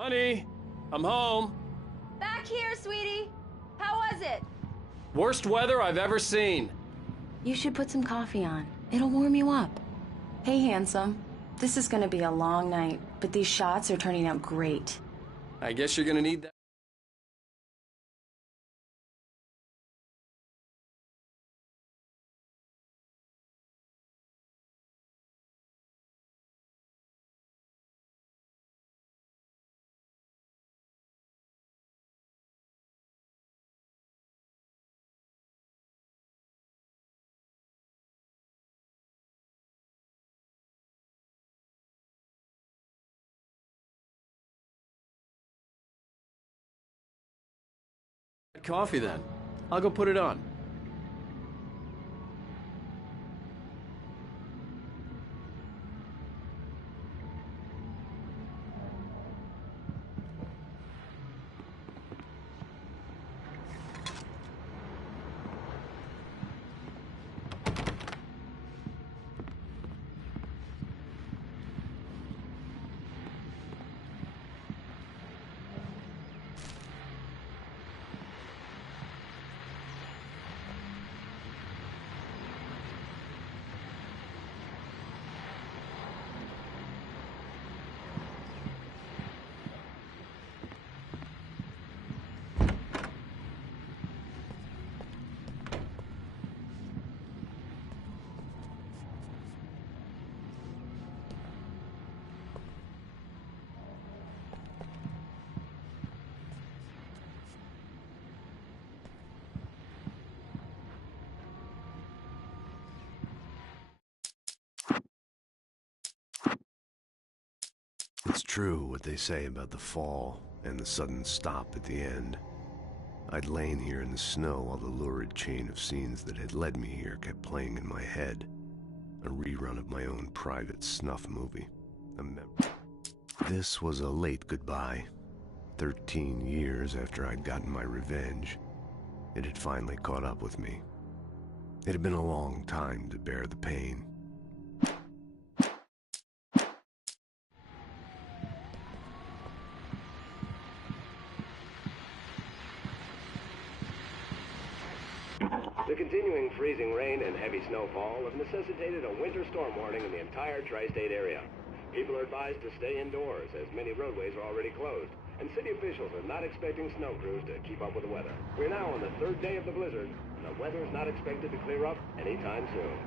Honey, I'm home. Back here, sweetie. How was it? Worst weather I've ever seen. You should put some coffee on. It'll warm you up. Hey, handsome. This is gonna be a long night, but these shots are turning out great. I guess you're gonna need that. Coffee then. I'll go put it on. It's true what they say about the fall and the sudden stop at the end. I'd lain here in the snow while the lurid chain of scenes that had led me here kept playing in my head. A rerun of my own private snuff movie. This was a late goodbye. 13 years after I'd gotten my revenge, it had finally caught up with me. It had been a long time to bear the pain. The continuing freezing rain and heavy snowfall have necessitated a winter storm warning in the entire tri-state area. People are advised to stay indoors as many roadways are already closed, and city officials are not expecting snow crews to keep up with the weather. We're now on the third day of the blizzard, and the weather is not expected to clear up anytime soon.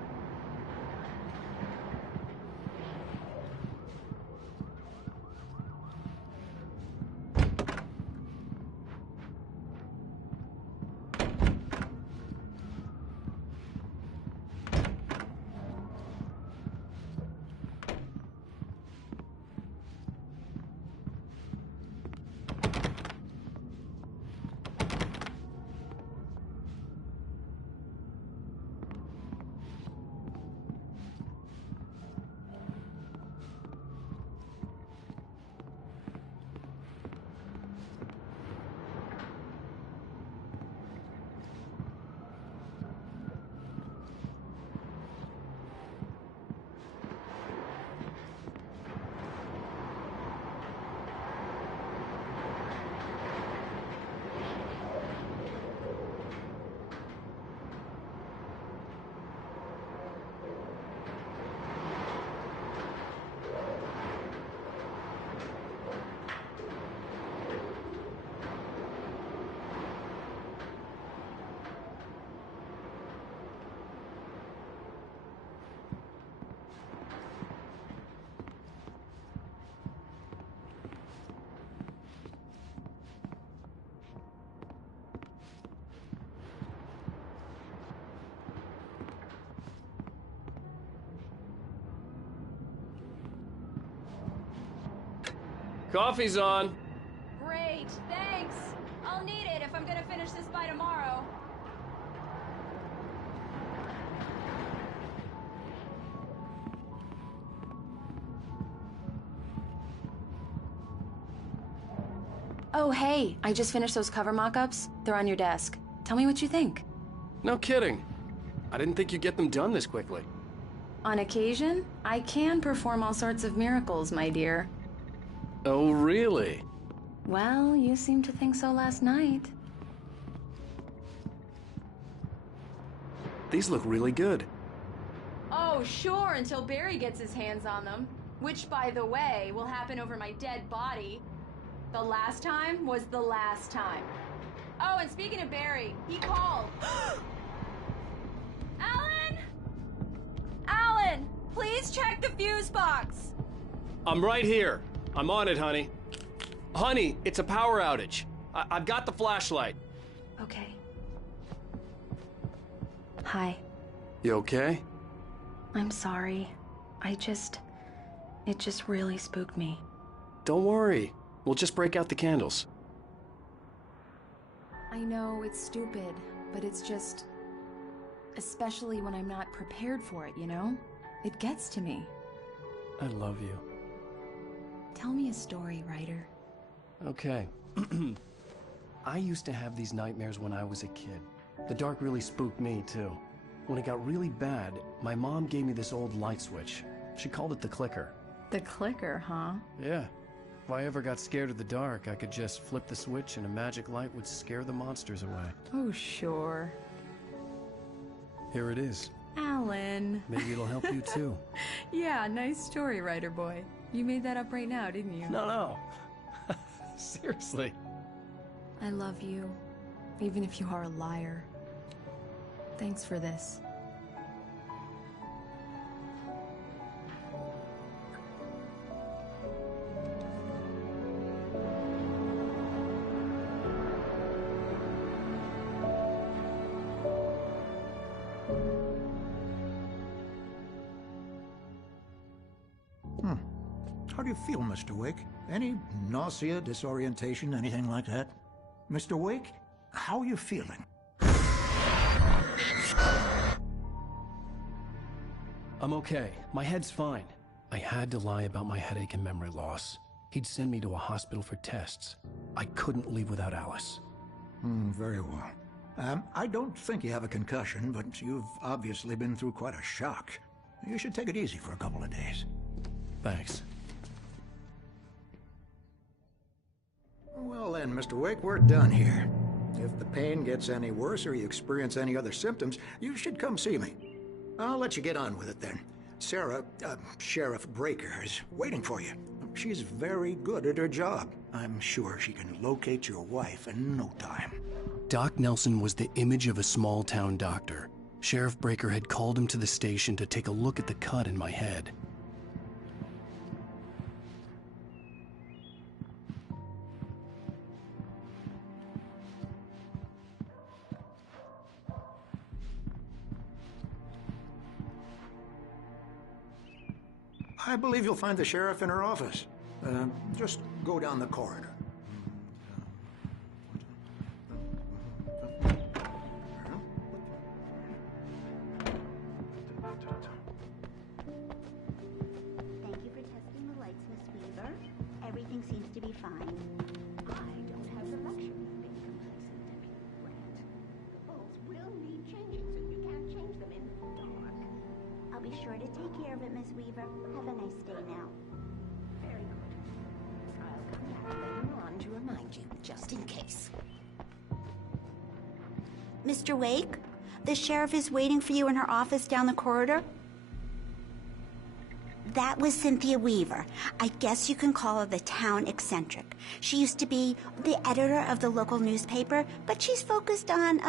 Coffee's on. Great, thanks. I'll need it if I'm gonna finish this by tomorrow. Oh, hey, I just finished those cover mock-ups. They're on your desk. Tell me what you think. No kidding. I didn't think you'd get them done this quickly. On occasion, I can perform all sorts of miracles, my dear. Oh, really? Well, you seemed to think so last night. These look really good. Oh, sure, until Barry gets his hands on them. Which, by the way, will happen over my dead body. The last time was the last time. Oh, and speaking of Barry, he called. Alan! Alan! Please check the fuse box! I'm right here. I'm on it, honey. Honey, it's a power outage. I've got the flashlight. Okay. Hi. You okay? I'm sorry. It just really spooked me. Don't worry. We'll just break out the candles. I know it's stupid, but it's just... especially when I'm not prepared for it, you know? It gets to me. I love you. Tell me a story, writer. Okay. I used to have these nightmares when I was a kid. The dark really spooked me, too. When it got really bad, my mom gave me this old light switch. She called it the clicker. The clicker, huh? Yeah. If I ever got scared of the dark, I could just flip the switch and a magic light would scare the monsters away. Oh, sure. Here it is. Alan. Maybe it'll help you, too. Yeah, nice story, writer boy. You made that up right now, didn't you? No. Seriously. I love you, even if you are a liar. Thanks for this. How do you feel, Mr. Wake? Any nausea, disorientation, anything like that? Mr. Wake, how are you feeling? I'm okay. My head's fine. I had to lie about my headache and memory loss. He'd send me to a hospital for tests. I couldn't leave without Alice. Very well. I don't think you have a concussion, but you've obviously been through quite a shock. You should take it easy for a couple of days. Thanks. Well then, Mr. Wake, we're done here. If the pain gets any worse or you experience any other symptoms, you should come see me. I'll let you get on with it then. Sarah, Sheriff Breaker, is waiting for you. She's very good at her job. I'm sure she can locate your wife in no time. Doc Nelson was the image of a small-town doctor. Sheriff Breaker had called him to the station to take a look at the cut in my head. I believe you'll find the sheriff in her office. Just go down the corridor. Thank you for testing the lights, Miss Weaver. Everything seems to be fine. I don't have the luxury of being complacent, Deputy Grant. The bulbs will need changing, so you can't change them in the dark. I'll be sure to take care of it, Miss Weaver. Have a nice day now. Very good. I'll come back later on to remind you, just in case. Mr. Wake, the sheriff is waiting for you in her office down the corridor. That was Cynthia Weaver. I guess you can call her the town eccentric. She used to be the editor of the local newspaper, but she's focused on,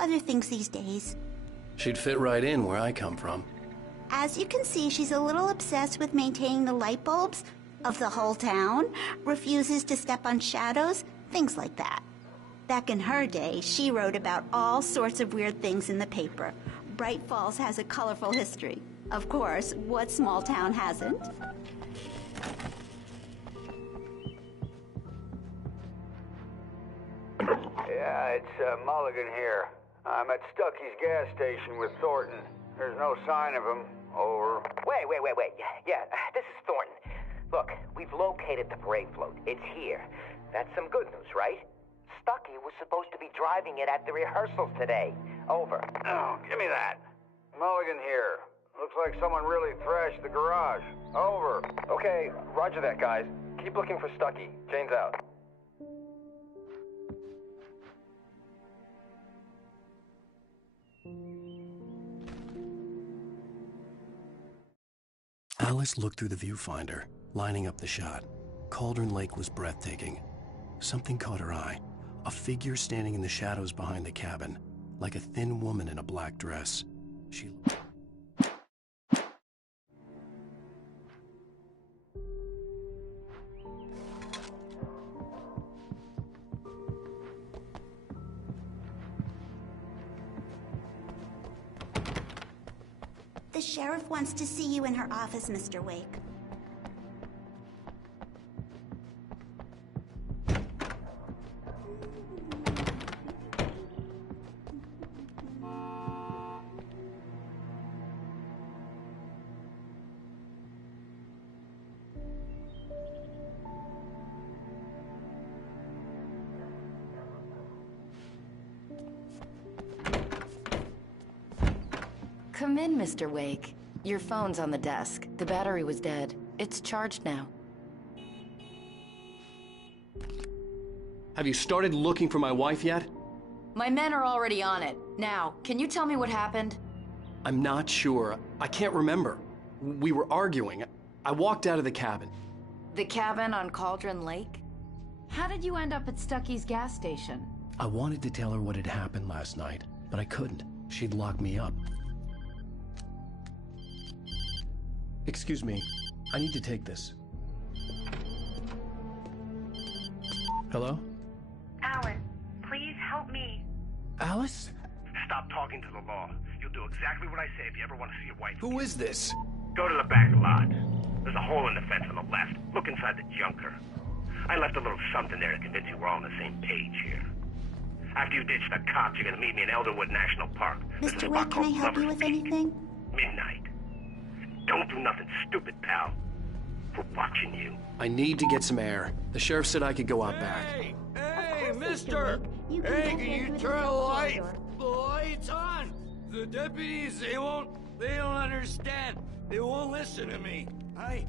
other things these days. She'd fit right in where I come from. As you can see, she's a little obsessed with maintaining the light bulbs of the whole town, refuses to step on shadows, things like that. Back in her day, she wrote about all sorts of weird things in the paper. Bright Falls has a colorful history. Of course, what small town hasn't? Yeah, it's Mulligan here. I'm at Stucky's gas station with Thornton. There's no sign of him. Over. Wait. Yeah, this is Thornton. Look, we've located the brake float. It's here. That's some good news, right? Stucky was supposed to be driving it at the rehearsals today. Over. Oh, give me that. Mulligan here. Looks like someone really thrashed the garage. Over. Okay, roger that, guys. Keep looking for Stucky. Jane's out. Alice looked through the viewfinder, lining up the shot. Cauldron Lake was breathtaking. Something caught her eye. A figure standing in the shadows behind the cabin, like a thin woman in a black dress. She... The sheriff wants to see you in her office, Mr. Wake. Come in, Mr. Wake. Your phone's on the desk. The battery was dead. It's charged now. Have you started looking for my wife yet? My men are already on it. Now, can you tell me what happened? I'm not sure. I can't remember. We were arguing. I walked out of the cabin. The cabin on Cauldron Lake? How did you end up at Stucky's gas station? I wanted to tell her what had happened last night, but I couldn't. She'd lock me up. Excuse me. I need to take this. Hello? Alan, please help me. Alice? Stop talking to the law. You'll do exactly what I say if you ever want to see your wife. Who is this? Go to the back lot. There's a hole in the fence on the left. Look inside the junker. I left a little something there to convince you we're all on the same page here. After you ditch the cops, you're gonna meet me in Elderwood National Park. Mr. Wake, can I help you with anything? Midnight. Don't do nothing stupid, pal. We're watching you. I need to get some air. The sheriff said I could go out back. Hey, mister! You Hey, can can you turn the lights on? The deputies, they don't understand. They won't listen to me. I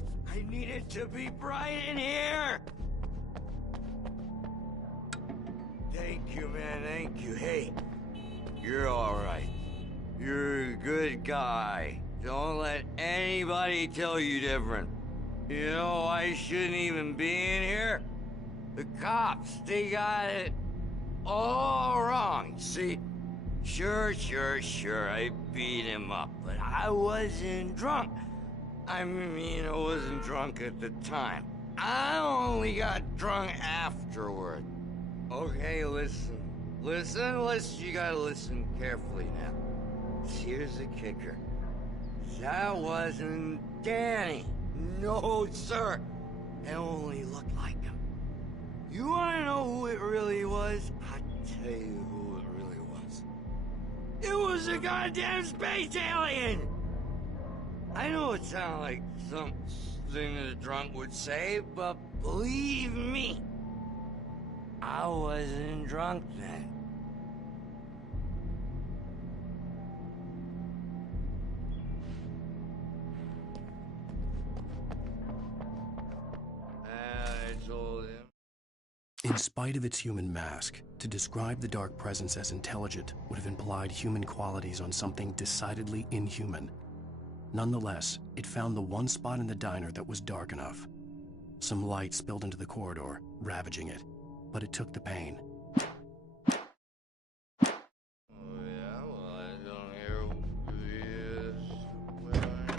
need it to be bright in here. Thank you, man, thank you. Hey, you're all right. You're a good guy. Don't let anybody tell you different. You know, I shouldn't even be in here. The cops, they got it all wrong. See, sure, I beat him up, but I wasn't drunk. I mean, I wasn't drunk at the time. I only got drunk afterward. Okay, listen. You gotta listen carefully now. Here's the kicker. That wasn't Danny. No, sir. It only looked like him. You wanna know who it really was? I'll tell you who it really was. It was a goddamn space alien! I know it sounds like something that a drunk would say, but believe me, I wasn't drunk then. I told him. In spite of its human mask, to describe the dark presence as intelligent would have implied human qualities on something decidedly inhuman. Nonetheless, it found the one spot in the diner that was dark enough. Some light spilled into the corridor, ravaging it, but it took the pain.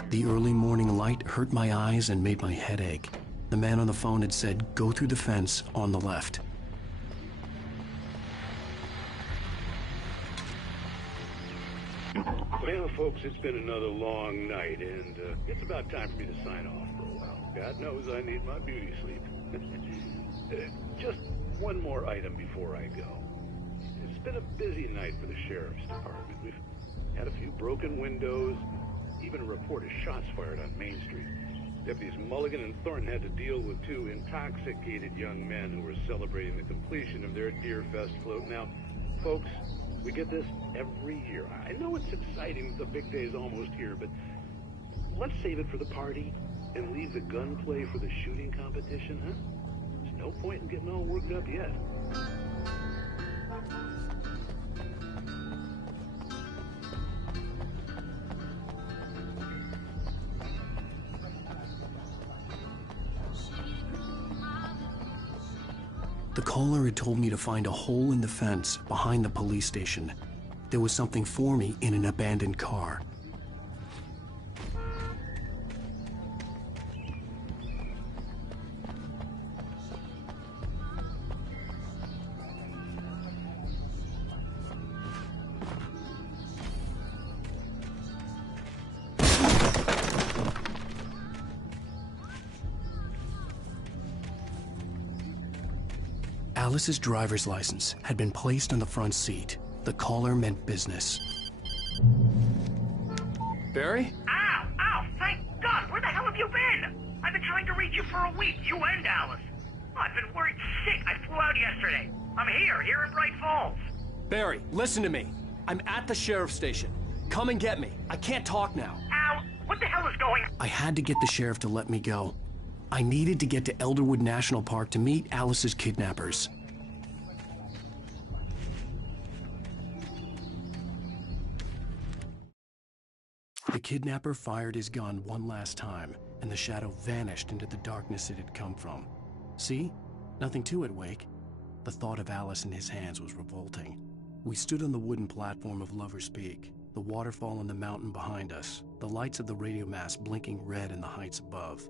The early morning light hurt my eyes and made my head ache. The man on the phone had said, "Go through the fence on the left." Well, folks, it's been another long night, and it's about time for me to sign off for a while. God knows I need my beauty sleep. Just one more item before I go. It's been a busy night for the sheriff's department. We've had a few broken windows, even a report of shots fired on Main Street. Deputies Mulligan and Thornton had to deal with two intoxicated young men who were celebrating the completion of their Deerfest float. Now, folks, we get this every year. I know it's exciting, the big day's almost here, but let's save it for the party and leave the gunplay for the shooting competition, huh? There's no point in getting all worked up yet. The caller had told me to find a hole in the fence behind the police station. There was something for me in an abandoned car. Alice's driver's license had been placed on the front seat. The caller meant business. Barry? Ow! Ow! Thank God! Where the hell have you been? I've been trying to reach you for a week, you and Alice. Oh, I've been worried sick. I flew out yesterday. I'm here in Bright Falls. Barry, listen to me. I'm at the sheriff's station. Come and get me. I can't talk now. Ow! What the hell is going on? I had to get the sheriff to let me go. I needed to get to Elderwood National Park to meet Alice's kidnappers. The kidnapper fired his gun one last time, and the shadow vanished into the darkness it had come from. See? Nothing to it, Wake. The thought of Alice in his hands was revolting. We stood on the wooden platform of Lover's Peak, the waterfall on the mountain behind us, the lights of the radio mast blinking red in the heights above.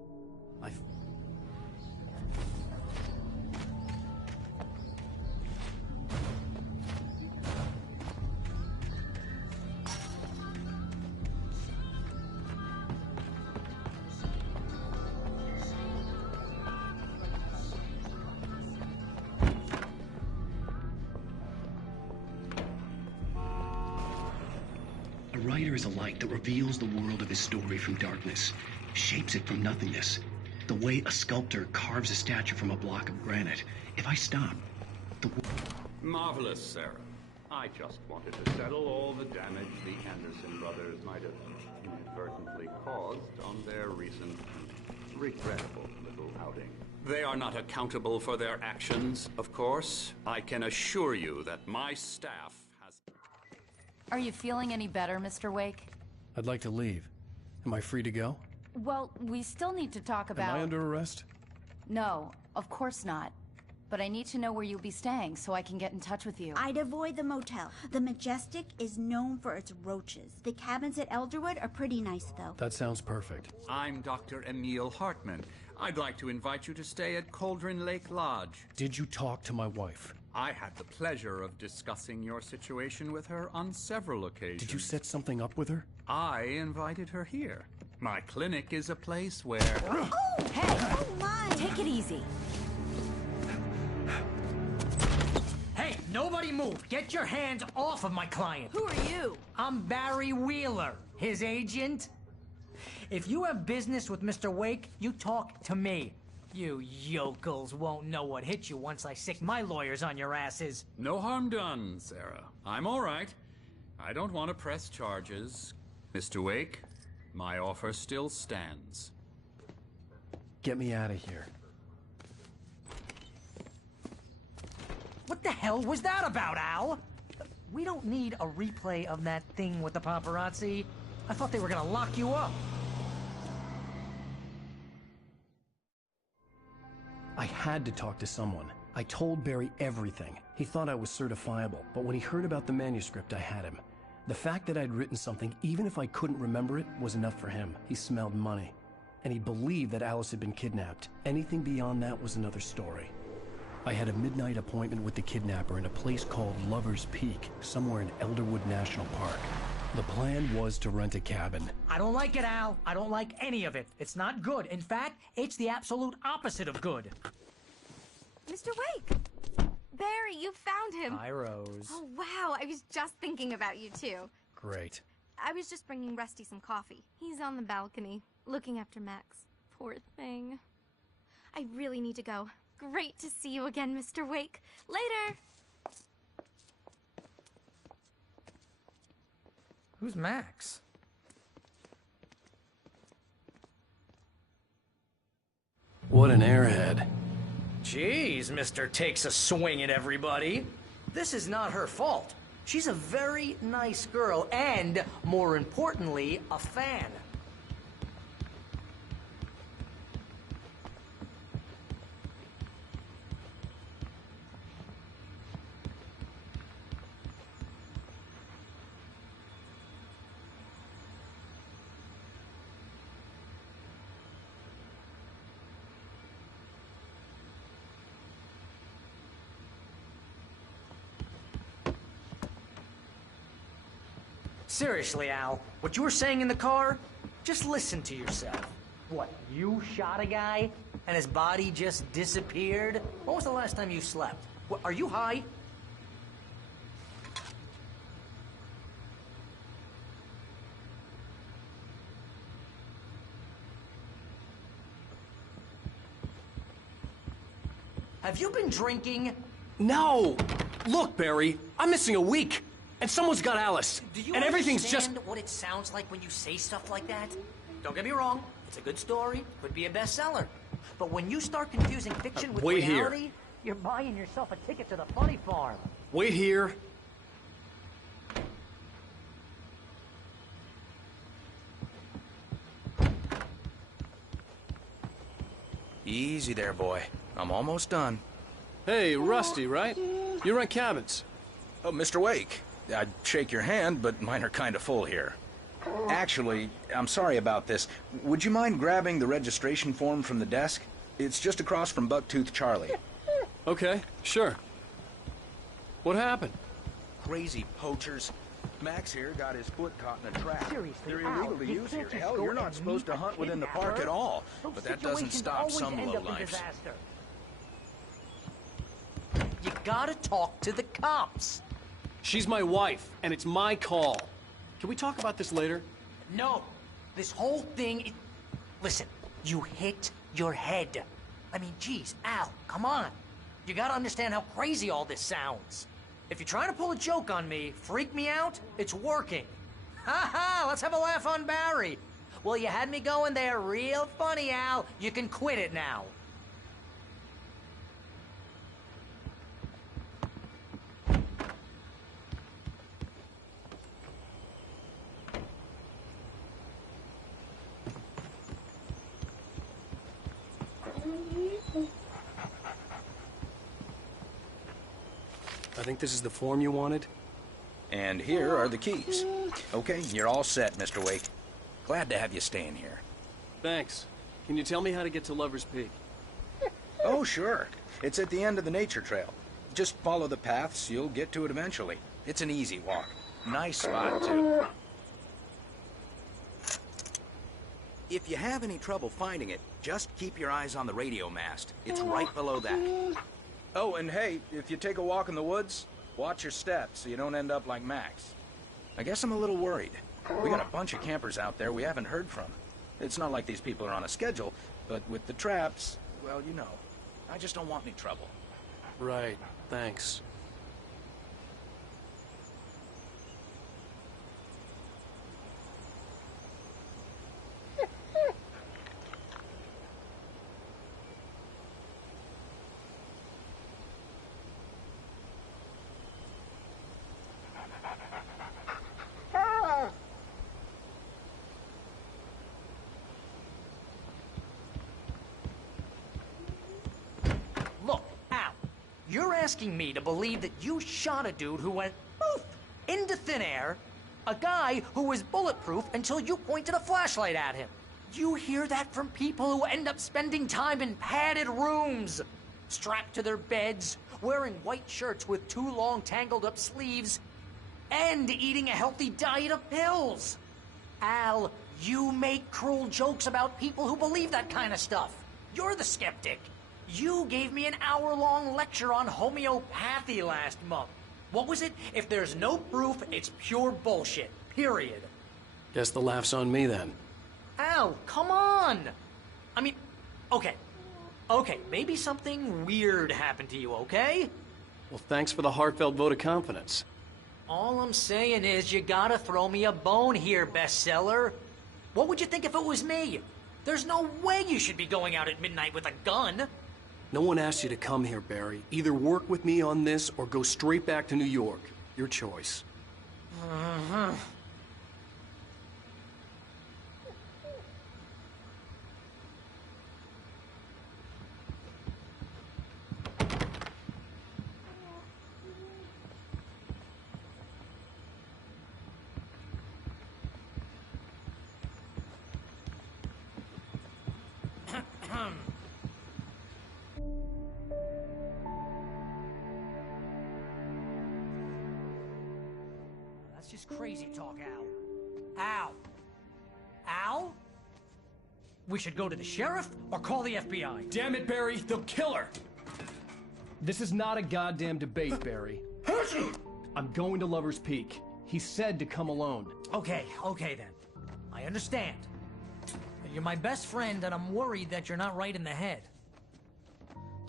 A writer is a light that reveals the world of his story from darkness, shapes it from nothingness. The way a sculptor carves a statue from a block of granite. If I stop, the... Marvelous, Sarah. I just wanted to settle all the damage the Anderson brothers might have inadvertently caused on their recent regrettable little outing. They are not accountable for their actions, of course. I can assure you that my staff has... Are you feeling any better, Mr. Wake? I'd like to leave. Am I free to go? Well, we still need to talk about... Am I under arrest? No, of course not. But I need to know where you'll be staying so I can get in touch with you. I'd avoid the motel. The Majestic is known for its roaches. The cabins at Elderwood are pretty nice, though. That sounds perfect. I'm Dr. Emil Hartman. I'd like to invite you to stay at Cauldron Lake Lodge. Did you talk to my wife? I had the pleasure of discussing your situation with her on several occasions. Did you set something up with her? I invited her here. My clinic is a place where... Oh, hey! Oh, my! Take it easy. Hey, nobody move! Get your hands off of my client! Who are you? I'm Barry Wheeler, his agent. If you have business with Mr. Wake, you talk to me. You yokels won't know what hit you once I sick my lawyers on your asses. No harm done, Sarah. I'm all right. I don't want to press charges. Mr. Wake, my offer still stands. Get me out of here. What the hell was that about, Al? We don't need a replay of that thing with the paparazzi. I thought they were gonna lock you up. I had to talk to someone. I told Barry everything. He thought I was certifiable, but when he heard about the manuscript, I had him. The fact that I'd written something, even if I couldn't remember it, was enough for him. He smelled money. And he believed that Alice had been kidnapped. Anything beyond that was another story. I had a midnight appointment with the kidnapper in a place called Lover's Peak, somewhere in Elderwood National Park. The plan was to rent a cabin. I don't like it, Al. I don't like any of it. It's not good. In fact, it's the absolute opposite of good. Mr. Wake! Barry, you found him. Hi, Rose. Oh, wow. I was just thinking about you, too. Great. I was just bringing Rusty some coffee. He's on the balcony, looking after Max. Poor thing. I really need to go. Great to see you again, Mr. Wake. Later! Who's Max? What an airhead. Jeez, Mr. Takes a swing at everybody. This is not her fault. She's a very nice girl and, more importantly, a fan. Seriously, Al, what you were saying in the car, just listen to yourself. What, you shot a guy and his body just disappeared? When was the last time you slept? What, are you high? Have you been drinking? No! Look, Barry, I'm missing a week. And someone's got Alice. Do you and everything's just... understand what it sounds like when you say stuff like that? Don't get me wrong, it's a good story, could be a bestseller. But when you start confusing fiction with wait reality, here. you're buying yourself a ticket to the funny farm. Wait here. Easy there, boy. I'm almost done. Hey, Rusty, right? You run cabins. Oh, Mr. Wake. I'd shake your hand, but mine are kind of full here. Actually, I'm sorry about this. Would you mind grabbing the registration form from the desk? It's just across from Bucktooth Charlie. Okay, sure. What happened? Crazy poachers. Max here got his foot caught in a trap. Seriously, They're Al, illegal to you use can't here. just Hell, go you're not and supposed to meet a hunt within the kidnapper. park at all. Those But that doesn't situations stop always some end up in lowlifes. disaster. You gotta talk to the cops. She's my wife, and it's my call. Can we talk about this later? No. This whole thing... Listen, you hit your head. I mean, geez, Al, come on. You gotta understand how crazy all this sounds. If you're trying to pull a joke on me, freak me out, it's working. Ha ha, let's have a laugh on Barry. Well, you had me going there real funny, Al. You can quit it now. I think this is the form you wanted. And here are the keys. Okay, you're all set, Mr. Wake. Glad to have you staying here. Thanks. Can you tell me how to get to Lover's Peak? Oh, sure. It's at the end of the nature trail. Just follow the paths, you'll get to it eventually. It's an easy walk. Nice spot, too. If you have any trouble finding it, just keep your eyes on the radio mast. It's right below that. Oh, and hey, if you take a walk in the woods, watch your steps so you don't end up like Max. I guess I'm a little worried. We got a bunch of campers out there we haven't heard from. It's not like these people are on a schedule, but with the traps, well, you know. I just don't want any trouble. Right, thanks. Look, Al, you're asking me to believe that you shot a dude who went poof into thin air, a guy who was bulletproof until you pointed a flashlight at him. You hear that from people who end up spending time in padded rooms, strapped to their beds, wearing white shirts with too long tangled up sleeves, and eating a healthy diet of pills. Al, you make cruel jokes about people who believe that kind of stuff. You're the skeptic. You gave me an hour-long lecture on homeopathy last month. What was it? If there's no proof, it's pure bullshit. Period. Guess the laugh's on me then. Al, come on! I mean, okay. Okay, maybe something weird happened to you, okay? Well, thanks for the heartfelt vote of confidence. All I'm saying is you gotta throw me a bone here, bestseller. What would you think if it was me? There's no way you should be going out at midnight with a gun. No one asked you to come here, Barry. Either work with me on this or go straight back to New York. Your choice. That's just crazy talk, Al. Al? Al? We should go to the sheriff or call the FBI. Damn it, Barry, they'll kill her! This is not a goddamn debate, Barry. I'm going to Lover's Peak. He said to come alone. Okay then. I understand. You're my best friend, and I'm worried that you're not right in the head.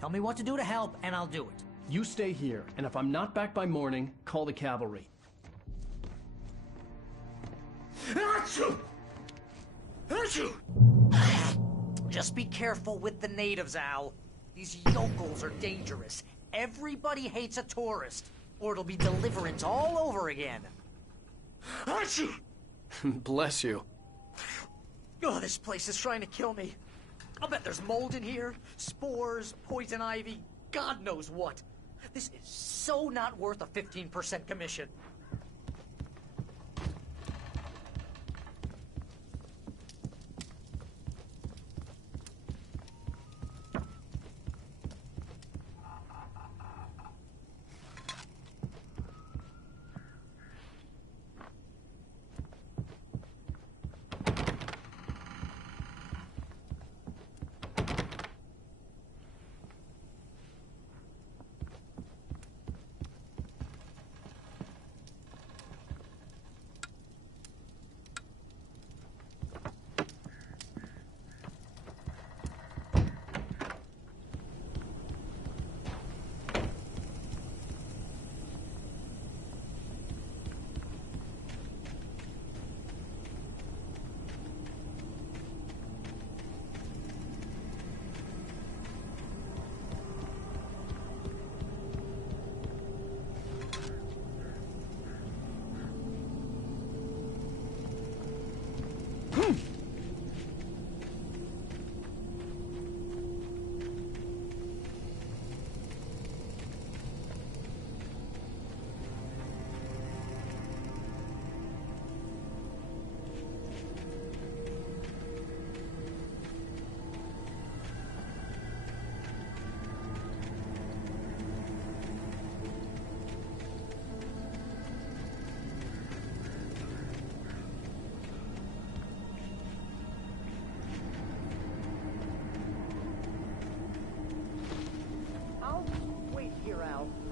Tell me what to do to help, and I'll do it. You stay here, and if I'm not back by morning, call the cavalry. Just be careful with the natives, Al. These yokels are dangerous. Everybody hates a tourist, or it'll be Deliverance all over again. Bless you. Oh, this place is trying to kill me. I'll bet there's mold in here, spores, poison ivy, God knows what. This is so not worth a 15% commission.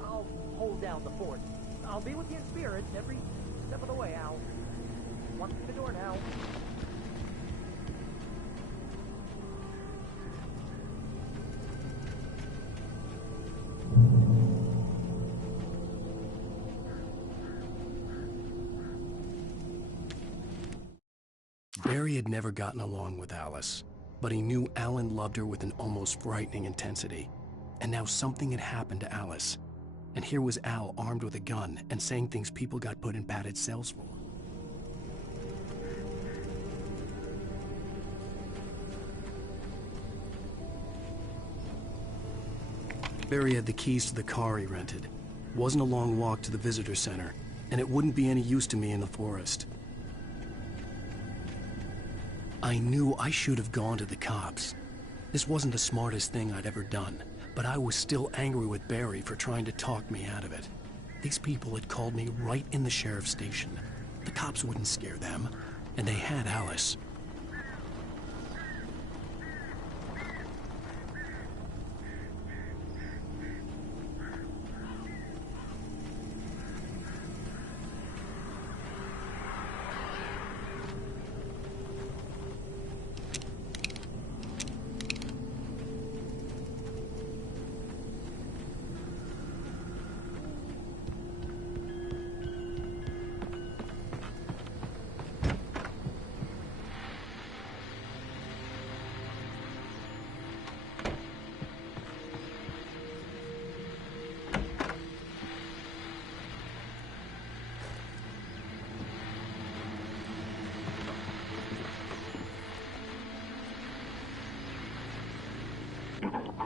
I'll hold down the fort. I'll be with you in spirit every step of the way, Al. Walk through the door now. Barry had never gotten along with Alice, but he knew Alan loved her with an almost frightening intensity. And now something had happened to Alice. And here was Al armed with a gun and saying things people got put in padded cells for. Barry had the keys to the car he rented. Wasn't a long walk to the visitor center, and it wouldn't be any use to me in the forest. I knew I should have gone to the cops. This wasn't the smartest thing I'd ever done, but I was still angry with Barry for trying to talk me out of it. These people had called me right in the sheriff's station. The cops wouldn't scare them, and they had Alice.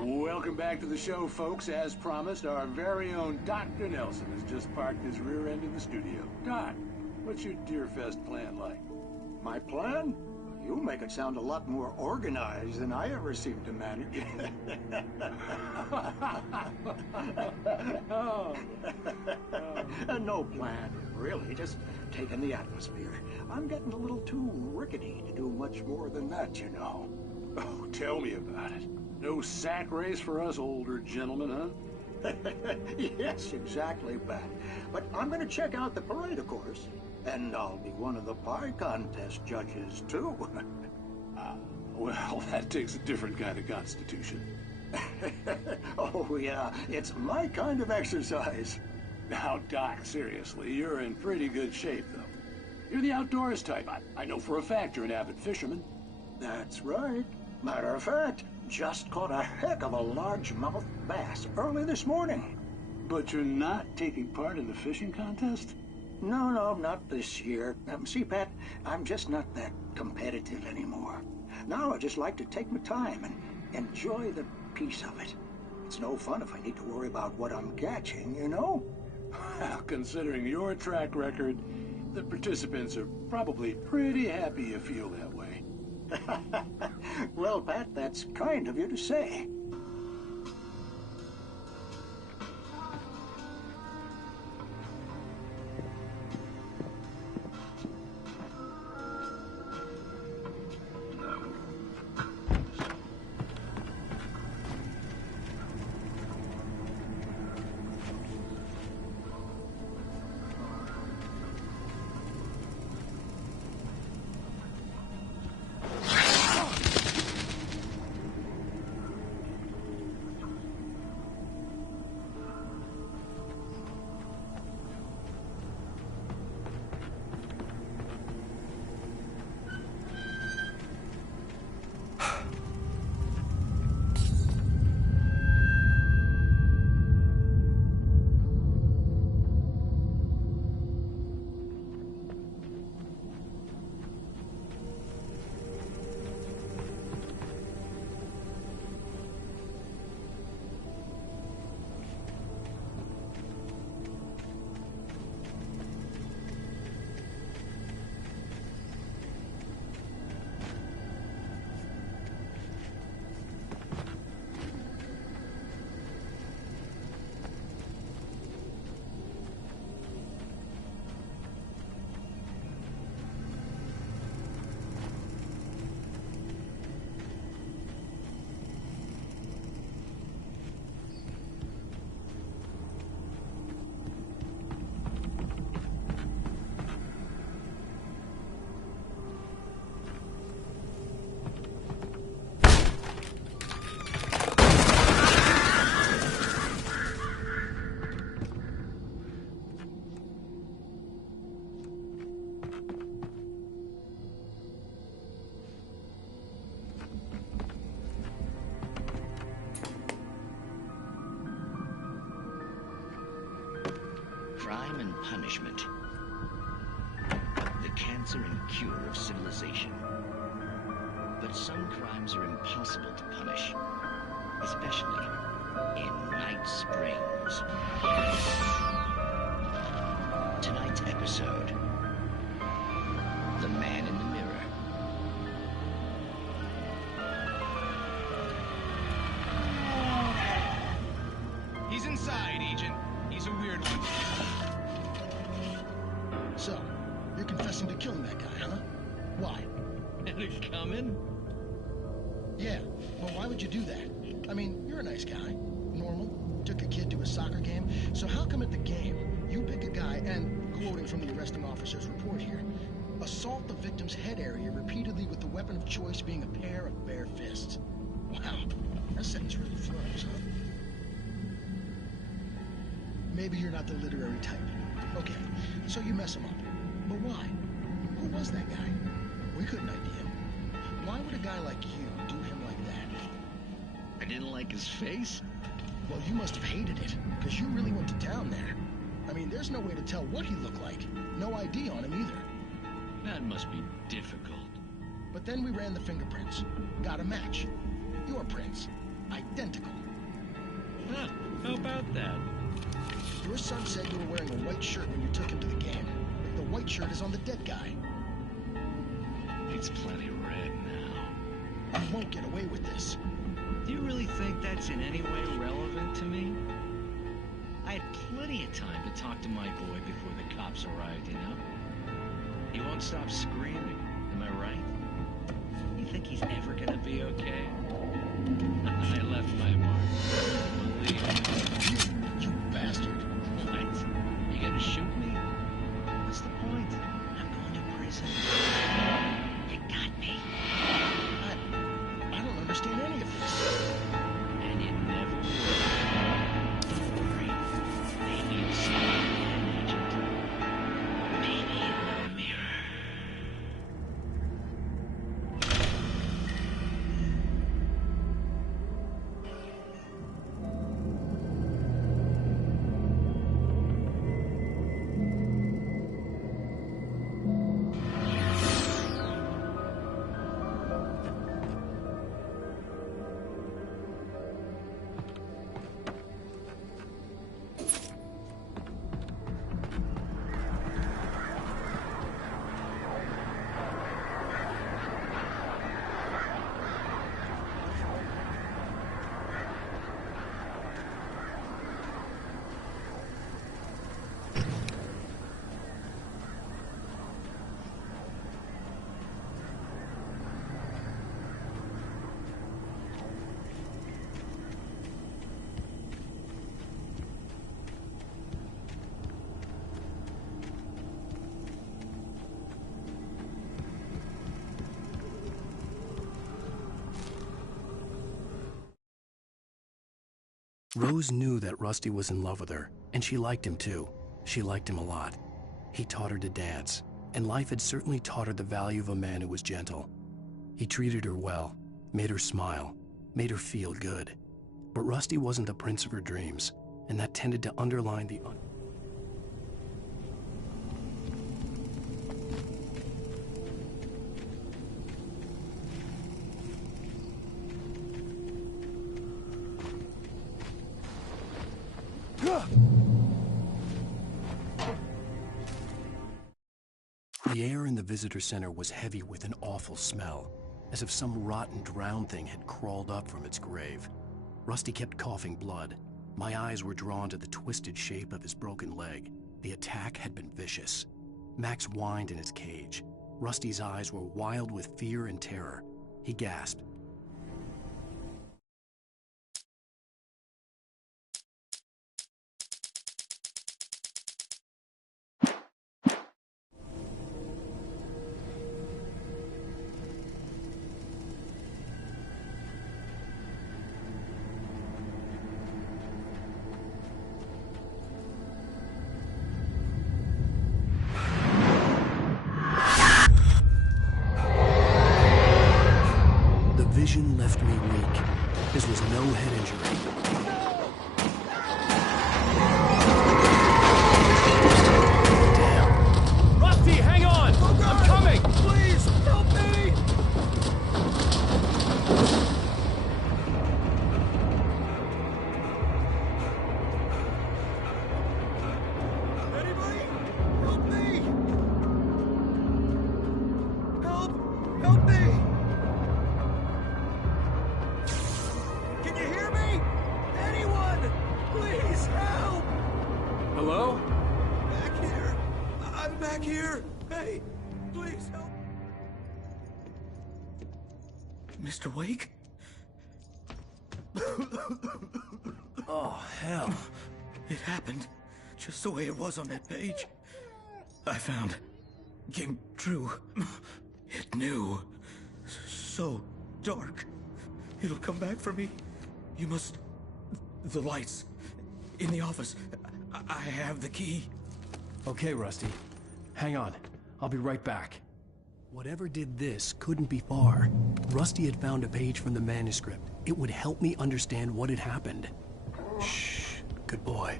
Welcome back to the show, folks. As promised, our very own Dr. Nelson has just parked his rear end in the studio. Doc, what's your Deerfest plan like? My plan? You make it sound a lot more organized than I ever seem to manage. No plan, really. Just taking the atmosphere. I'm getting a little too rickety to do much more than that, you know. Oh, tell me about it. No sack race for us older gentlemen, huh? Yes, exactly, Pat. But I'm going to check out the parade, of course. And I'll be one of the pie contest judges, too. Well, that takes a different kind of constitution. Oh, yeah. It's my kind of exercise. Now, Doc, seriously, you're in pretty good shape, though. You're the outdoors type. I know for a fact you're an avid fisherman. That's right. Matter of fact, just caught a heck of a largemouth bass early this morning. But you're not taking part in the fishing contest? No, not this year. See, Pat, I'm just not that competitive anymore. Now I just like to take my time and enjoy the peace of it. It's no fun if I need to worry about what I'm catching, you know? Well, considering your track record, the participants are probably pretty happy you feel that way. Well, Pat, that's kind of you to say. Crime and punishment. The cancer and cure of civilization. But some crimes are impossible to punish, especially in Night Springs. Tonight's episode, The Man in the Mirror. He's inside, Agent. He's a weird one. So, you're confessing to killing that guy, huh? Why? And it coming? Yeah, well, why would you do that? I mean, you're a nice guy. Normal. Took a kid to a soccer game. So how come at the game, you pick a guy and, quoting from the arresting officer's report here, assault the victim's head area repeatedly with the weapon of choice being a pair of bare fists? Wow, that sentence really flows, huh? Maybe you're not the literary type. Okay, so you mess him up. But why? Who was that guy? We couldn't ID him. Why would a guy like you do him like that? I didn't like his face? Well, you must have hated it, because you really went to town there. I mean, there's no way to tell what he looked like. No ID on him either. That must be difficult. But then we ran the fingerprints. Got a match. Your prints. Identical. Huh, how about that? Your son said you were wearing a white shirt when you took him to the game. The white shirt is on the dead guy. It's plenty red now. You won't get away with this. Do you really think that's in any way relevant to me? I had plenty of time to talk to my boy before the cops arrived, you know? He won't stop screaming, am I right? You think he's ever gonna be okay? I left my mark. Believe me. You bastard. What? You gonna shoot me? What's the point? I'm going to prison. You got me. I don't understand any of this. And you never will. Don't worry. Maybe you'll see me again, Agent. Maybe in the mirror. Rose knew that Rusty was in love with her, and she liked him too. She liked him a lot. He taught her to dance, and life had certainly taught her the value of a man who was gentle. He treated her well, made her smile, made her feel good. But Rusty wasn't the prince of her dreams, and that tended to underline the The air in the visitor center was heavy with an awful smell, as if some rotten drowned thing had crawled up from its grave. Rusty kept coughing blood. My eyes were drawn to the twisted shape of his broken leg. The attack had been vicious. Max whined in his cage. Rusty's eyes were wild with fear and terror. He gasped. Vision left me weak. This was no head injury. Damn. Rusty, hang on! Oh, I'm coming! Please, help me! Anybody? Help me! Help me! Can you hear me? Anyone? Please help! Hello? Back here. I'm back here. Hey, please help. Mr. Wake? Oh, hell. It happened just the way it was on that page. I found. Came true. It knew. So dark. It'll come back for me. You must... The lights. In the office. I have the key. Okay, Rusty. Hang on. I'll be right back. Whatever did this couldn't be far. Rusty had found a page from the manuscript. It would help me understand what had happened. Shh. Good boy.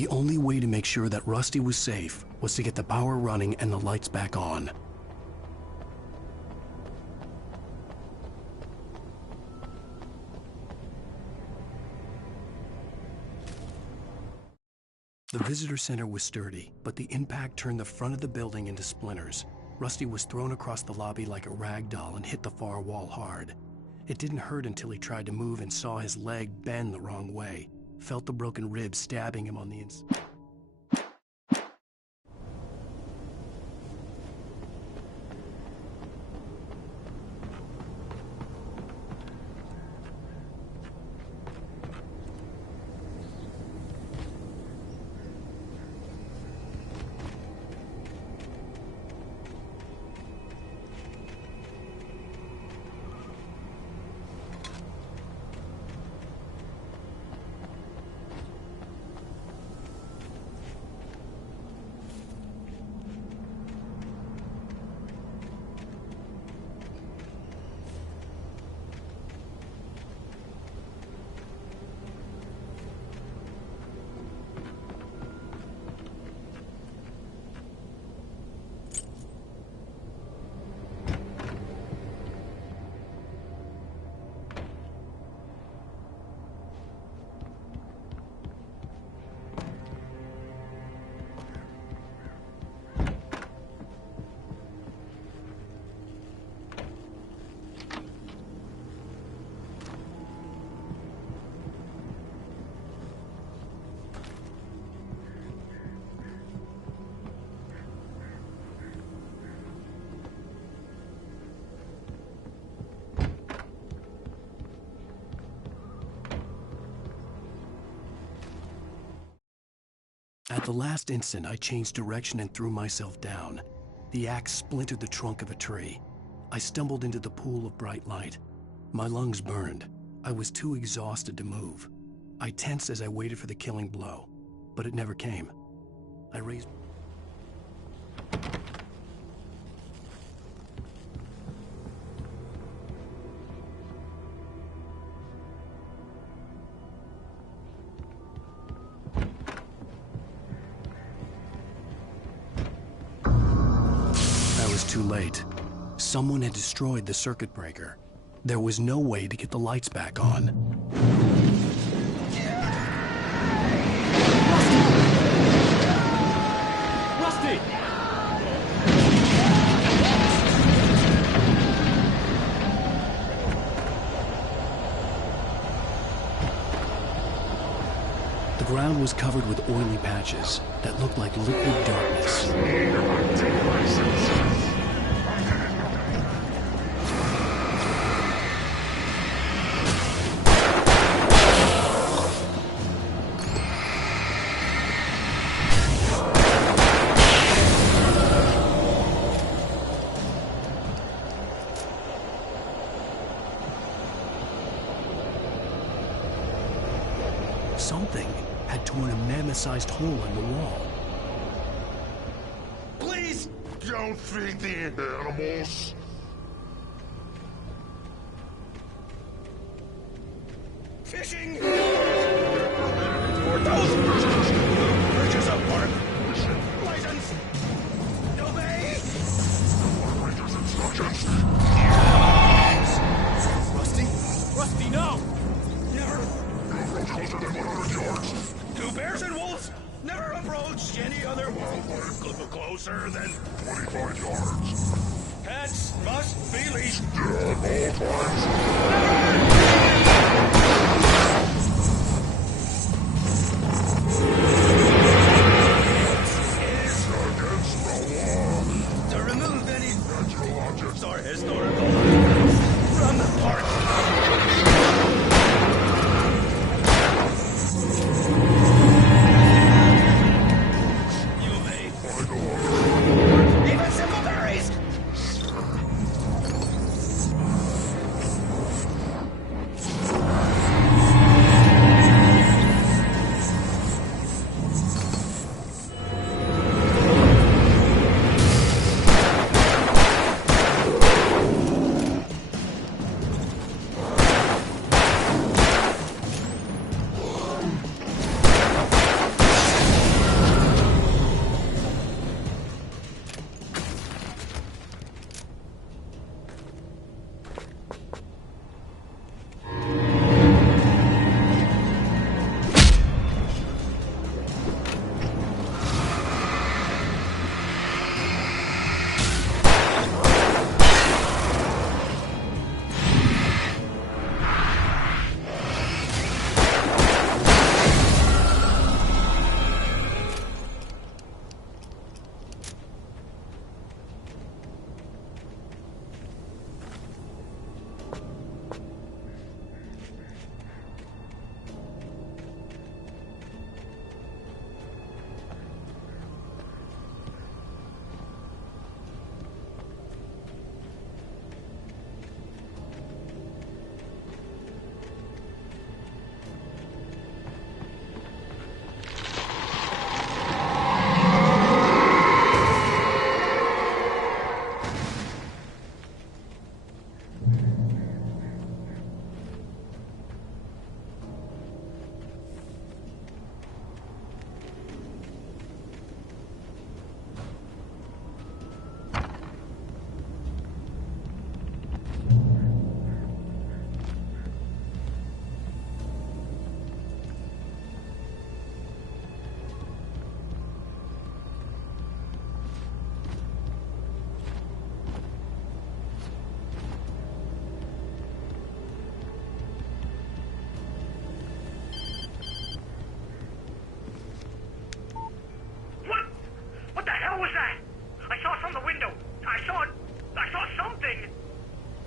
The only way to make sure that Rusty was safe was to get the power running and the lights back on. The visitor center was sturdy, but the impact turned the front of the building into splinters. Rusty was thrown across the lobby like a rag doll and hit the far wall hard. It didn't hurt until he tried to move and saw his leg bend the wrong way. Felt the broken rib stabbing him on the inside. At the last instant, I changed direction and threw myself down. The axe splintered the trunk of a tree. I stumbled into the pool of bright light. My lungs burned. I was too exhausted to move. I tensed as I waited for the killing blow, but it never came. I raised... Too late. Someone had destroyed the circuit breaker. There was no way to get the lights back on. Rusty! The ground was covered with oily patches that looked like liquid darkness. Something had torn a mammoth-sized hole in the wall. Please don't feed the animals. Fishing! For those purchase of park license. Obey! Rangers instructions. Rusty? Rusty, no! Never. Closer than 100 yards. Two bears and wolves never approached any other wildlife closer than 25 yards. Cats must be leashed. Dead all times. Is against the law. To remove any natural objects or historical items from the park.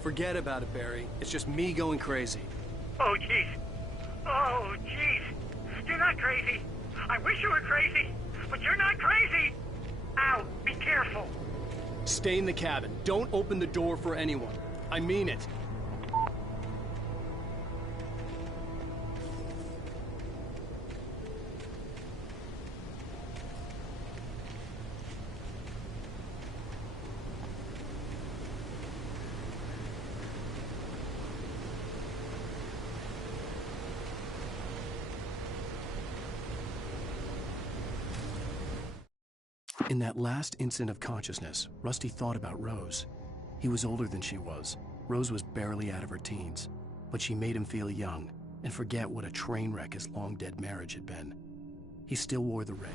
Forget about it, Barry. It's just me going crazy. Oh, jeez. Oh, jeez. You're not crazy. I wish you were crazy, but you're not crazy. Ow, be careful. Stay in the cabin. Don't open the door for anyone. I mean it. In that last instant of consciousness, Rusty thought about Rose. He was older than she was. Rose was barely out of her teens, but she made him feel young and forget what a train wreck his long-dead marriage had been. He still wore the ring.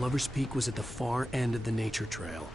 Lover's Peak was at the far end of the nature trail.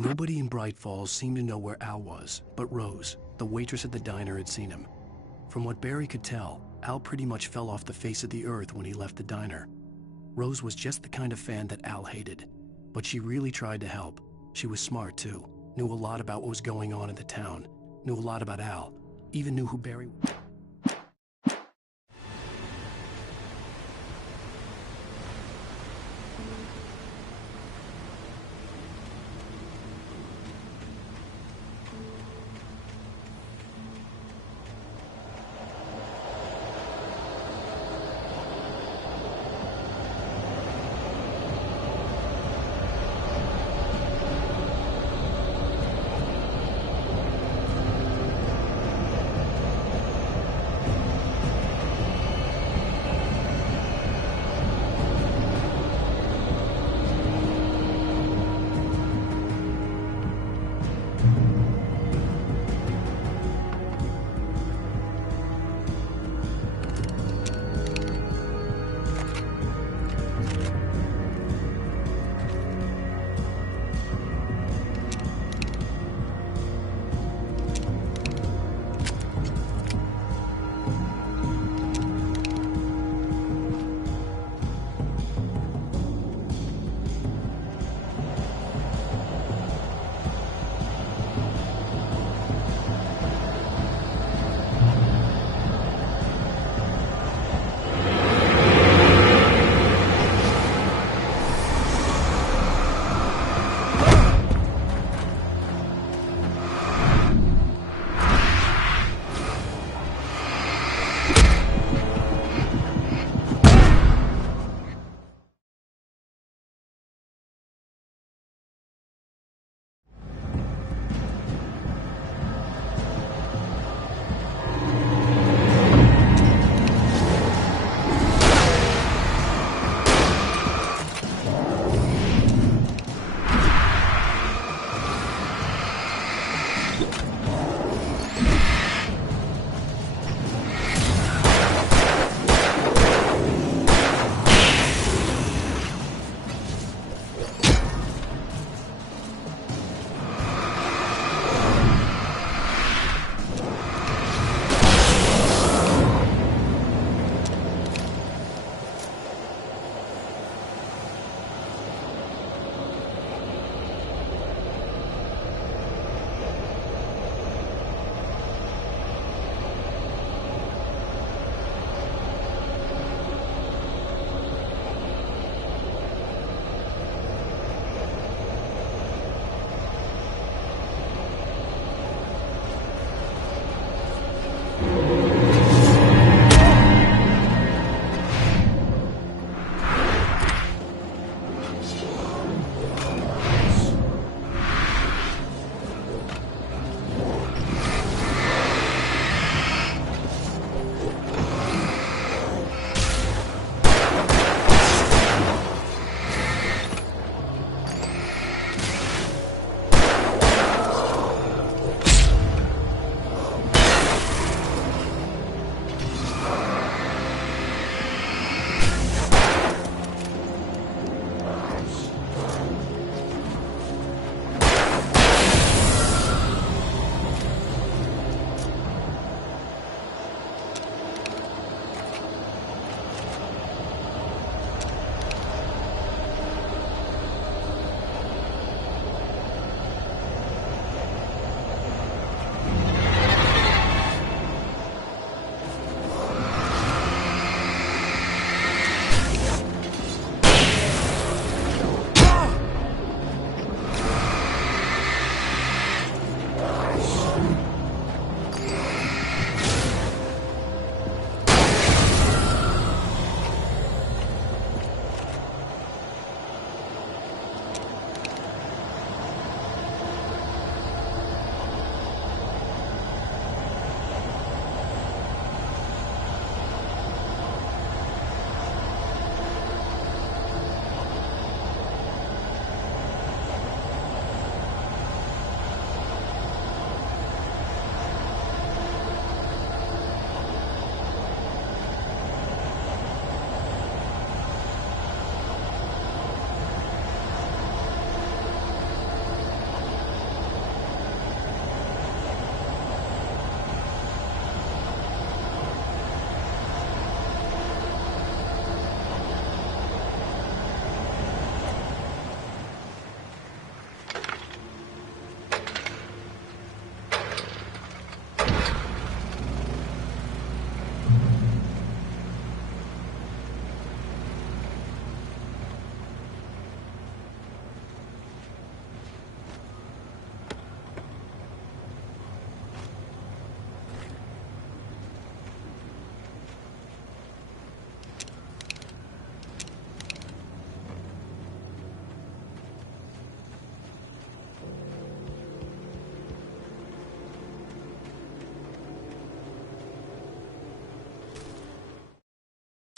Nobody in Bright Falls seemed to know where Al was, but Rose, the waitress at the diner, had seen him. From what Barry could tell, Al pretty much fell off the face of the earth when he left the diner. Rose was just the kind of fan that Al hated, but she really tried to help. She was smart, too, knew a lot about what was going on in the town, knew a lot about Al, even knew who Barry was.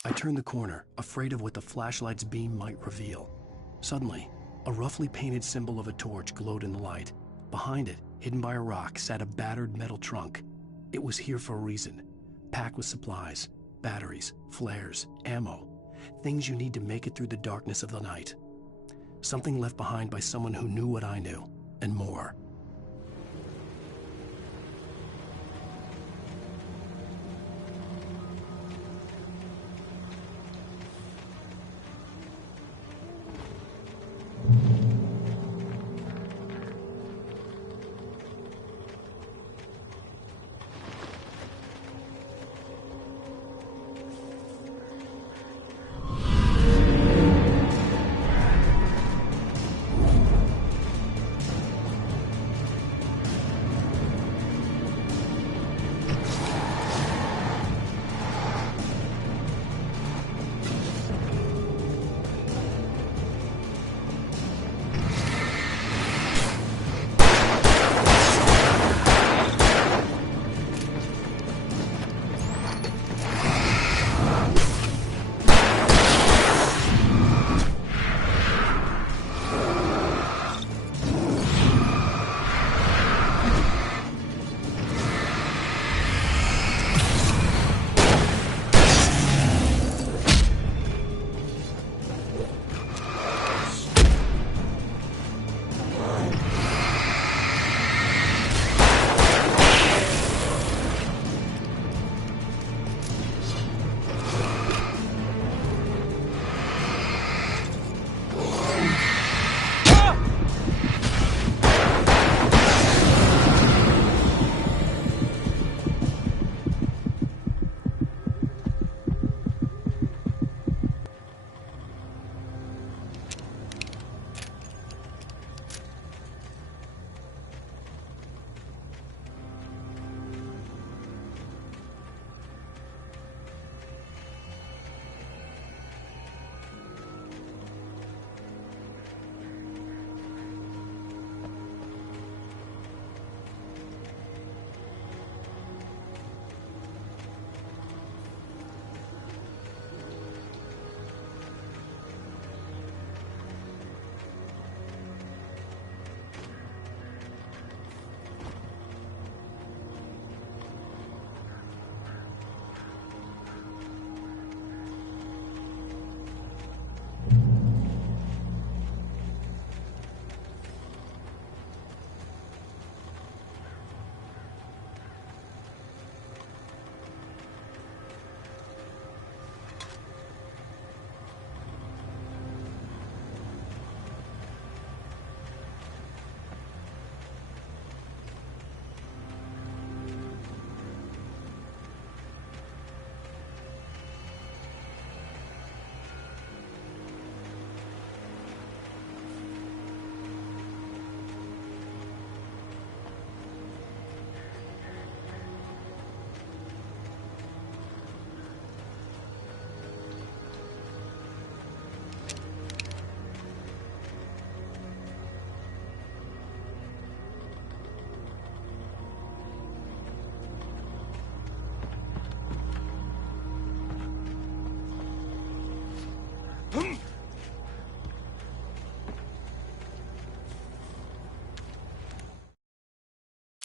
I turned the corner, afraid of what the flashlight's beam might reveal. Suddenly, a roughly painted symbol of a torch glowed in the light. Behind it, hidden by a rock, sat a battered metal trunk. It was here for a reason, packed with supplies, batteries, flares, ammo, things you need to make it through the darkness of the night. Something left behind by someone who knew what I knew, and more.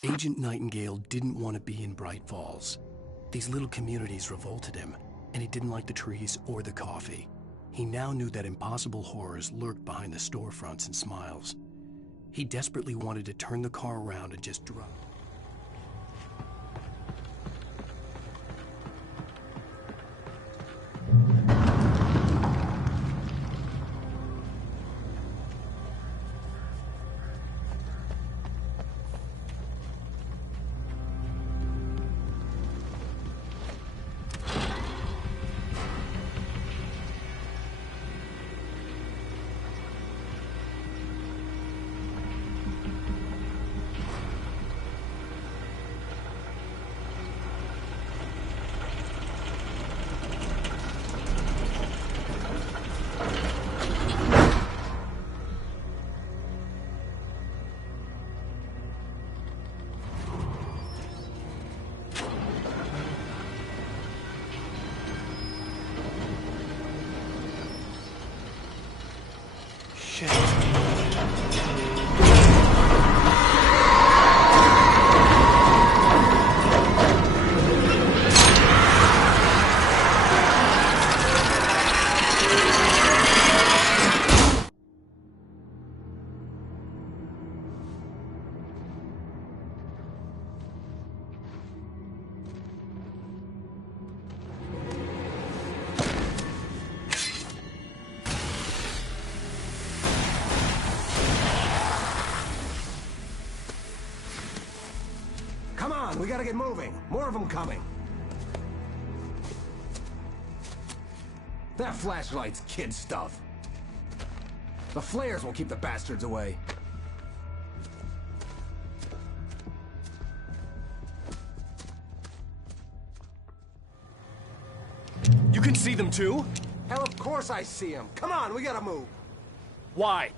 Agent Nightingale didn't want to be in Bright Falls. These little communities revolted him, and he didn't like the trees or the coffee. He now knew that impossible horrors lurked behind the storefronts and smiles. He desperately wanted to turn the car around and just drive. Shit. Come on, we gotta get moving. More of them coming. That flashlight's kid stuff. The flares will keep the bastards away. You can see them too? Hell, of course I see them. Come on, we gotta move. Why?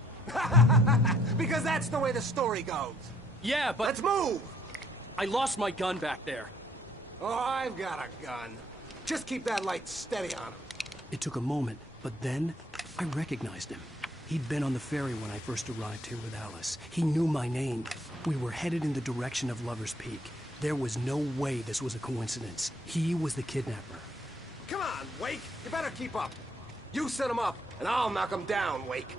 Because that's the way the story goes. Yeah, but... Let's move! I lost my gun back there. Oh, I've got a gun. Just keep that light steady on him. It took a moment, but then I recognized him. He'd been on the ferry when I first arrived here with Alice. He knew my name. We were headed in the direction of Lover's Peak. There was no way this was a coincidence. He was the kidnapper. Come on, Wake. You better keep up. You set him up, and I'll knock him down, Wake.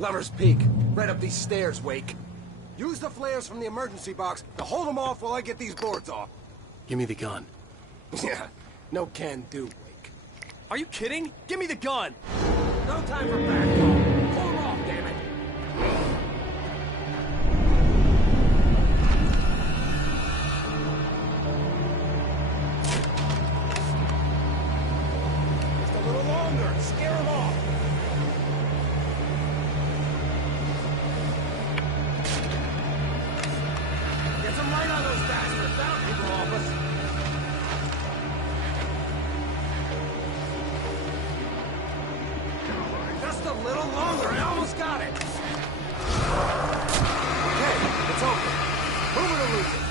Lover's Peak. Right up these stairs, Wake. Use the flares from the emergency box to hold them off while I get these boards off. Give me the gun. Yeah, no can do, Wake. Are you kidding? Give me the gun! No time for back talk. Pull them off, damn it. Just a little longer. Scare them off. Get some light on those bastards. That'll keep them off us. Just a little longer. I almost got it. Okay, it's open. Move it or lose it.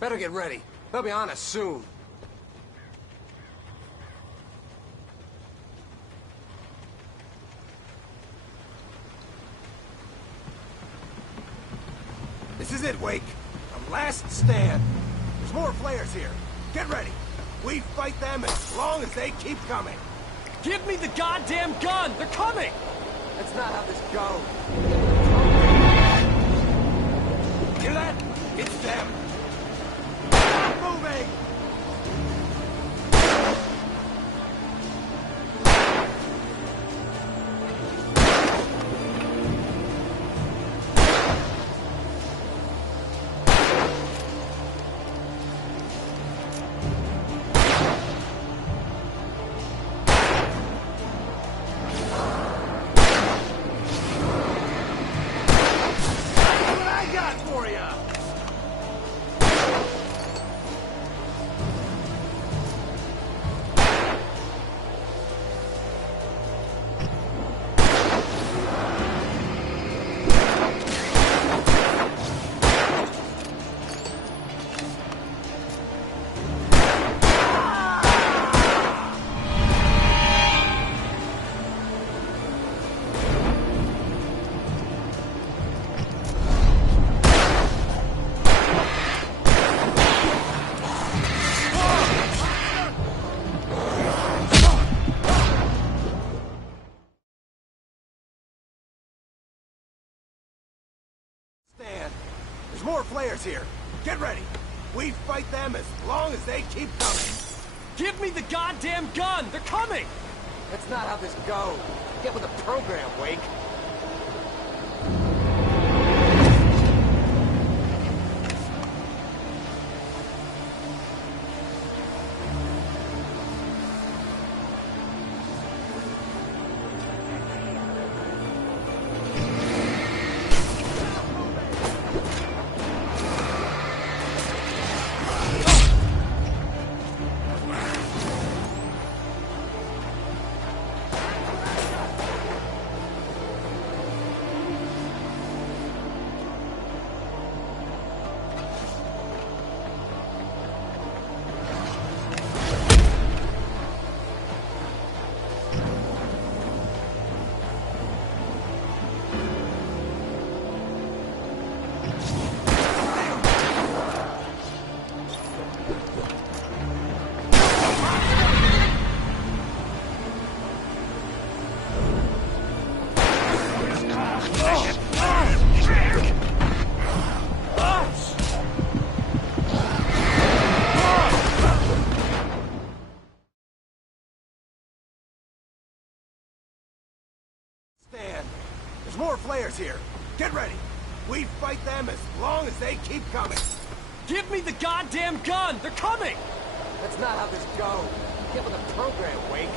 Better get ready. They'll be on us soon. This is it, Wake. The last stand. There's more flares here. Get ready. We fight them as long as they keep coming. Give me the goddamn gun! They're coming! That's not how this goes. Hear that? It's them. Moving! There's more flares here. Get ready. We fight them as long as they keep coming. Give me the goddamn gun! They're coming! That's not how this goes. Get with the program, Wake. There's more flares here. Get ready. We fight them as long as they keep coming. Give me the goddamn gun! They're coming! That's not how this goes. Get with the program, Wake.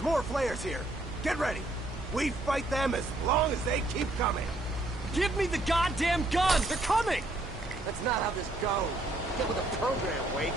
There's more flares here. Get ready. We fight them as long as they keep coming. Give me the goddamn gun! They're coming! That's not how this goes. Get with the program, Wake.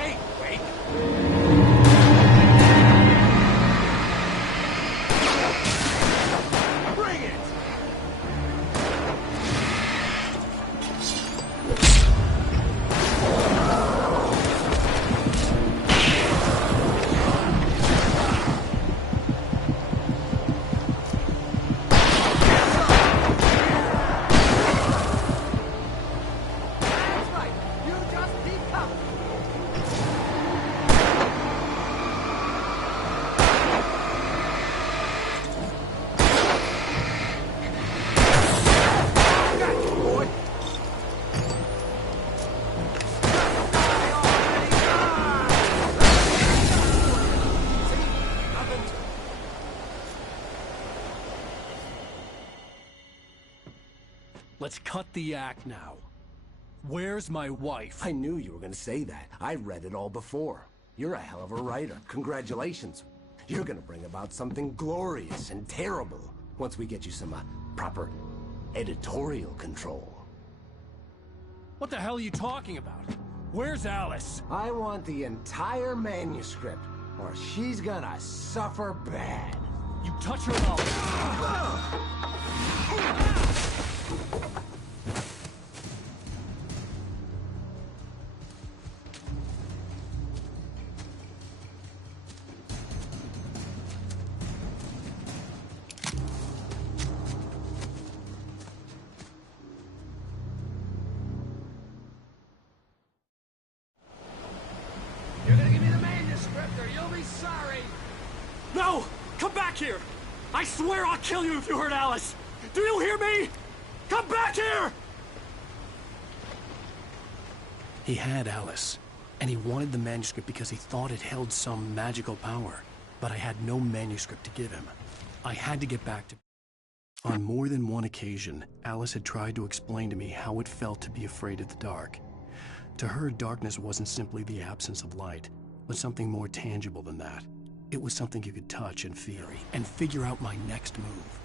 tape, Wake! Bring it! Let's cut the act now. Where's my wife? I knew you were gonna say that. I read it all before. You're a hell of a writer. Congratulations. You're gonna bring about something glorious and terrible once we get you some proper editorial control. What the hell are you talking about? Where's Alice? I want the entire manuscript, or she's gonna suffer bad. You touch her and You're gonna give me the manuscript or you'll be sorry! No! Come back here! I swear I'll kill you if you hurt Alice! Do you hear me? Come back here! He had Alice, and he wanted the manuscript because he thought it held some magical power. But I had no manuscript to give him. I had to get back to... On more than one occasion, Alice had tried to explain to me how it felt to be afraid of the dark. To her, darkness wasn't simply the absence of light, but something more tangible than that. It was something you could touch and feel, and figure out my next move.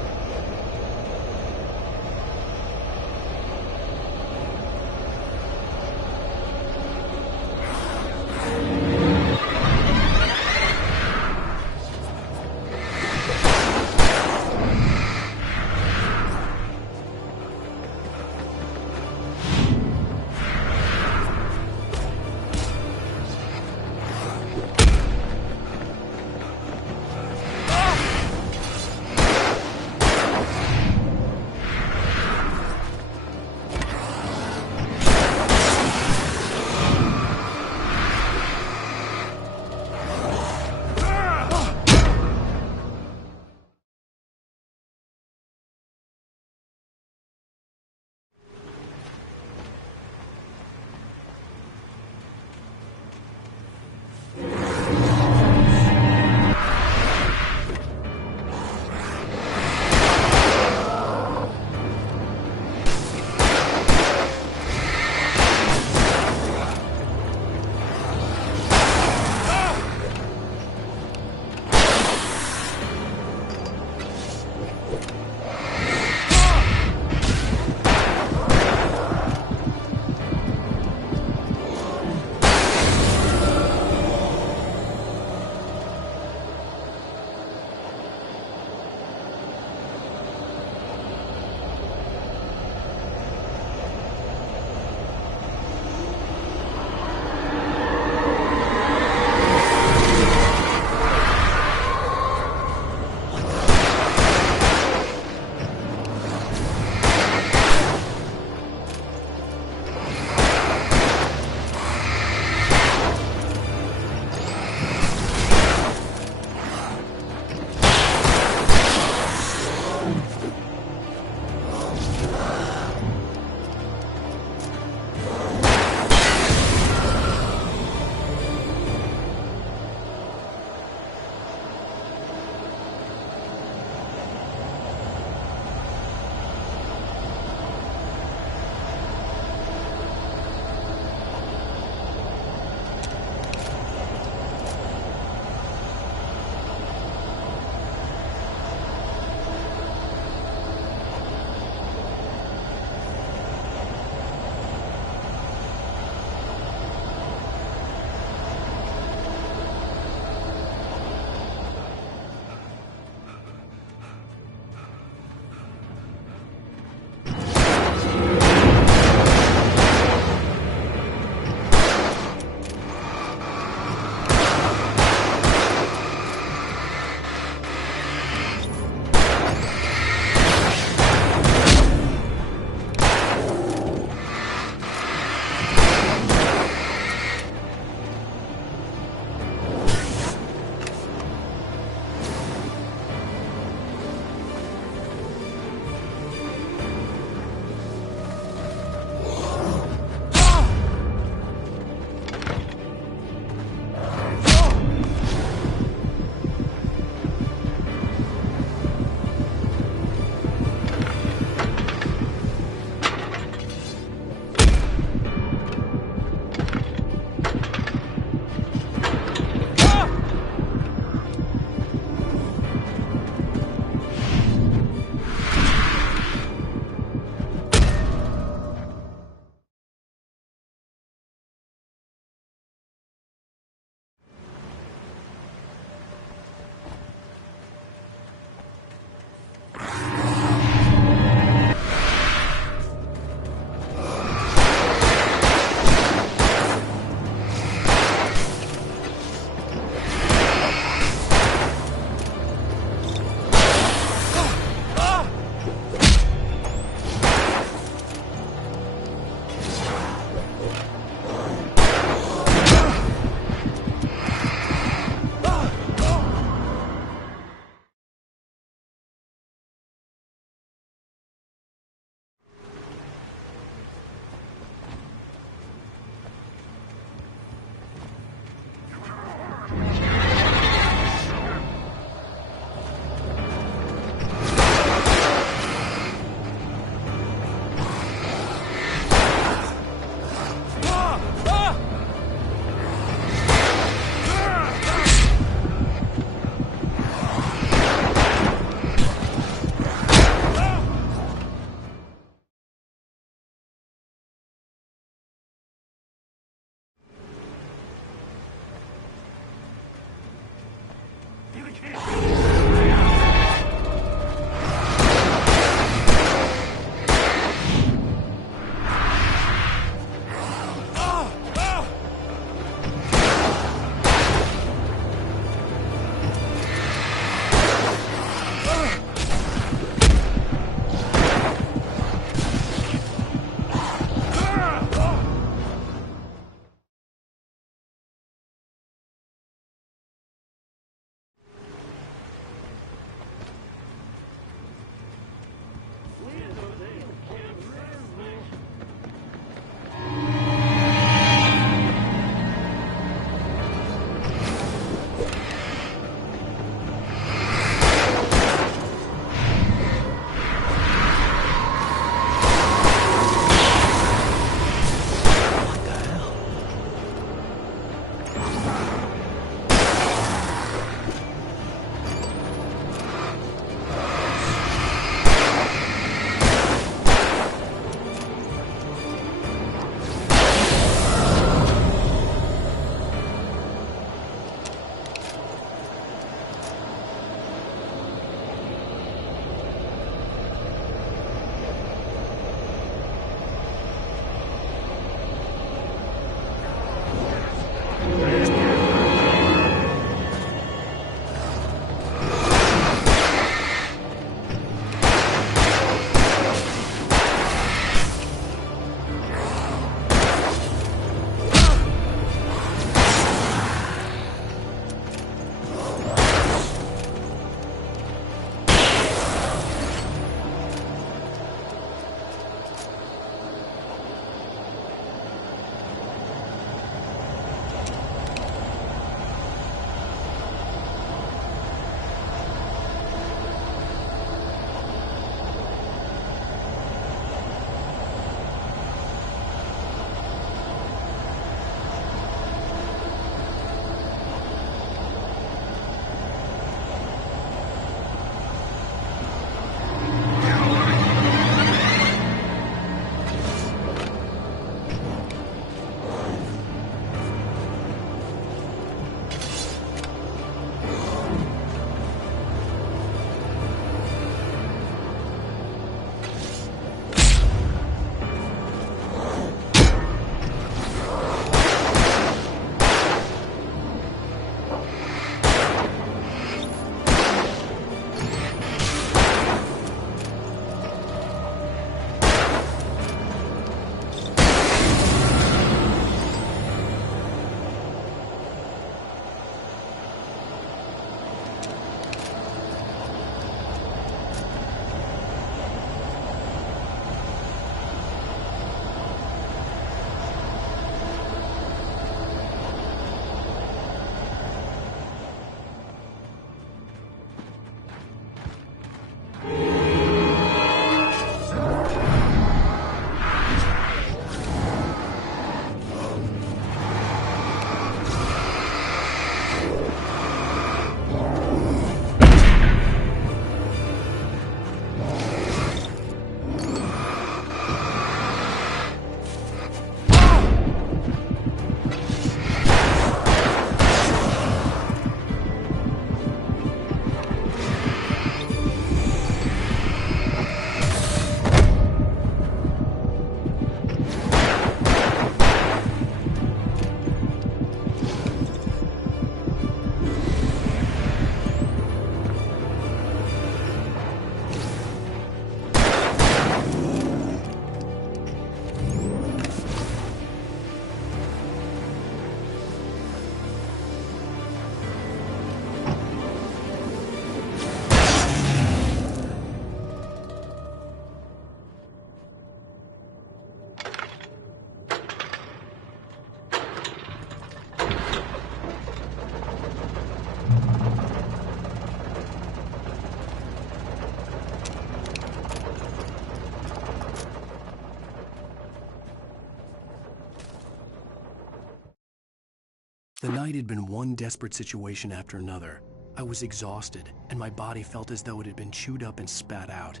The night had been one desperate situation after another. I was exhausted, and my body felt as though it had been chewed up and spat out.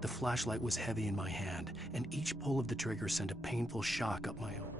The flashlight was heavy in my hand, and each pull of the trigger sent a painful shock up my own.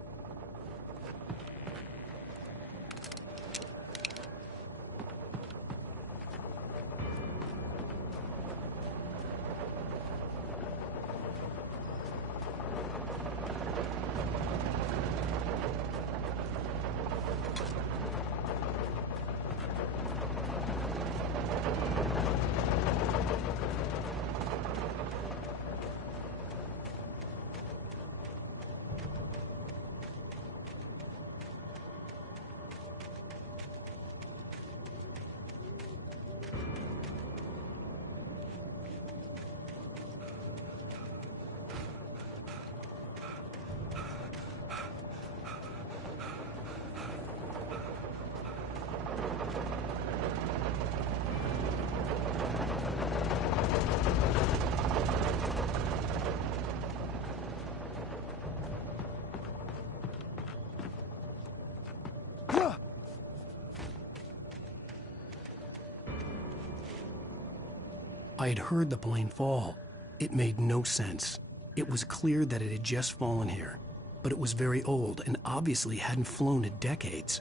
I had heard the plane fall. It made no sense. It was clear that it had just fallen here, but it was very old and obviously hadn't flown in decades.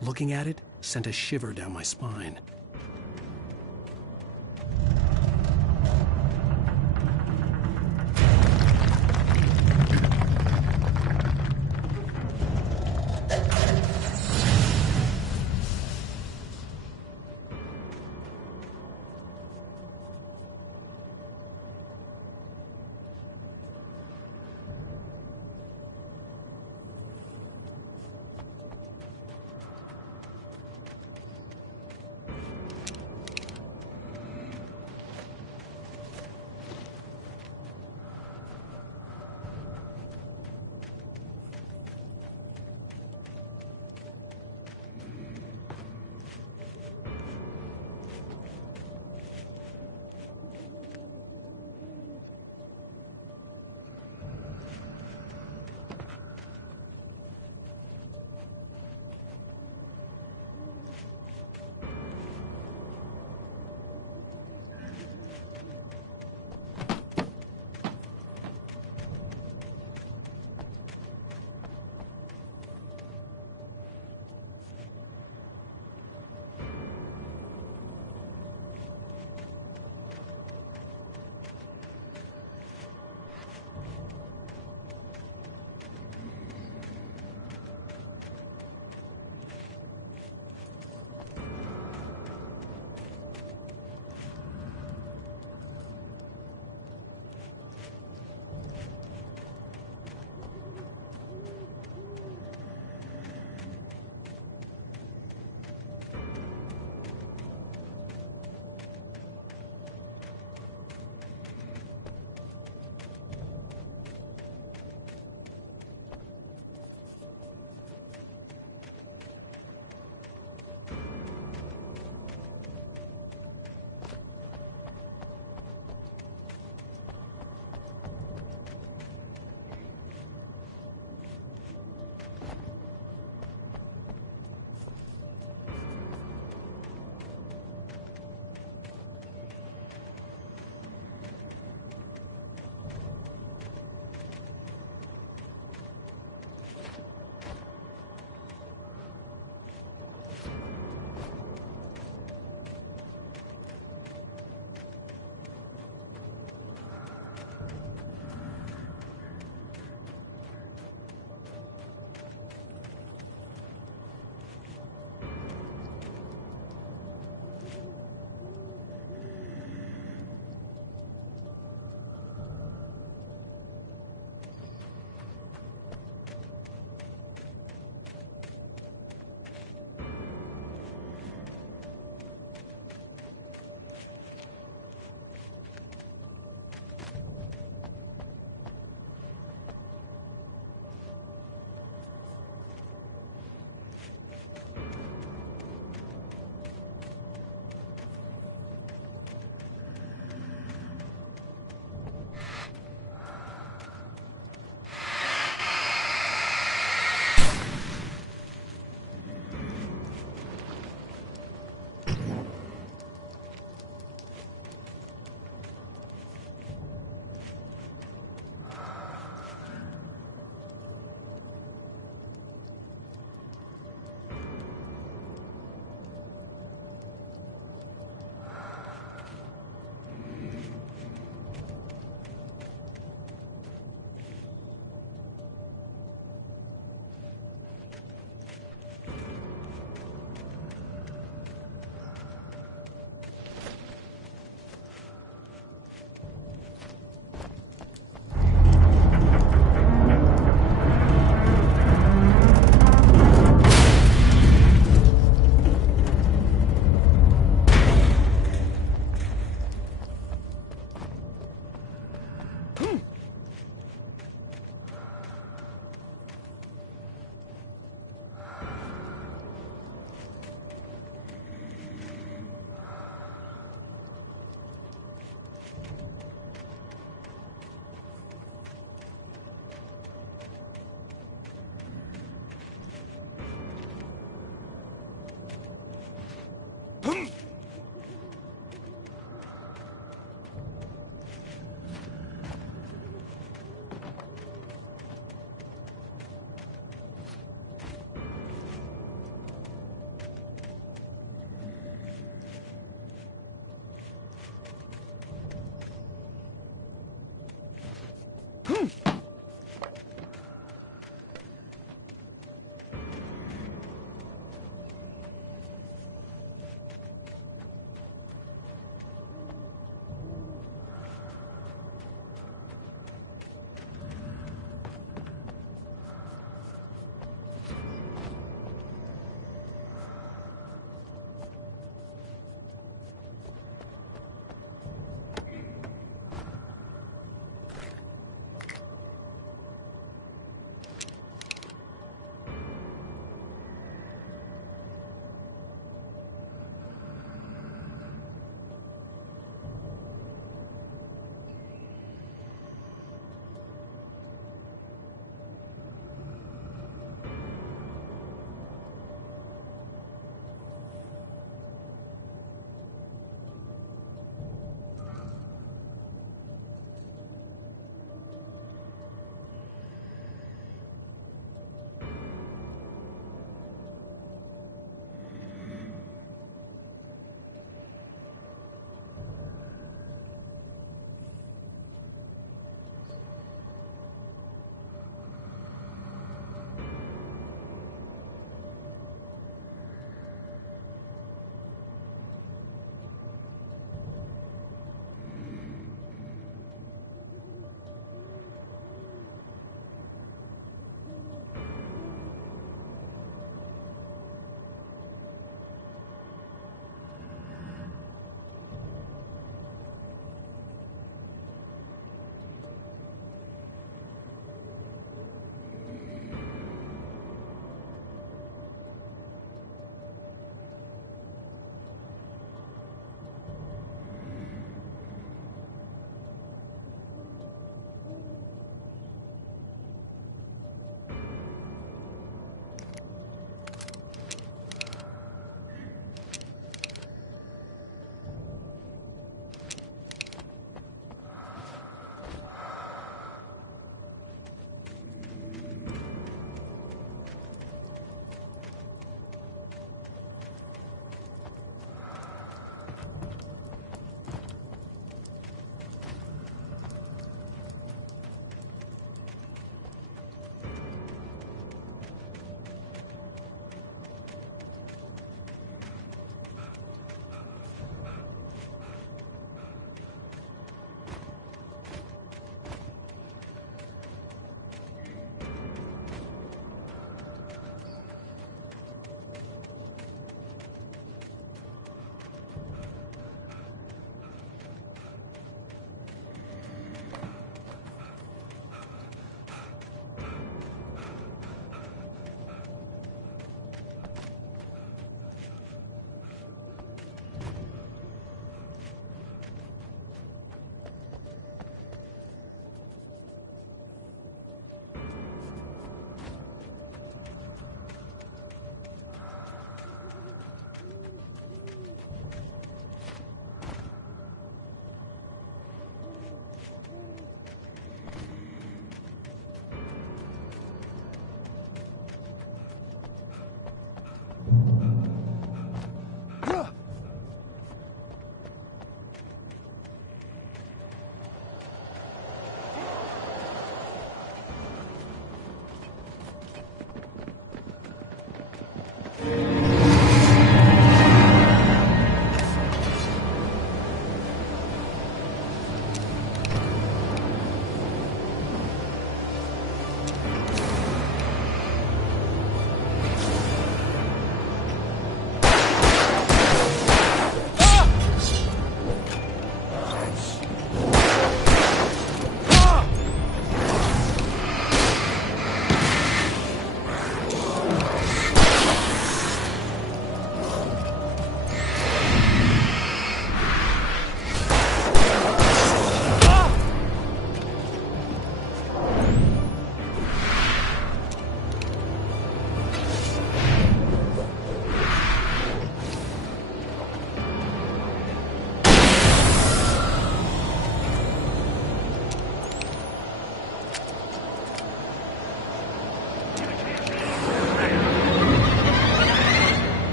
Looking at it sent a shiver down my spine.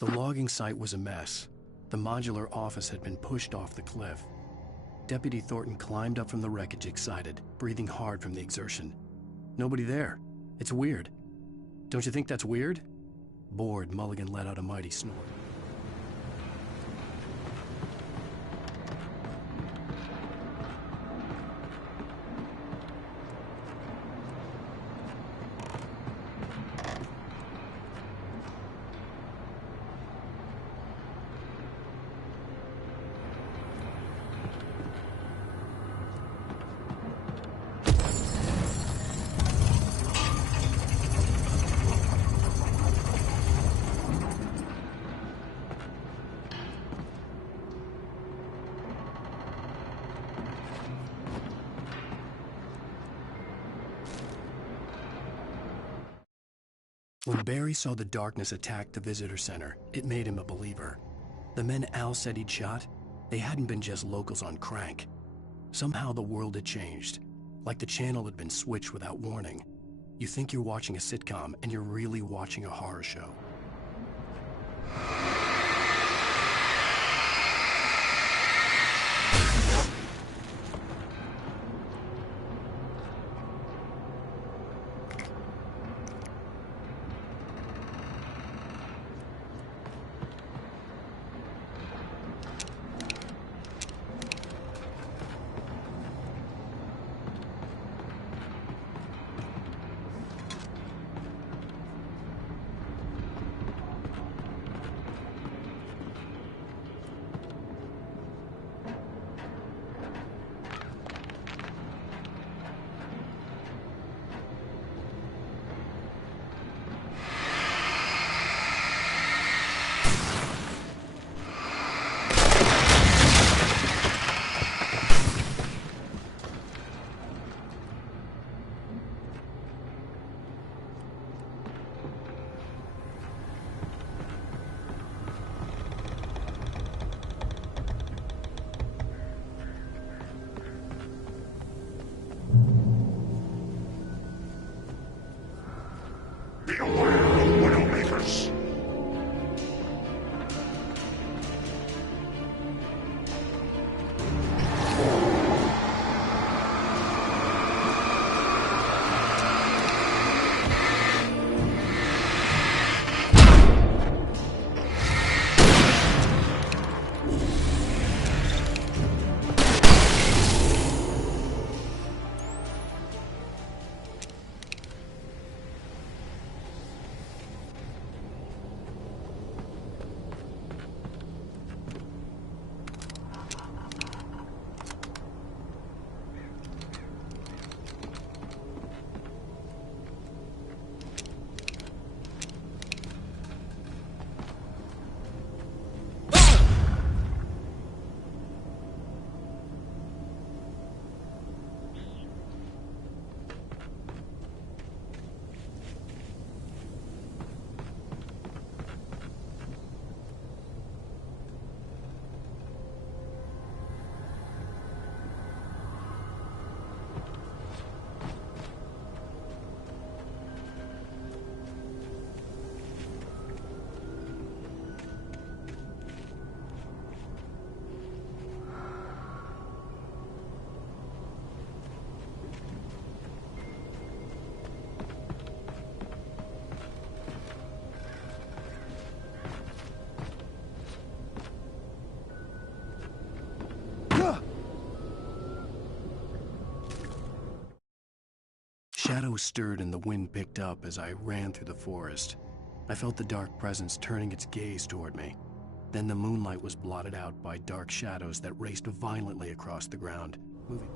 The logging site was a mess. The modular office had been pushed off the cliff. Deputy Thornton climbed up from the wreckage excited, breathing hard from the exertion. Nobody there. It's weird. Don't you think that's weird? Bored, Mulligan let out a mighty snort. When Barry saw the darkness attack the visitor center, it made him a believer. The men Al said he'd shot, they hadn't been just locals on crank. Somehow the world had changed, like the channel had been switched without warning. You think you're watching a sitcom, and you're really watching a horror show. shadows stirred and the wind picked up as I ran through the forest. I felt the dark presence turning its gaze toward me. Then the moonlight was blotted out by dark shadows that raced violently across the ground, moving.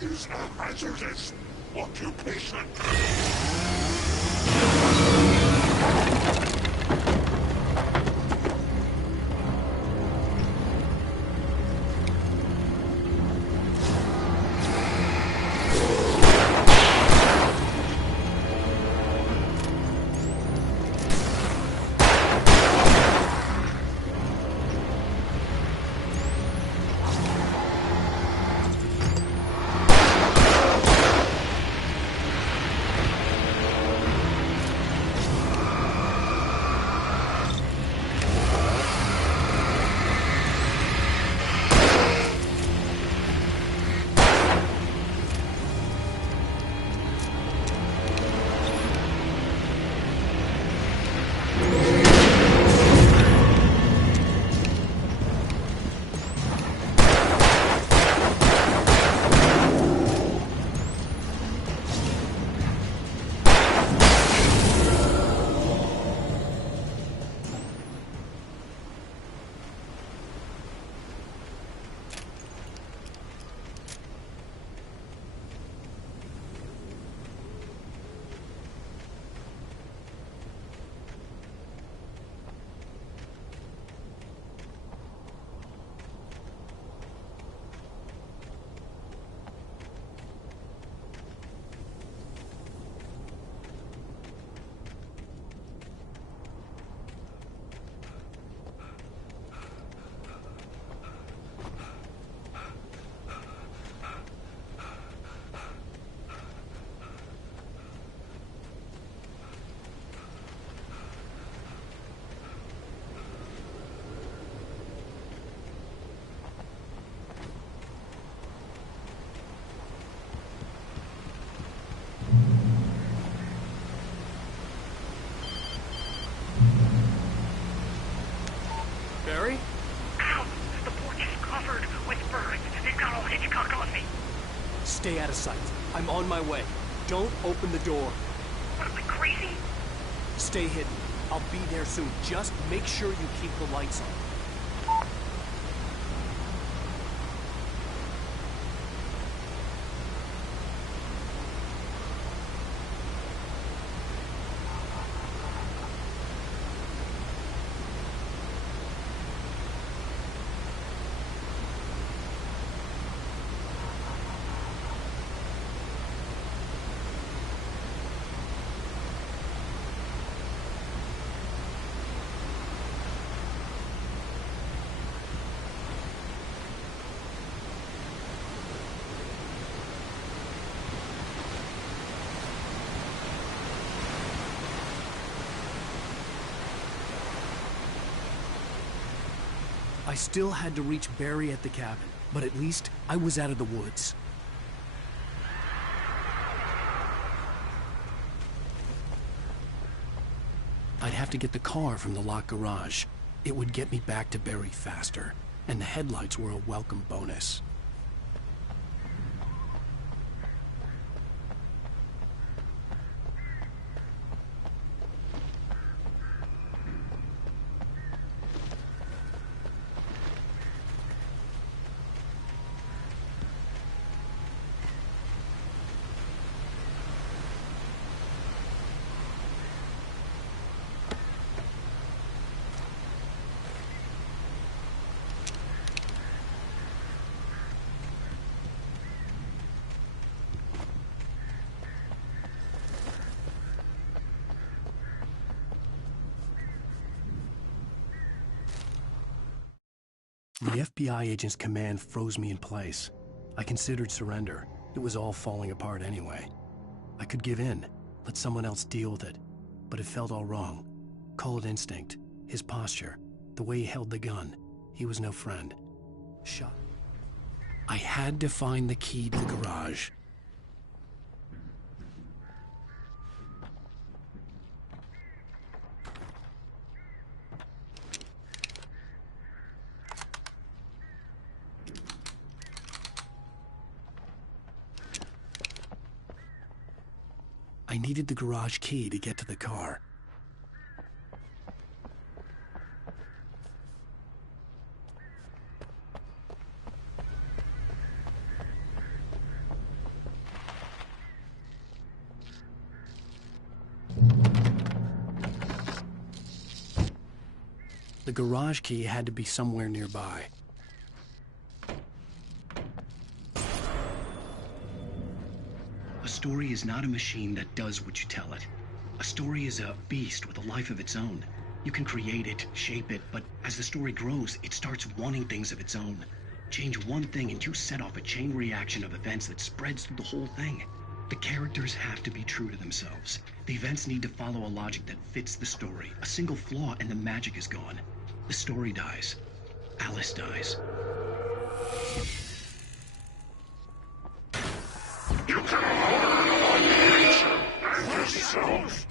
is a hazardous occupation. stay out of sight. I'm on my way. Don't open the door. What, am I crazy? Stay hidden. I'll be there soon. Just make sure you keep the lights on. I still had to reach Barry at the cabin, but at least I was out of the woods. I'd have to get the car from the locked garage. It would get me back to Barry faster, and the headlights were a welcome bonus. The FBI agent's command froze me in place. I considered surrender. It was all falling apart anyway. I could give in, let someone else deal with it, but it felt all wrong. Call it instinct, his posture, the way he held the gun. He was no friend. Shot. I had to find the key to the garage. I needed the garage key to get to the car. The garage key had to be somewhere nearby. A story is not a machine that does what you tell it. A story is a beast with a life of its own. You can create it, shape it, but as the story grows, it starts wanting things of its own. Change one thing and you set off a chain reaction of events that spreads through the whole thing. The characters have to be true to themselves. The events need to follow a logic that fits the story. A single flaw and the magic is gone. The story dies. Alice dies. You can harm my nature and yourself.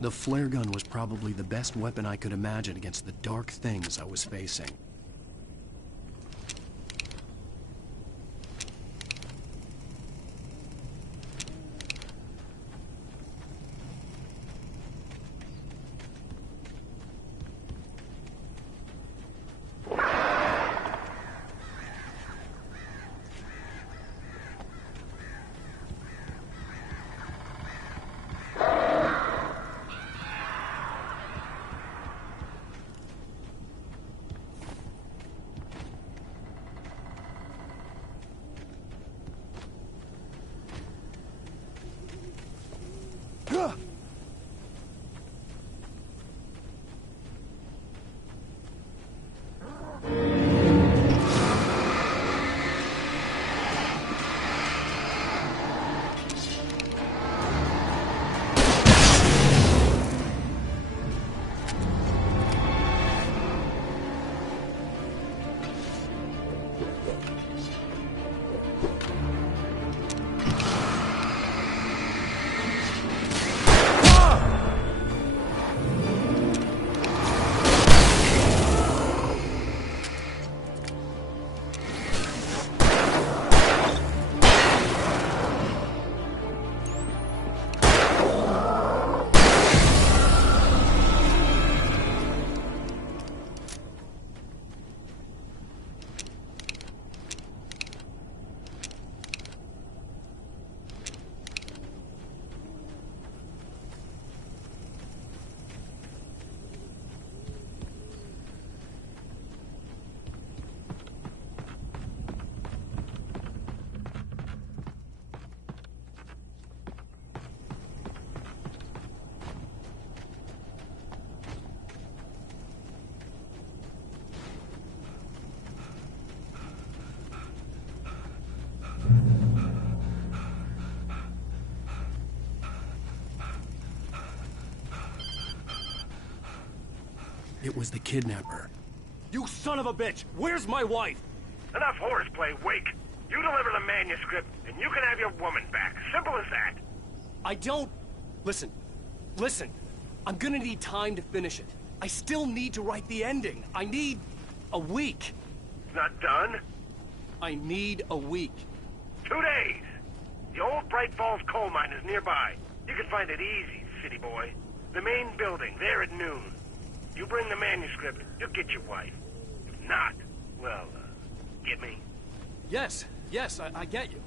The flare gun was probably the best weapon I could imagine against the dark things I was facing. It was the kidnapper. You son of a bitch! Where's my wife? Enough horseplay, Wake. You deliver the manuscript, and you can have your woman back. Simple as that. I don't... Listen. I'm gonna need time to finish it. I still need to write the ending. I need a week. It's not done? I need a week. 2 days. The old Bright Falls coal mine is nearby. You can find it easy, city boy. The main building, there at noon. You bring the manuscript, you'll get your wife. If not, well, get me? Yes, I get you.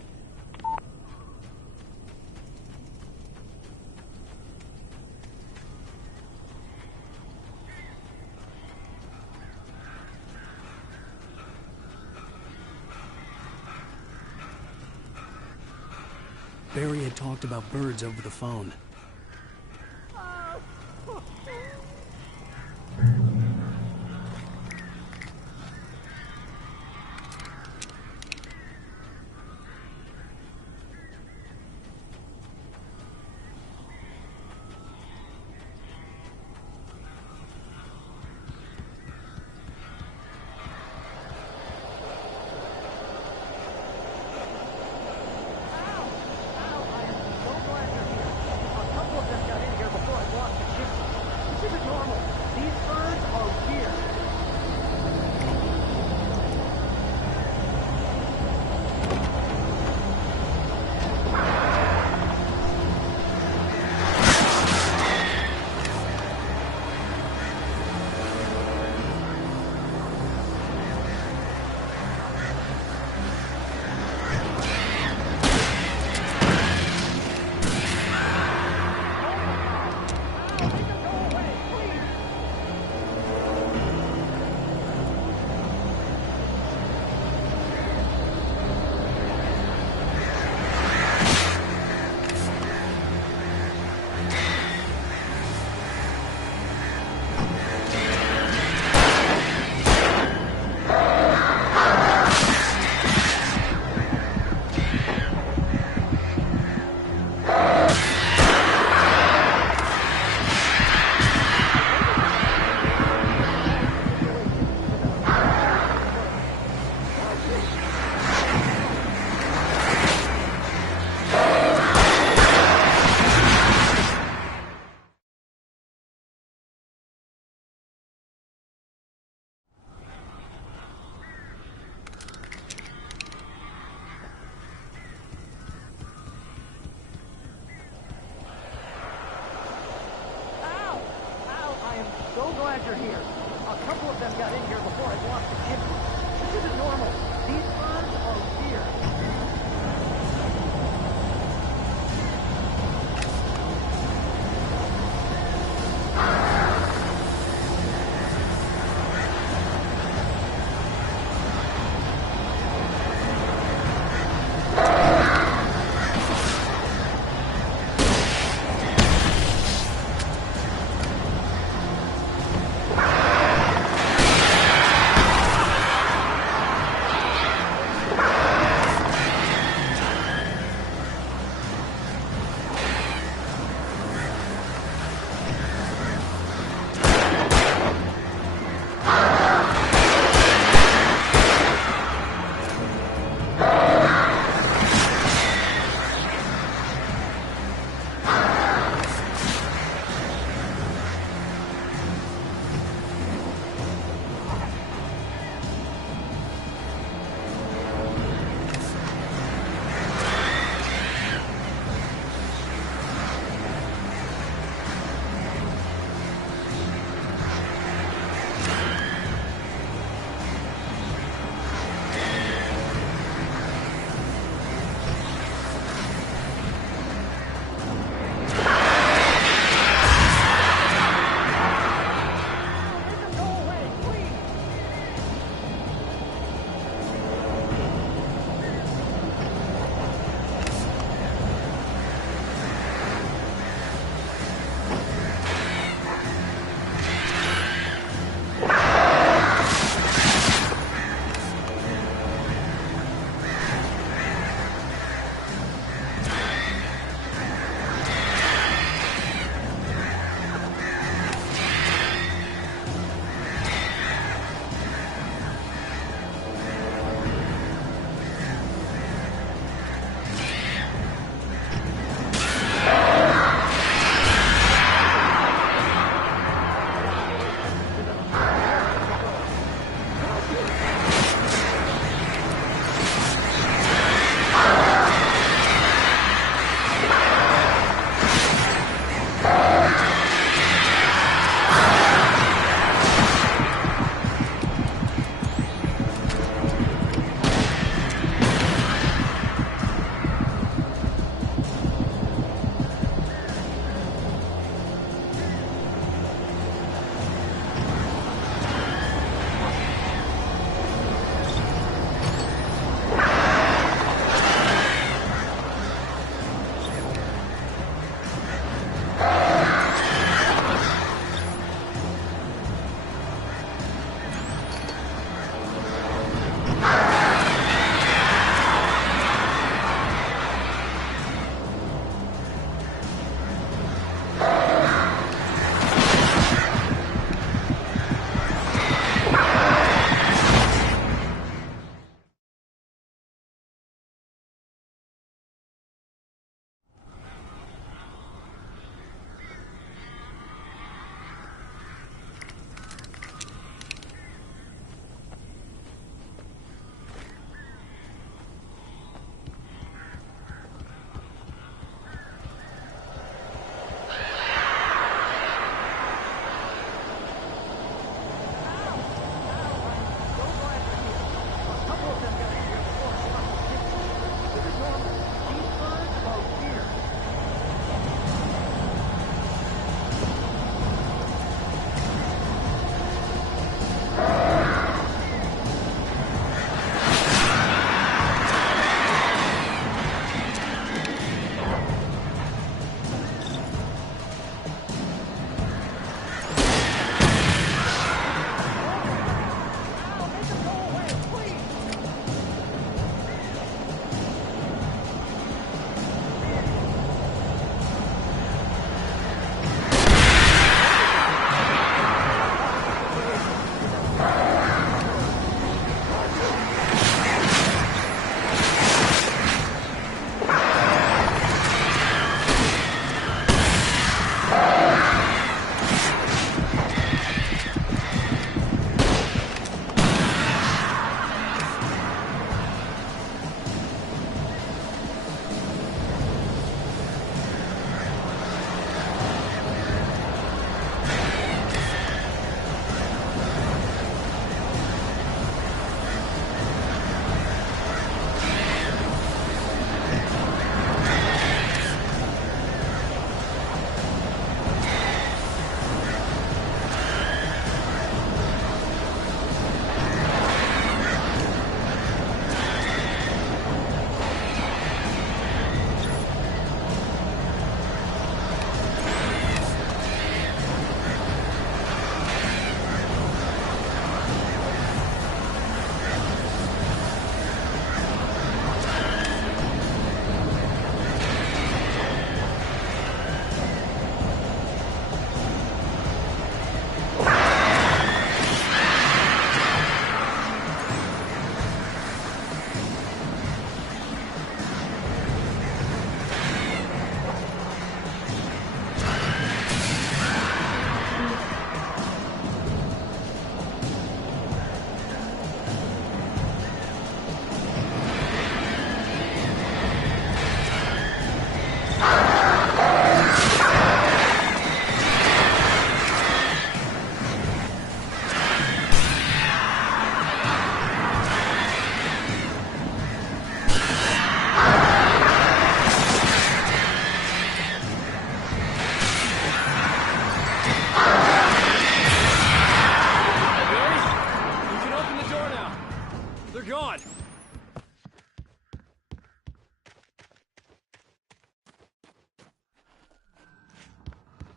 Barry had talked about birds over the phone. them got in here before I blocked the entrance. This isn't normal. These birds are weird.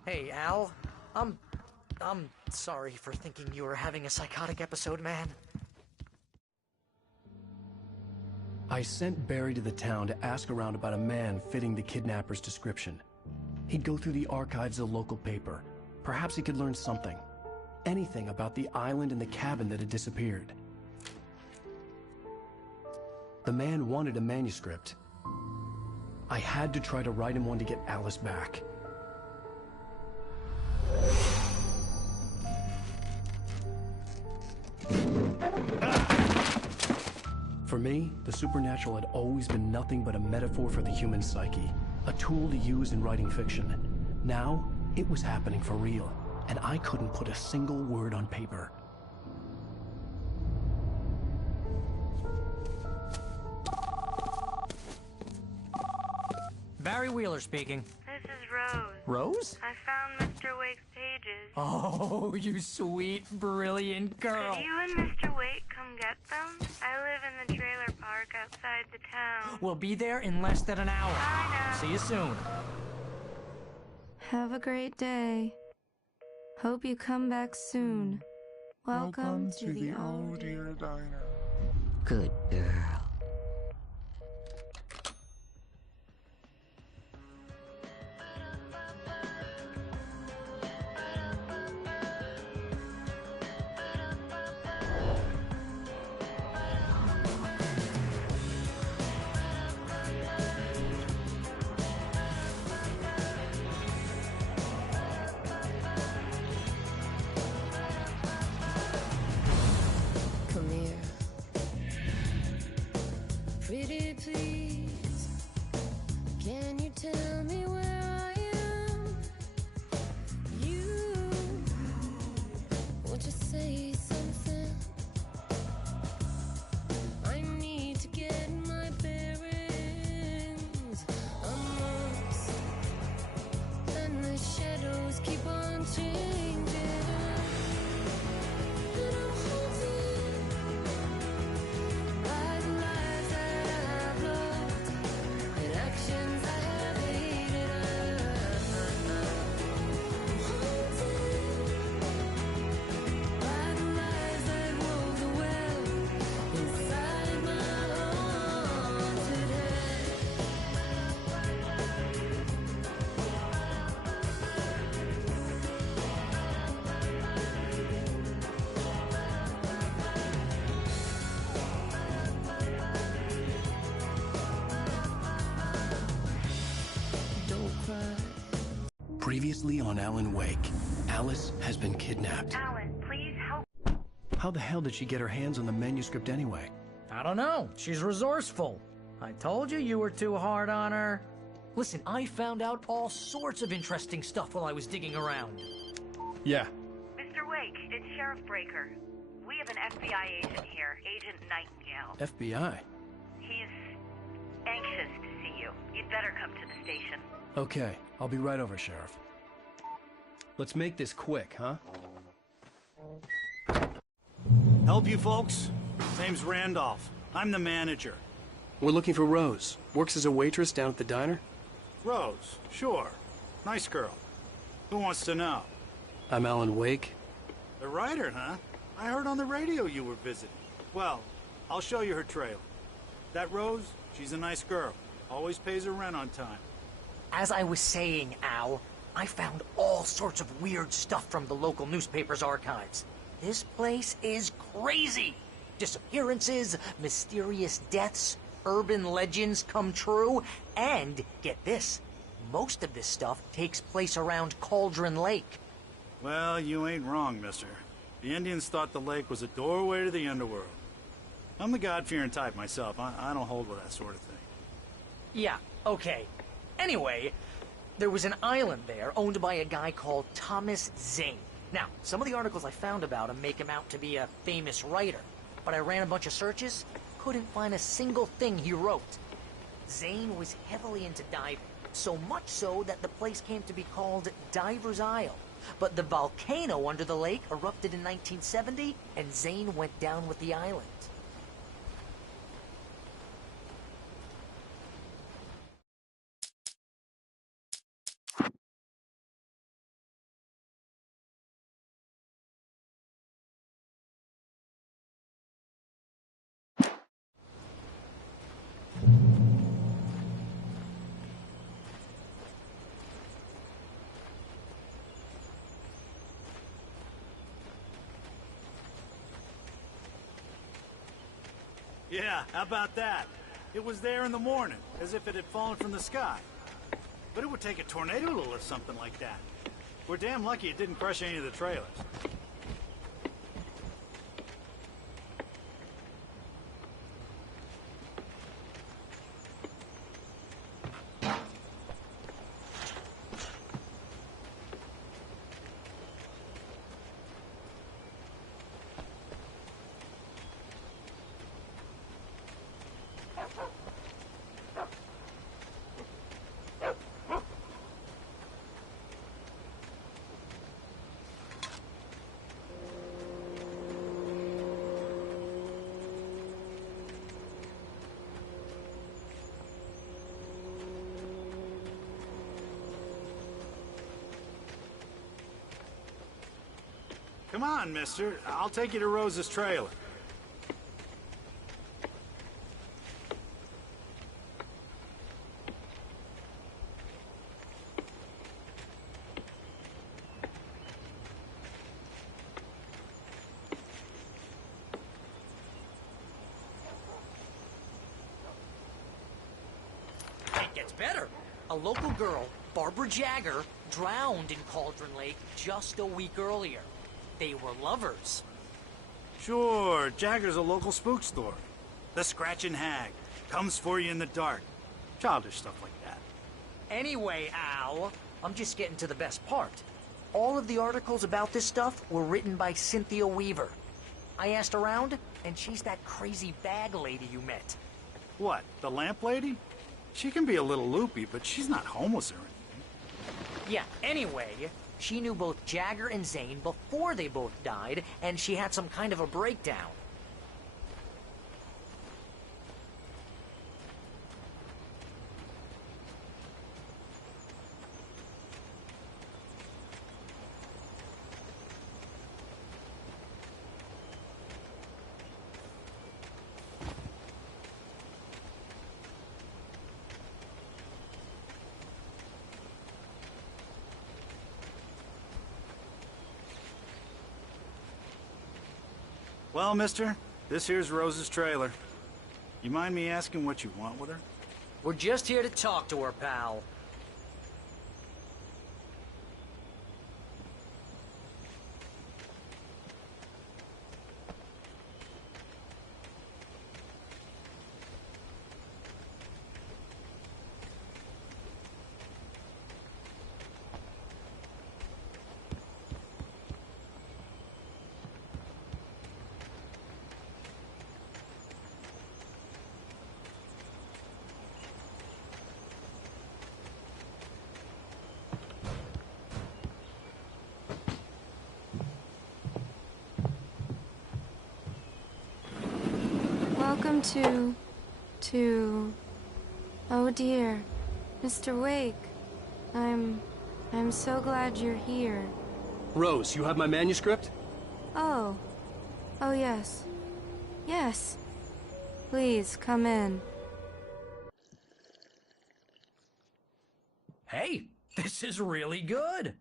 Hey, Al. I'm sorry for thinking you were having a psychotic episode, man. I sent Barry to the town to ask around about a man fitting the kidnapper's description. He'd go through the archives of the local paper. Perhaps he could learn something. Anything about the island and the cabin that had disappeared. The man wanted a manuscript. I had to try to write him one to get Alice back. For me, the supernatural had always been nothing but a metaphor for the human psyche, a tool to use in writing fiction. Now, it was happening for real, and I couldn't put a single word on paper. Barry Wheeler speaking. This is Rose. Rose? I found Mr. Wake's pages. Oh, you sweet, brilliant girl. Could you and Mr. Wake come get them? I live in the trailer park outside the town. We'll be there in less than an hour. Bye now. See you soon. Have a great day. Hope you come back soon. Welcome to the Old Dear Diner. Good girl. Come here. Pretty please, can you tell me where I am? You, won't you say something? I need to get my bearings amongst, and the shadows keep on changing. And I'm haunted by the lives that I've loved and actions I have hated. I'm haunted by the lies that wove the web inside my haunted head. Don't cry. Previously on Alan Wake, Alice has been kidnapped. Alan, please help. How the hell did she get her hands on the manuscript anyway? I don't know. She's resourceful. I told you you were too hard on her. Listen, I found out all sorts of interesting stuff while I was digging around. Yeah. Mr. Wake, it's Sheriff Breaker. We have an FBI agent here, Agent Nightingale. FBI? He's anxious to see you. You'd better come to the station. Okay, I'll be right over, Sheriff. Let's make this quick, huh? Help you folks? Name's Randolph. I'm the manager. We're looking for Rose. Works as a waitress down at the diner. Rose, sure. Nice girl. Who wants to know? I'm Alan Wake. The writer, huh? I heard on the radio you were visiting. Well, I'll show you her trailer. That Rose, she's a nice girl. Always pays her rent on time. As I was saying, Al, I found all sorts of weird stuff from the local newspaper's archives. This place is crazy. Disappearances, mysterious deaths, urban legends come true, and, get this, most of this stuff takes place around Cauldron Lake. Well, you ain't wrong, mister. The Indians thought the lake was a doorway to the underworld. I'm the God-fearing type myself. I don't hold with that sort of thing. Yeah, okay. Anyway, there was an island there owned by a guy called Thomas Zane. Now, some of the articles I found about him make him out to be a famous writer, but I ran a bunch of searches, couldn't find a single thing he wrote. Zane was heavily into diving, so much so that the place came to be called Diver's Isle. But the volcano under the lake erupted in 1970, and Zane went down with the island. Yeah, how about that? It was there in the morning, as if it had fallen from the sky. But it would take a tornado to lift something like that. We're damn lucky it didn't crush any of the trailers. Come on, mister. I'll take you to Rose's trailer. It gets better. A local girl, Barbara Jagger, drowned in Cauldron Lake just a week earlier. They were lovers. Sure, Jagger's a local spook story. The Scratching Hag. Comes for you in the dark. Childish stuff like that. Anyway, Al, I'm just getting to the best part. All of the articles about this stuff were written by Cynthia Weaver. I asked around, and she's that crazy bag lady you met. What, the lamp lady? She can be a little loopy, but she's not homeless or anything. Yeah, anyway, she knew both Jagger and Zane before they both died, and she had some kind of a breakdown. Well, mister, this here's Rose's trailer. You mind me asking what you want with her? We're just here to talk to her, pal. Welcome to... Oh dear, Mr. Wake. I'm so glad you're here. Rose, you have my manuscript? Oh. Oh yes. Yes. Please, come in. Hey, this is really good.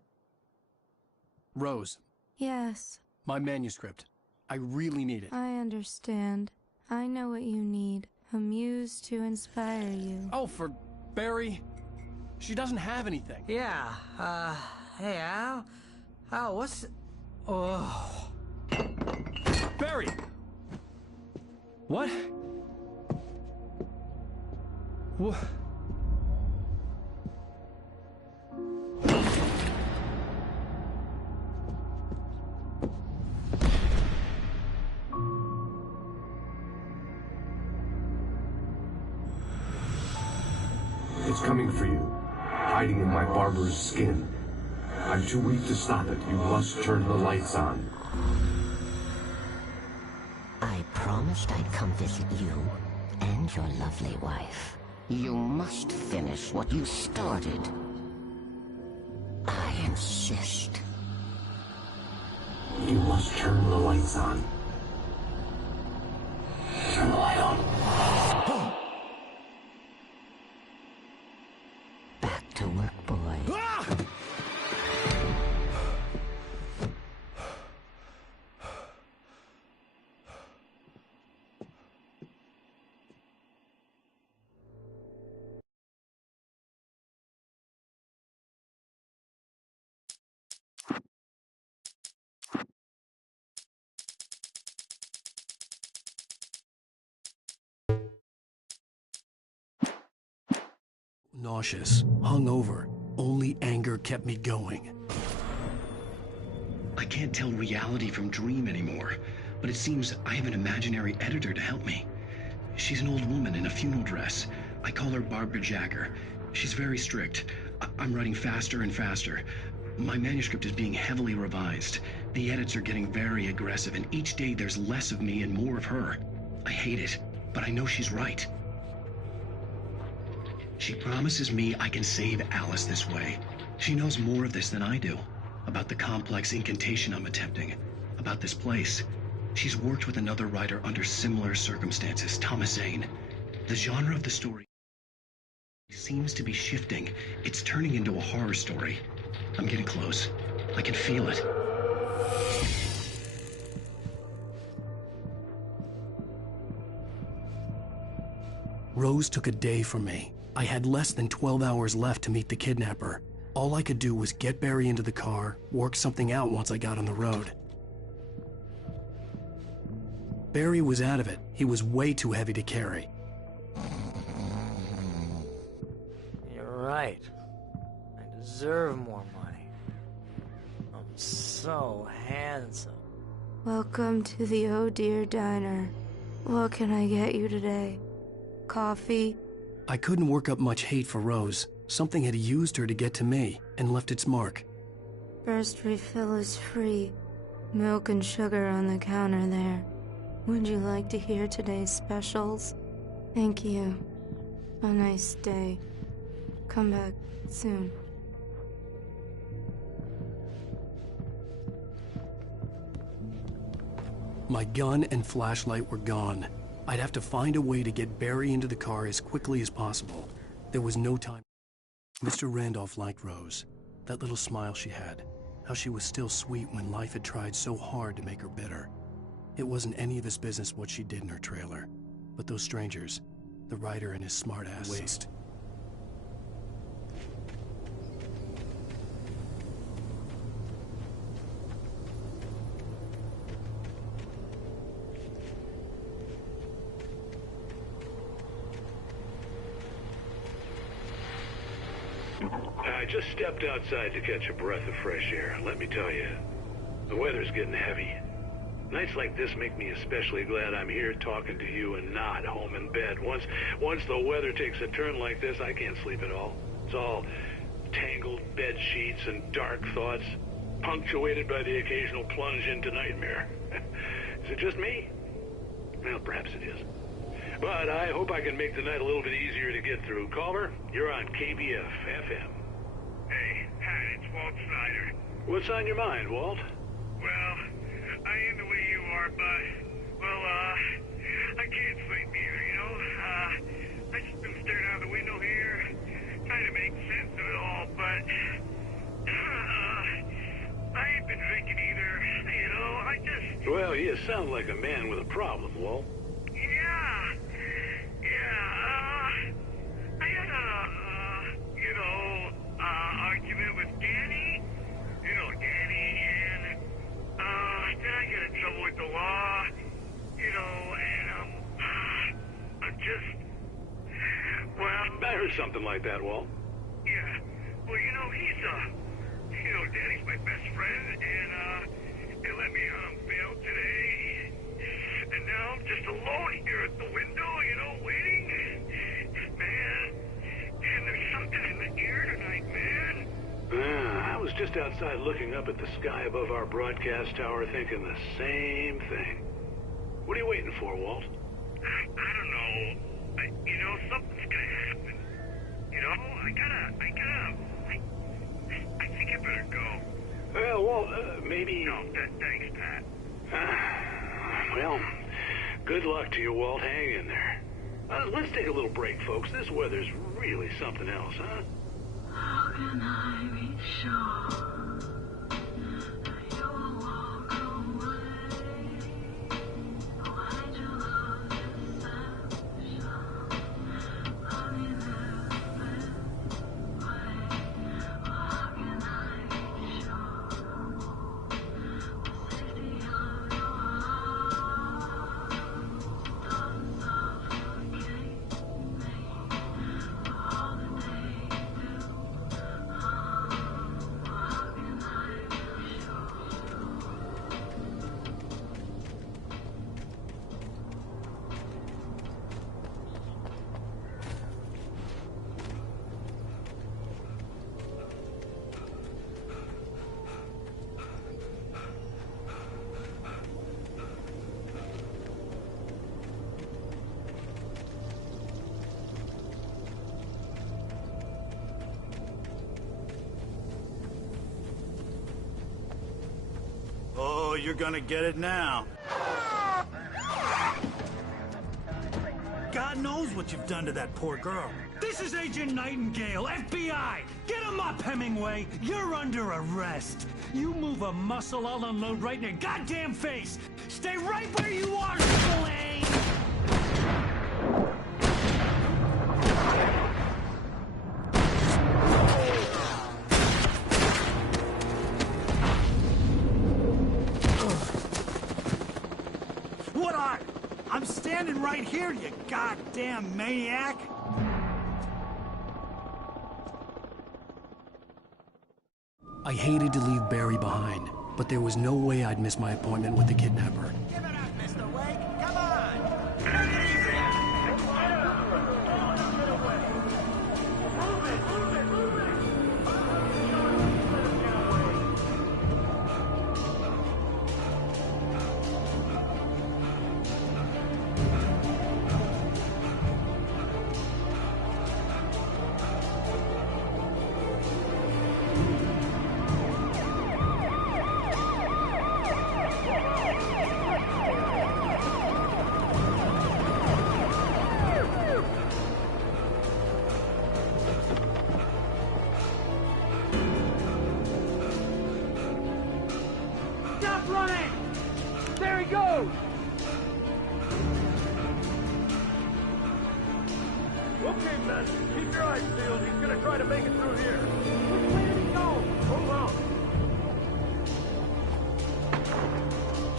Rose, Yes, my manuscript. I really need it. I understand. I know what you need. A muse to inspire you. Oh, for Barry. She doesn't have anything. Yeah, hey, Al? Al, what's... Oh... Barry! What? What? It's coming for you, hiding in my barber's skin. I'm too weak to stop it. You must turn the lights on. I promised I'd come visit you and your lovely wife. You must finish what you started. I insist. You must turn the lights on. Turn the light on. Back to work, boy. nauseous, hungover. Only anger kept me going. I can't tell reality from dream anymore, but it seems I have an imaginary editor to help me. She's an old woman in a funeral dress. I call her Barbara Jagger. She's very strict. I'm writing faster and faster. My manuscript is being heavily revised. The edits are getting very aggressive, and each day there's less of me and more of her. I hate it, but I know she's right. She promises me I can save Alice this way. She knows more of this than I do. About the complex incantation I'm attempting. About this place. She's worked with another writer under similar circumstances, Thomas Zane. The genre of the story seems to be shifting. It's turning into a horror story. I'm getting close. I can feel it. Rose took a day from me. I had less than 12 hours left to meet the kidnapper. All I could do was get Barry into the car, work something out once I got on the road. Barry was out of it. He was way too heavy to carry. You're right. I deserve more money. I'm so handsome. Welcome to the Oh Dear Diner. What can I get you today? Coffee? I couldn't work up much hate for Rose. Something had used her to get to me and left its mark. First refill is free. Milk and sugar on the counter there. Would you like to hear today's specials? Thank you. A nice day. Come back soon. My gun and flashlight were gone. I'd have to find a way to get Barry into the car as quickly as possible. There was no time. Mr. Randolph liked Rose. That little smile she had. How she was still sweet when life had tried so hard to make her bitter. It wasn't any of his business what she did in her trailer. But those strangers, the writer and his smart-ass waste. I just stepped outside to catch a breath of fresh air. Let me tell you, the weather's getting heavy. Nights like this make me especially glad I'm here talking to you and not home in bed. Once the weather takes a turn like this, I can't sleep at all. It's all tangled bed sheets and dark thoughts, punctuated by the occasional plunge into nightmare. Is it just me? Well, perhaps it is. But I hope I can make the night a little bit easier to get through. Caller, you're on KBF FM. Hey, hi, it's Walt Snyder. What's on your mind, Walt? Well, I am the way you are, but, well, I can't sleep either, you know? I just been staring out the window here, trying to make sense of it all, but, I ain't been drinking either, you know? I just... Well, you sound like a man with a problem, Walt. I had argument with Danny. You know Danny, and, then I get in trouble with the law, you know, and, I'm just, well... I heard something like that, Walt. Yeah, well, you know, Danny's my best friend, and, they let me on bail today, and now I'm just alone here at the window, you know, waiting. Man, and there's something in the air tonight, man. I was just outside looking up at the sky above our broadcast tower thinking the same thing. What are you waiting for, Walt? I don't know. You know, something's gonna happen. You know, I think I better go. Well, Walt, maybe... No, thanks, Pat. Well, good luck to you, Walt. Hang in there. Let's take a little break, folks. This weather's really something else, huh? How can I be sure that you will walk away? Why'd you love deception? Honey, there's this way. How can I be sure? The safety of your heart doesn't suffocate me. For all the days you're gonna get it now. God knows what you've done to that poor girl. This is Agent Nightingale, FBI! Get him up, Hemingway! You're under arrest! You move a muscle, I'll unload right in your goddamn face! Stay right where you are, Spillane! What are? I'm standing right here, you goddamn maniac! I hated to leave Barry behind, but there was no way I'd miss my appointment with the kidnapper. Give it up, Mr. Wake. Come on. Take it easy. Stop running! There he goes! Okay, men, keep your eyes peeled. He's gonna try to make it through here. Which way did he go? Hold on.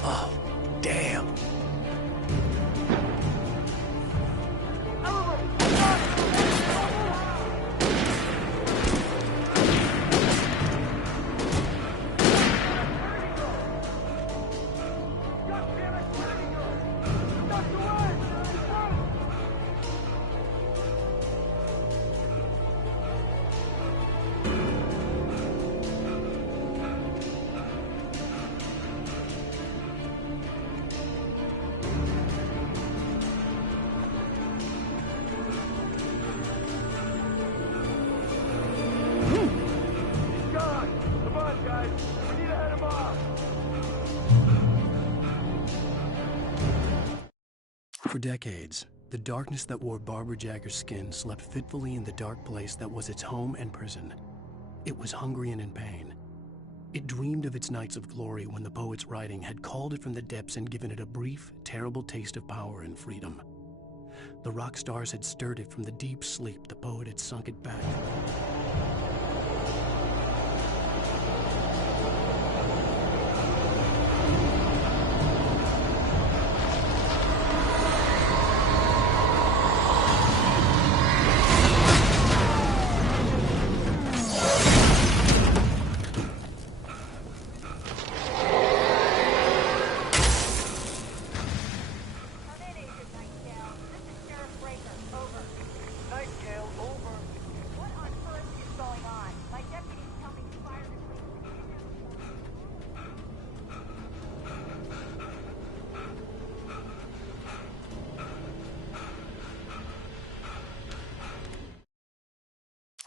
Oh, damn. For decades, the darkness that wore Barbara Jagger's skin slept fitfully in the dark place that was its home and prison. It was hungry and in pain. It dreamed of its nights of glory when the poet's writing had called it from the depths and given it a brief, terrible taste of power and freedom. The rock stars had stirred it from the deep sleep the poet had sunk it back.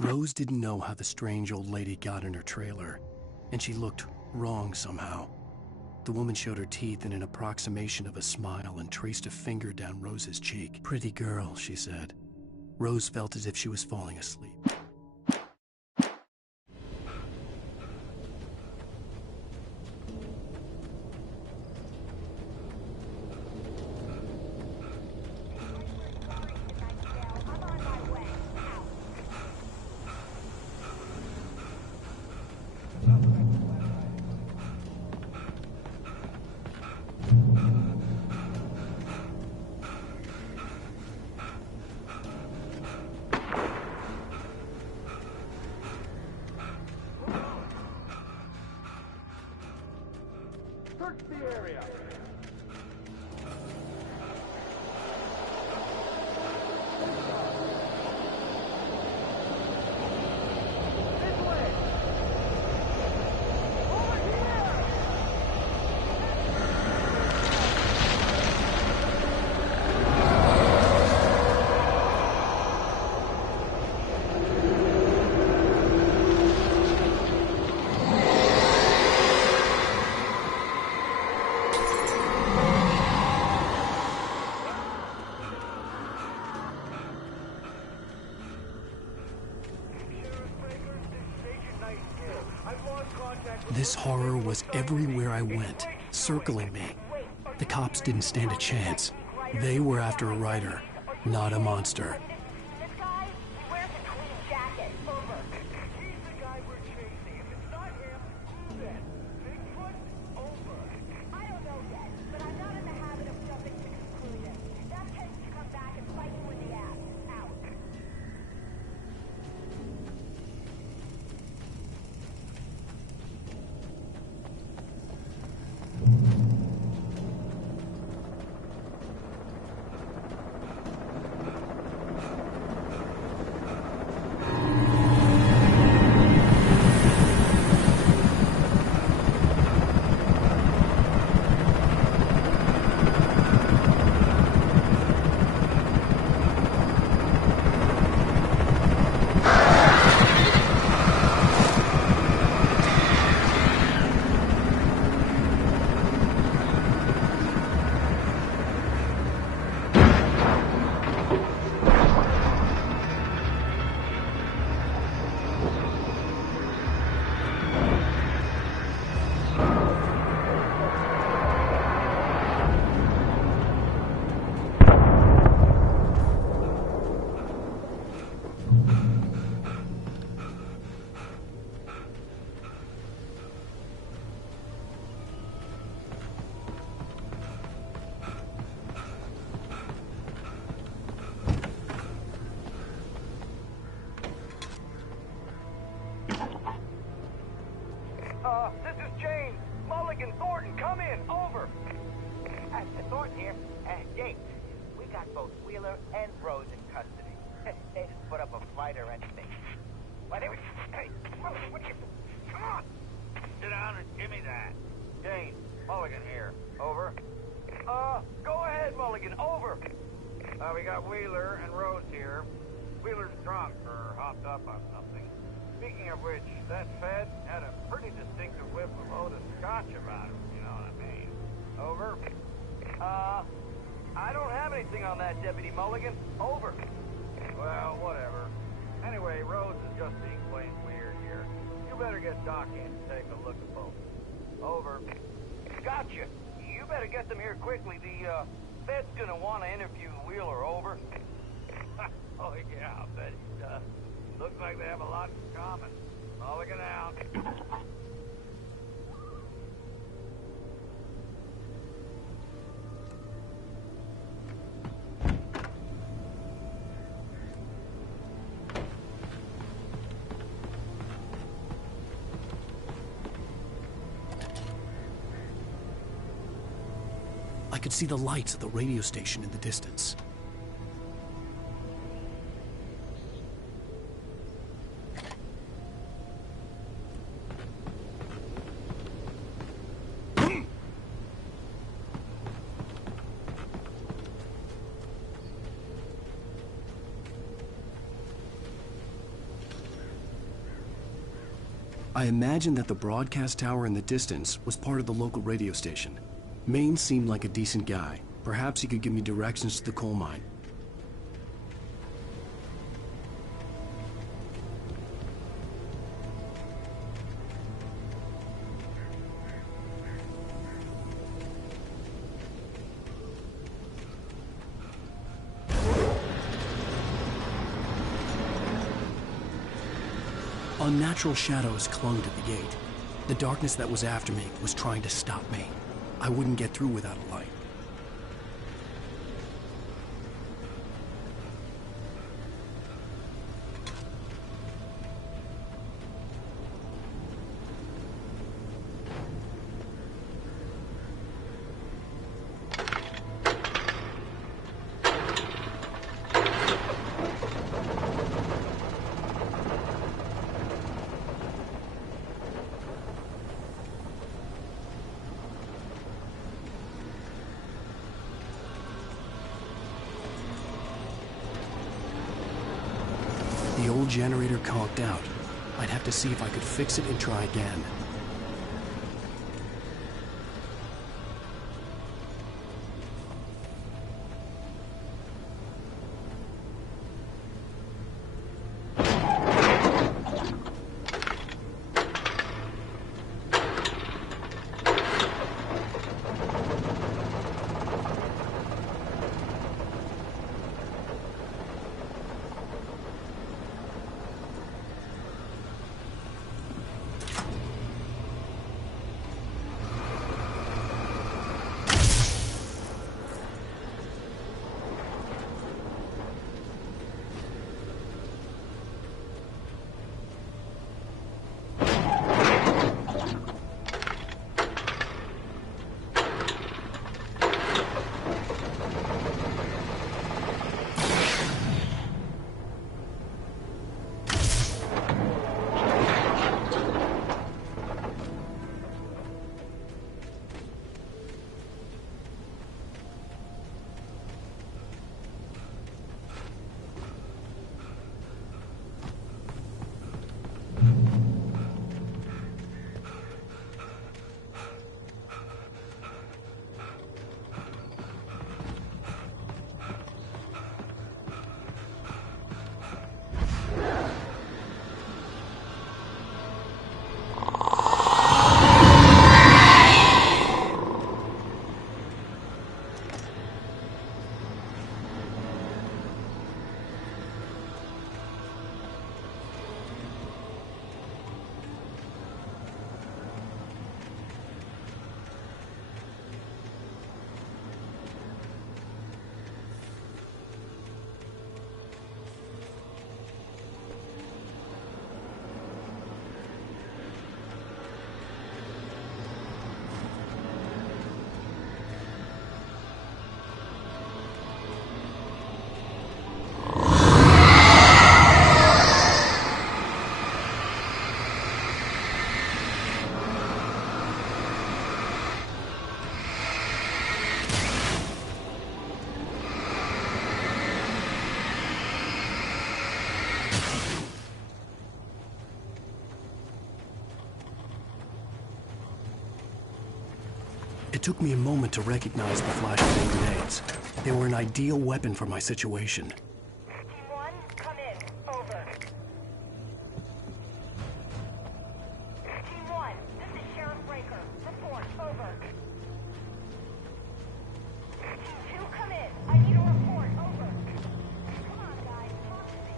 Rose didn't know how the strange old lady got in her trailer, and she looked wrong somehow. The woman showed her teeth in an approximation of a smile and traced a finger down Rose's cheek. "Pretty girl," she said. Rose felt as if she was falling asleep. Search the area. This horror was everywhere I went, circling me. The cops didn't stand a chance. They were after a writer, not a monster. This is James. Mulligan, Thornton, come in. Over. Thornton here. James, we got both Wheeler and Rose in custody. They didn't put up a fight or anything. Why, they were... Hey, Mulligan, what you... Come on. Sit down and give me that. James, Mulligan here. Over. Go ahead, Mulligan. Over. We got Wheeler and Rose here. Wheeler's drunk or hopped up on something. Speaking of which, that Fed had a pretty distinctive whiff of load of scotch about him, you know what I mean. Over. I don't have anything on that, Deputy Mulligan. Over. Well, whatever. Anyway, Rose is just being plain weird here. You better get Doc in and take a look at both. Over. Gotcha. You better get them here quickly. The, Fed's gonna want to interview Wheeler. Over. Oh, yeah, I'll bet he does. Looks like they have a lot in common. Mulligan out. I could see the lights of the radio station in the distance. I imagined that the broadcast tower in the distance was part of the local radio station. Maine seemed like a decent guy. Perhaps he could give me directions to the coal mine. Unnatural shadows clung to the gate. The darkness that was after me was trying to stop me. I wouldn't get through without a light. The old generator conked out. I'd have to see if I could fix it and try again. It took me a moment to recognize the flashbang grenades. They were an ideal weapon for my situation. Team 1, come in. Over. Team 1, this is Sheriff Breaker. Report. Over. Team 2, come in. I need a report. Over. Come on, guys. Talk to me.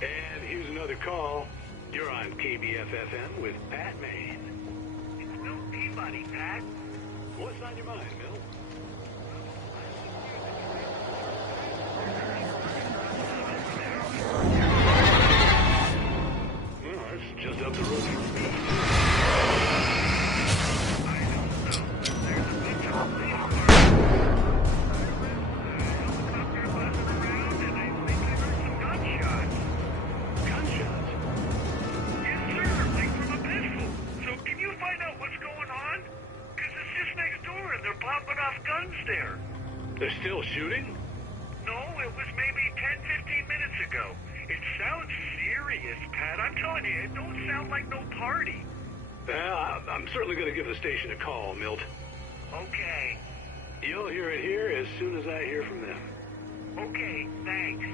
And here's another call. You're on KBFFM with Pat Maine. It's Milt Peabody, Pat. What's on your mind, Milt? Well, it's just up the road from me. They're still shooting? No, it was maybe 10, 15 minutes ago. It sounds serious, Pat. I'm telling you, it don't sound like no party. Well, I'm certainly going to give the station a call, Milt. Okay. You'll hear it here as soon as I hear from them. Okay, thanks.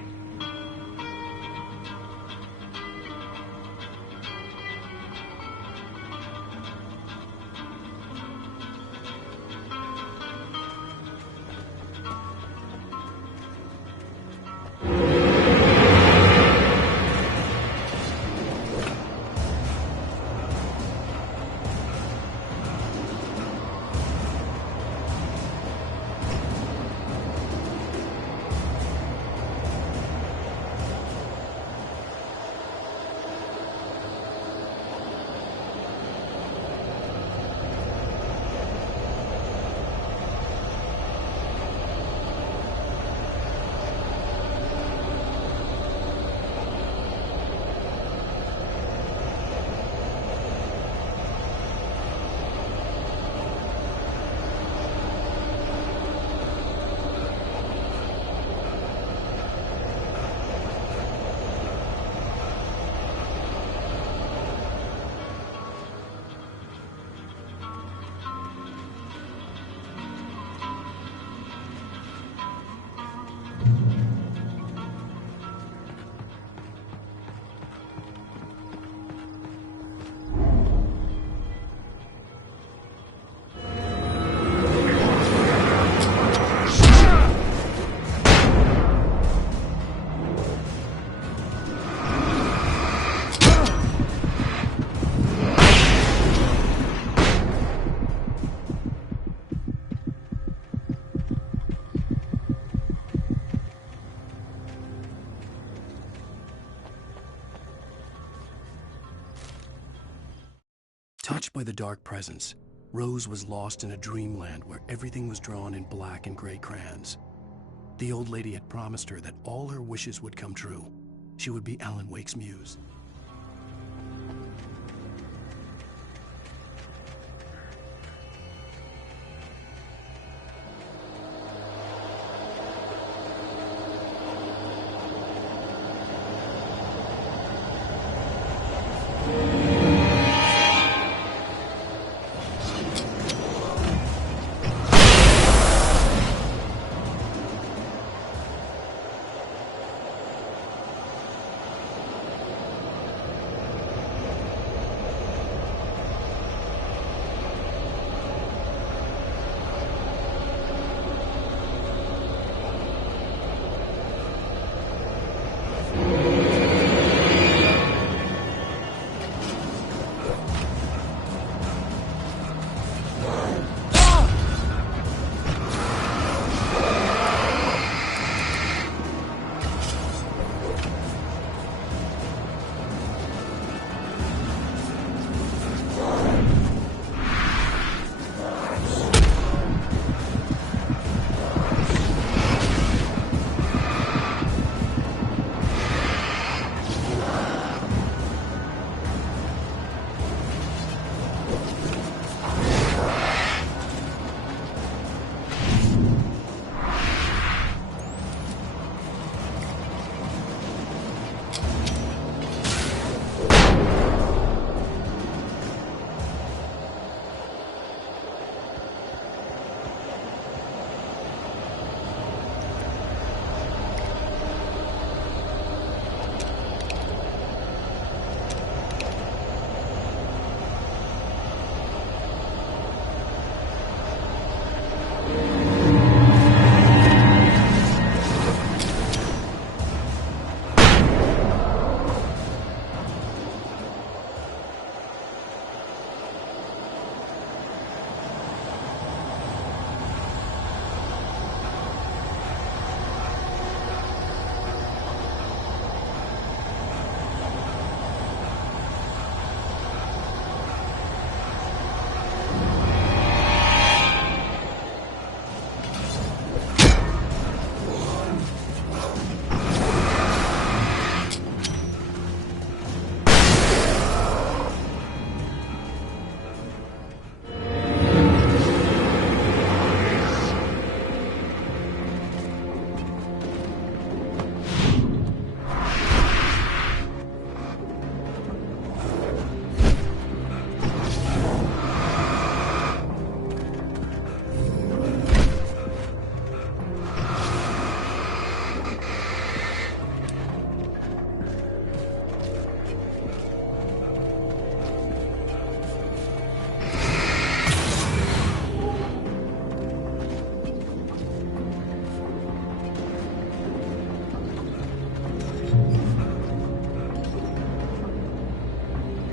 Touched by the dark presence, Rose was lost in a dreamland where everything was drawn in black and gray crayons. The old lady had promised her that all her wishes would come true. She would be Alan Wake's muse.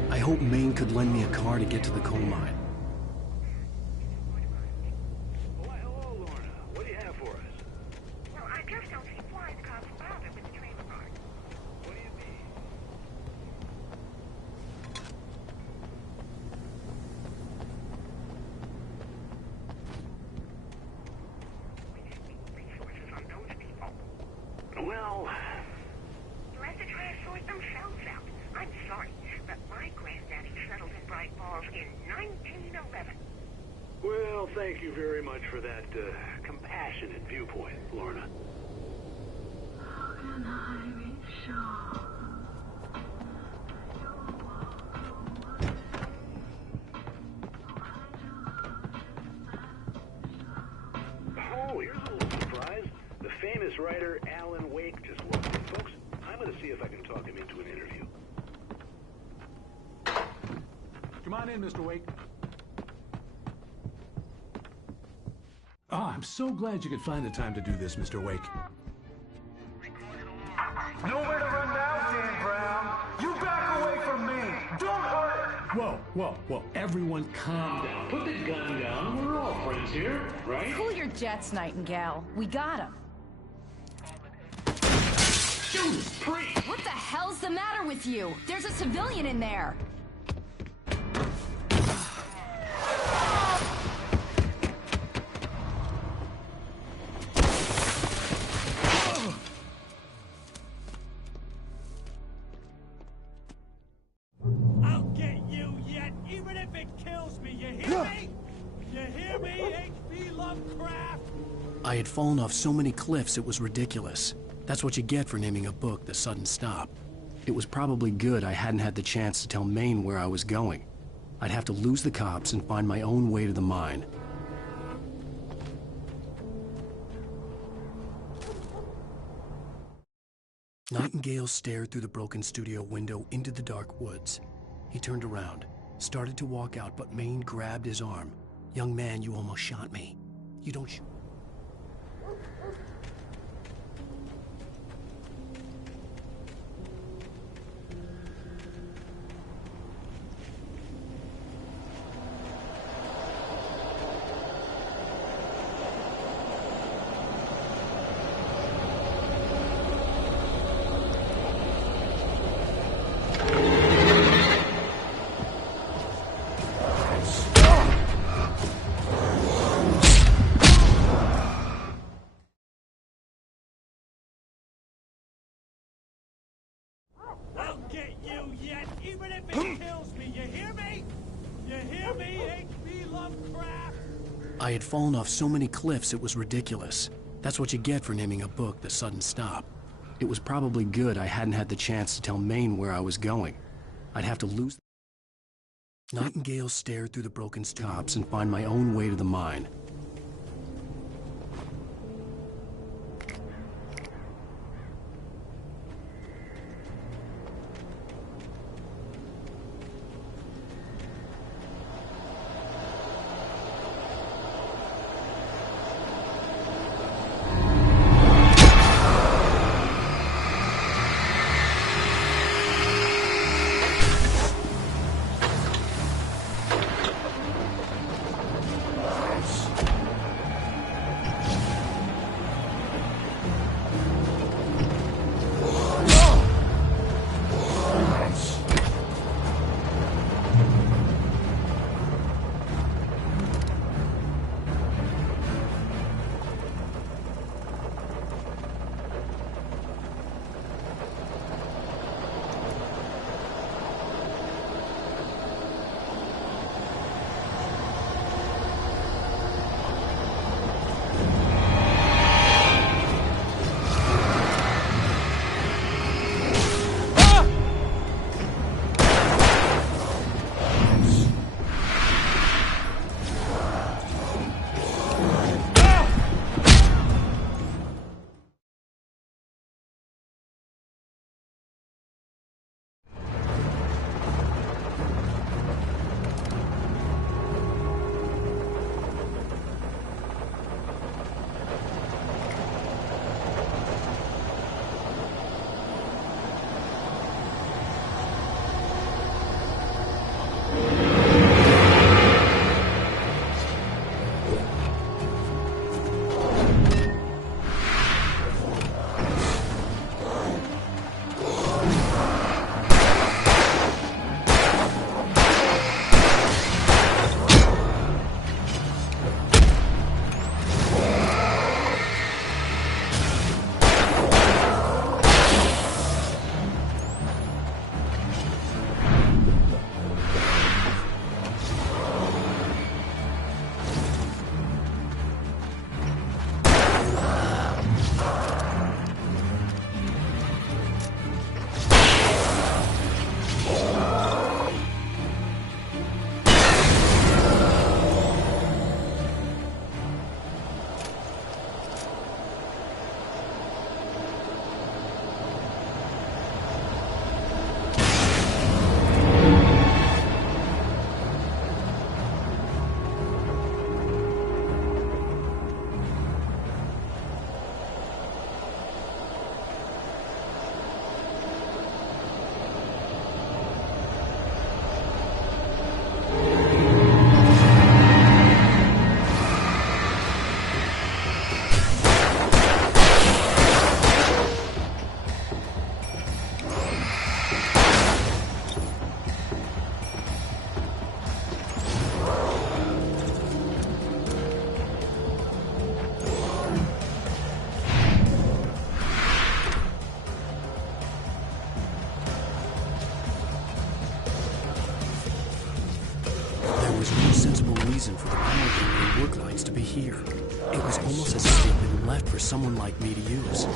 I hope Maine could lend me a car to get to the coal mine. Why, hello, Lorna. What do you have for us? Well, I just don't see why the cops bothered with the trailer park. What do you mean? Resources on those people. Well, You'll have to try to sort themselves out. I'm sorry, but my granddaddy settled in Bright Falls in 1911. well, thank you very much for that compassionate viewpoint, Lorna. How can I be sure? Oh, here's a little surprise. The famous writer Alan Wake just walked in. Folks, I'm going to see if I can talk him into an interview. Come on in, Mr. Wake. Oh, I'm so glad you could find the time to do this, Mr. Wake. Nowhere to run now, Dan Brown. You back away from me. Don't hurt her. Whoa, everyone calm down. Put the gun down. We're all friends here, right? Cool your jets, Nightingale. We got him. Judas Priest! What the hell's the matter with you? There's a civilian in there. it kills me, you hear me? You hear me, H.P. Lovecraft? I had fallen off so many cliffs it was ridiculous. That's what you get for naming a book The Sudden Stop. It was probably good I hadn't had the chance to tell Maine where I was going. I'd have to lose the cops and find my own way to the mine. Nightingale stared through the broken studio window into the dark woods. He turned around, started to walk out, but Maine grabbed his arm. "Young man, you almost shot me. You don't shoot." I'll get you yet, even if it kills me, you hear me? You hear me, H.P. Lovecraft? I had fallen off so many cliffs it was ridiculous. That's what you get for naming a book The Sudden Stop. It was probably good I hadn't had the chance to tell Maine where I was going. I'd have to lose... Nightingale stared through the broken stops and find my own way to the mine. reason for the power company work lines to be here. It was almost as if they'd been left for someone like me to use.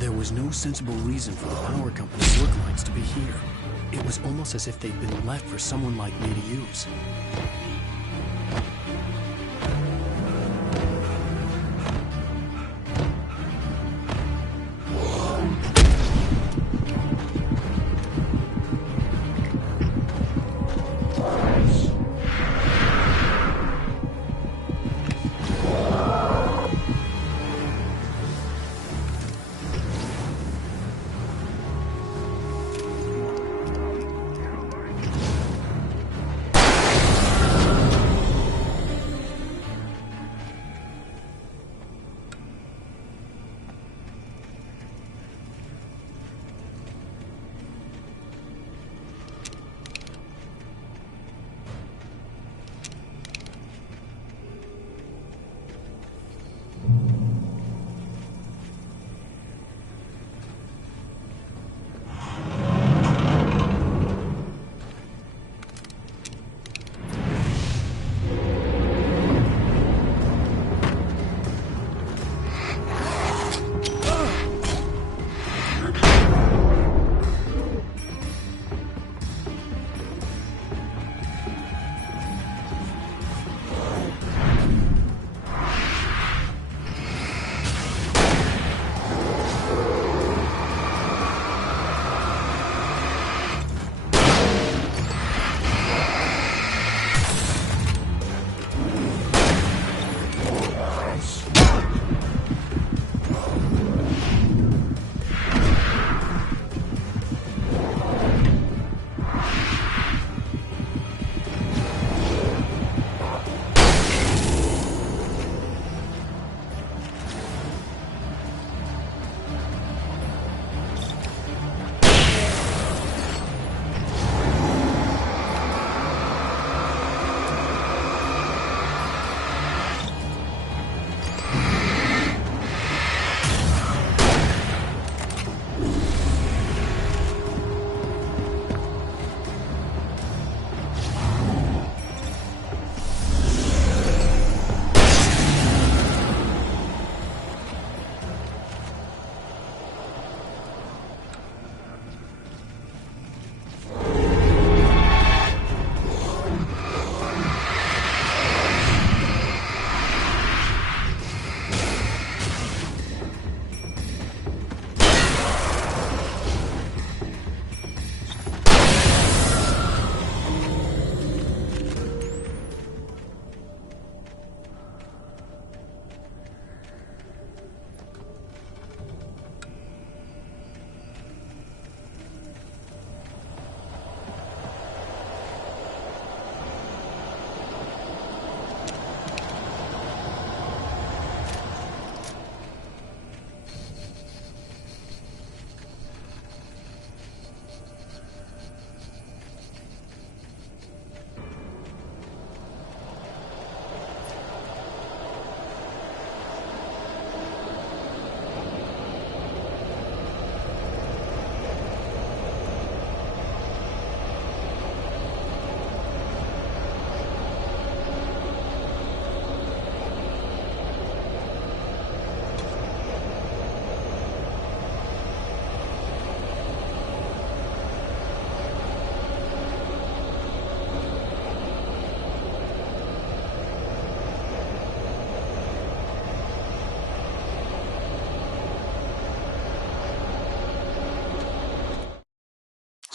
There was no sensible reason for the power company's work lines to be here. It was almost as if they'd been left for someone like me to use.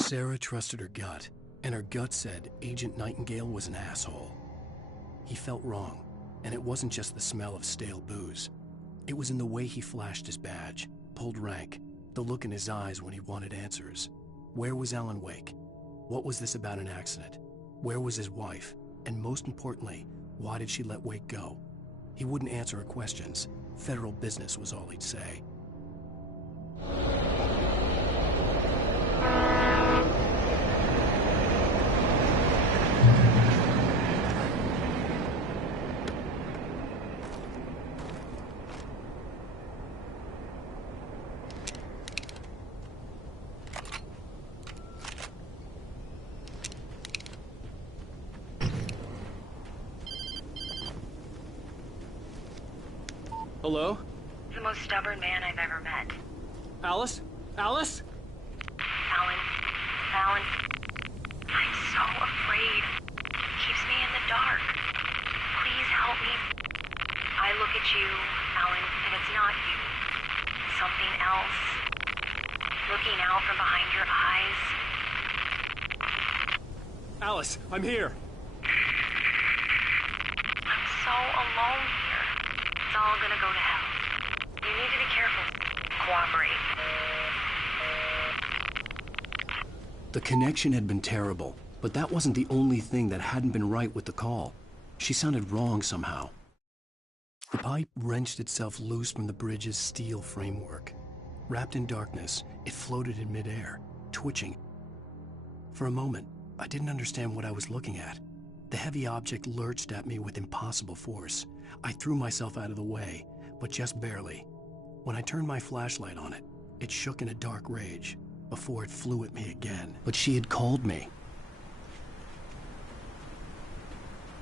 Sarah trusted her gut, and her gut said Agent Nightingale was an asshole. He felt wrong, and it wasn't just the smell of stale booze. It was in the way he flashed his badge, pulled rank, the look in his eyes when he wanted answers. Where was Alan Wake? What was this about an accident? Where was his wife? And most importantly, why did she let Wake go? He wouldn't answer her questions. Federal business was all he'd say. Hello? The most stubborn man I've ever met. Alice? Alice? Alan. Alan. I'm so afraid. He keeps me in the dark. Please help me. I look at you, Alan, and it's not you. Something else. Looking out from behind your eyes. Alice, I'm here. I'm so alone here. It's all gonna go to hell. You need to be careful. Cooperate. The connection had been terrible, but that wasn't the only thing that hadn't been right with the call. She sounded wrong somehow. The pipe wrenched itself loose from the bridge's steel framework. Wrapped in darkness, it floated in midair, twitching. For a moment, I didn't understand what I was looking at. The heavy object lurched at me with impossible force. I threw myself out of the way, but just barely. When I turned my flashlight on it, it shook in a dark rage before it flew at me again. But she had called me.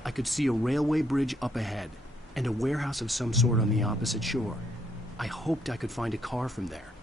I could see a railway bridge up ahead and a warehouse of some sort on the opposite shore. I hoped I could find a car from there.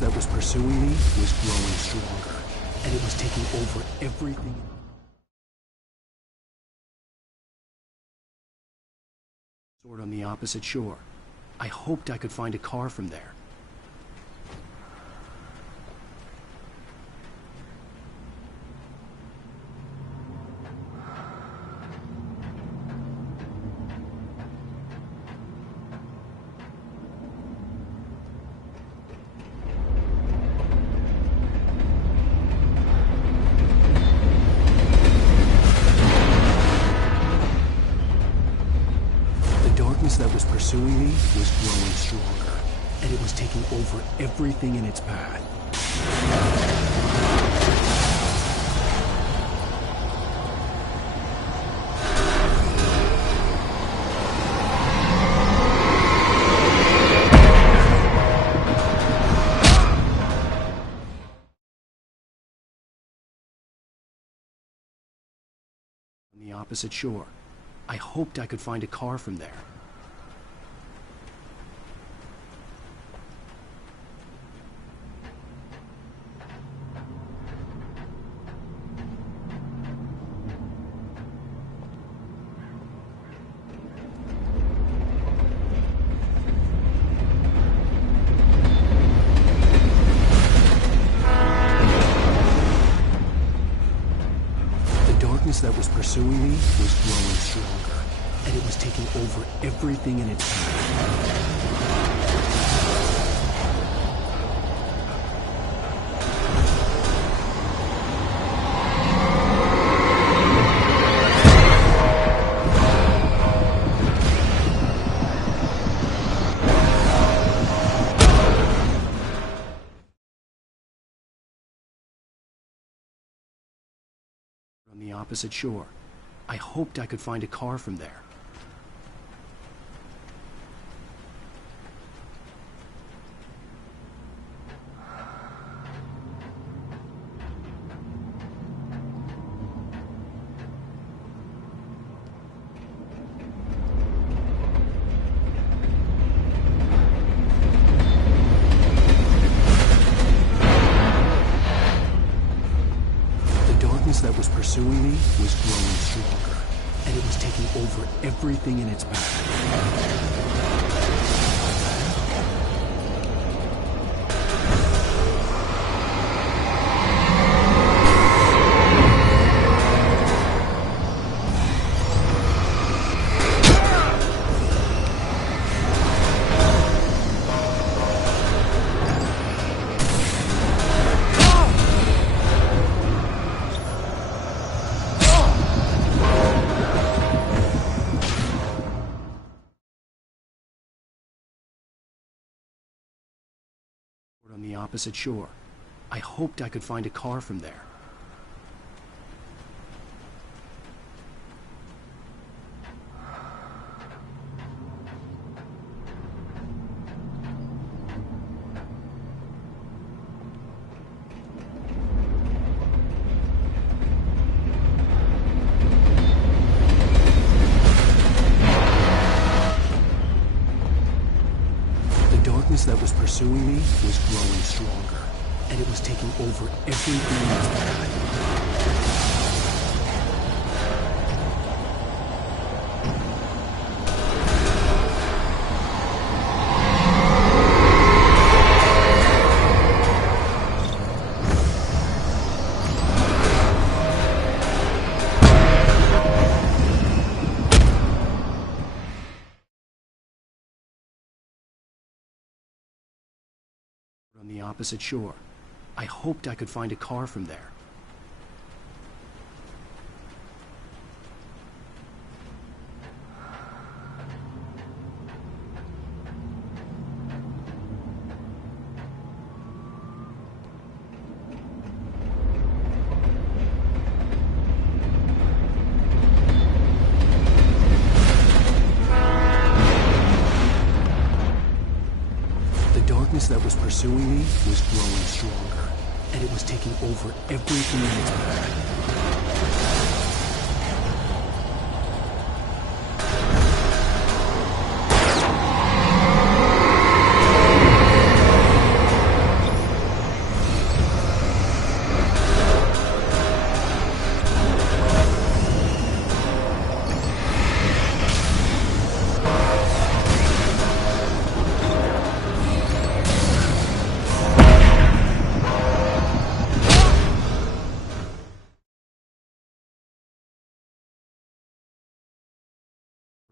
That was pursuing me was growing stronger, and it was taking over everything. Sword on the opposite shore. I hoped I could find a car from there. That was pursuing me was growing stronger, and it was taking over everything in its path. On the opposite shore. I hoped I could find a car from there. That was pursuing me was growing stronger, and it was taking over everything in its path. On the opposite shore. I hoped I could find a car from there. pursuing me was growing stronger, and it was taking over everything in its path. On the opposite shore. I hoped I could find a car from there. That was pursuing me was growing stronger, and it was taking over everything in its path. On the opposite shore. I hoped I could find a car from there. That was pursuing me was growing stronger, and it was taking over everything in its path.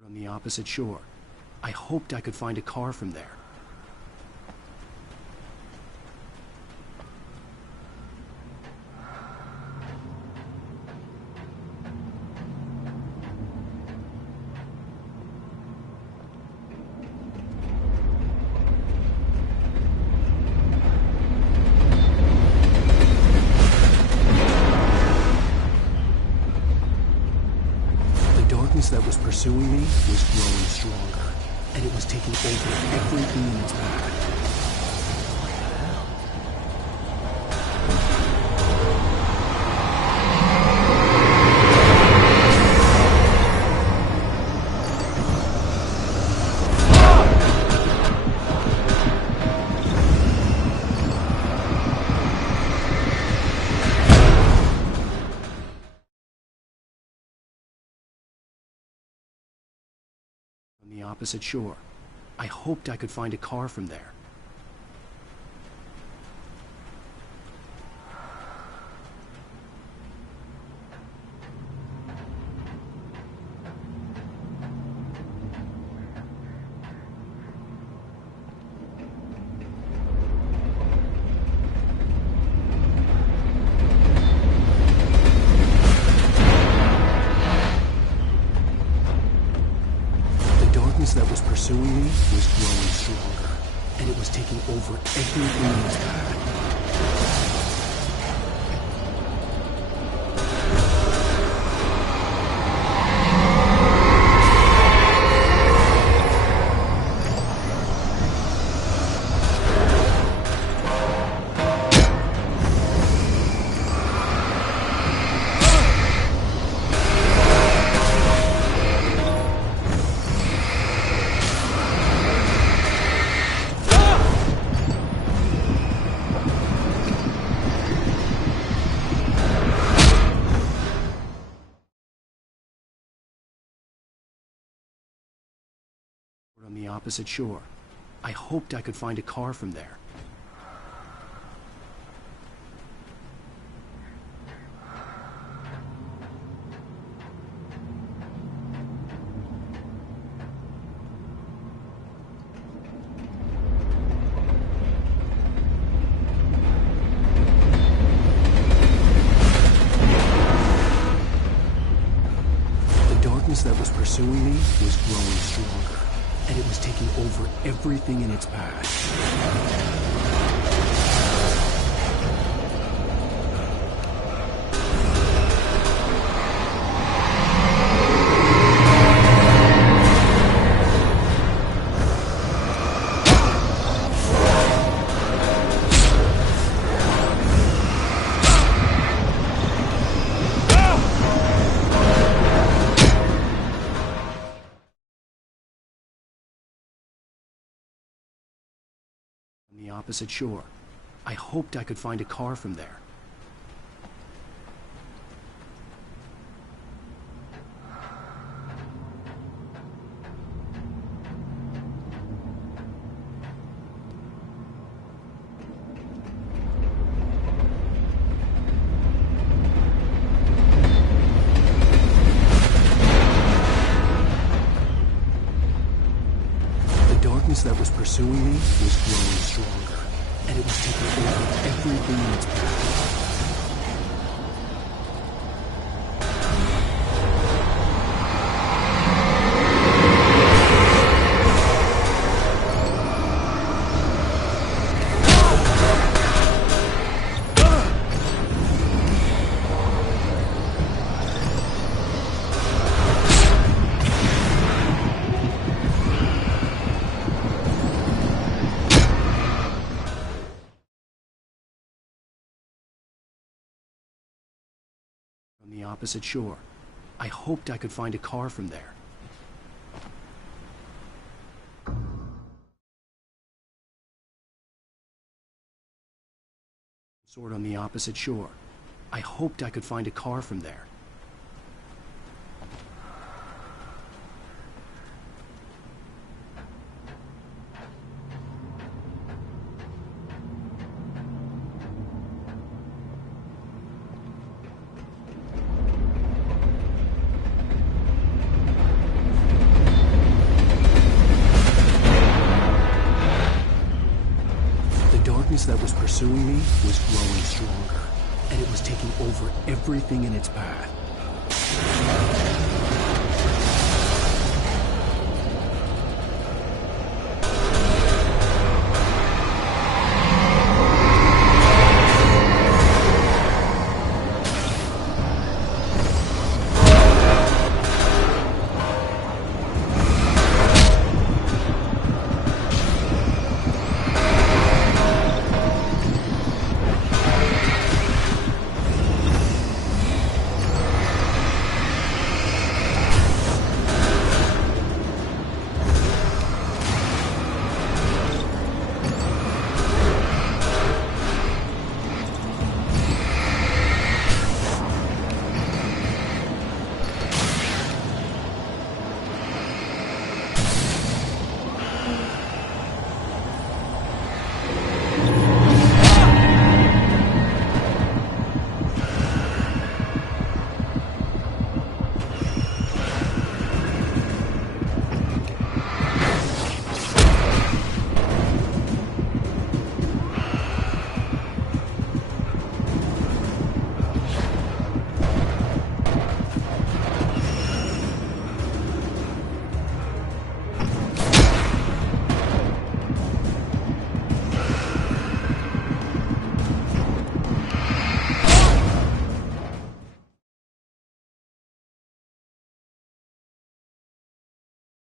On the opposite shore. I hoped I could find a car from there. That was pursuing me was growing stronger, and it was taking over everything in its path. On the opposite shore. I hoped I could find a car from there. That was pursuing me was growing stronger, and it was taking over everything in its path. opposite shore. I hoped I could find a car from there. That was pursuing me was growing stronger, and it was taking over everything in its path. The opposite shore. I hoped I could find a car from there. That was pursuing me was growing stronger, and it was taking over everything in its path. On the opposite shore. I hoped I could find a car from there. Sword on the opposite shore. I hoped I could find a car from there. That was pursuing me was growing stronger, and it was taking over everything in its path.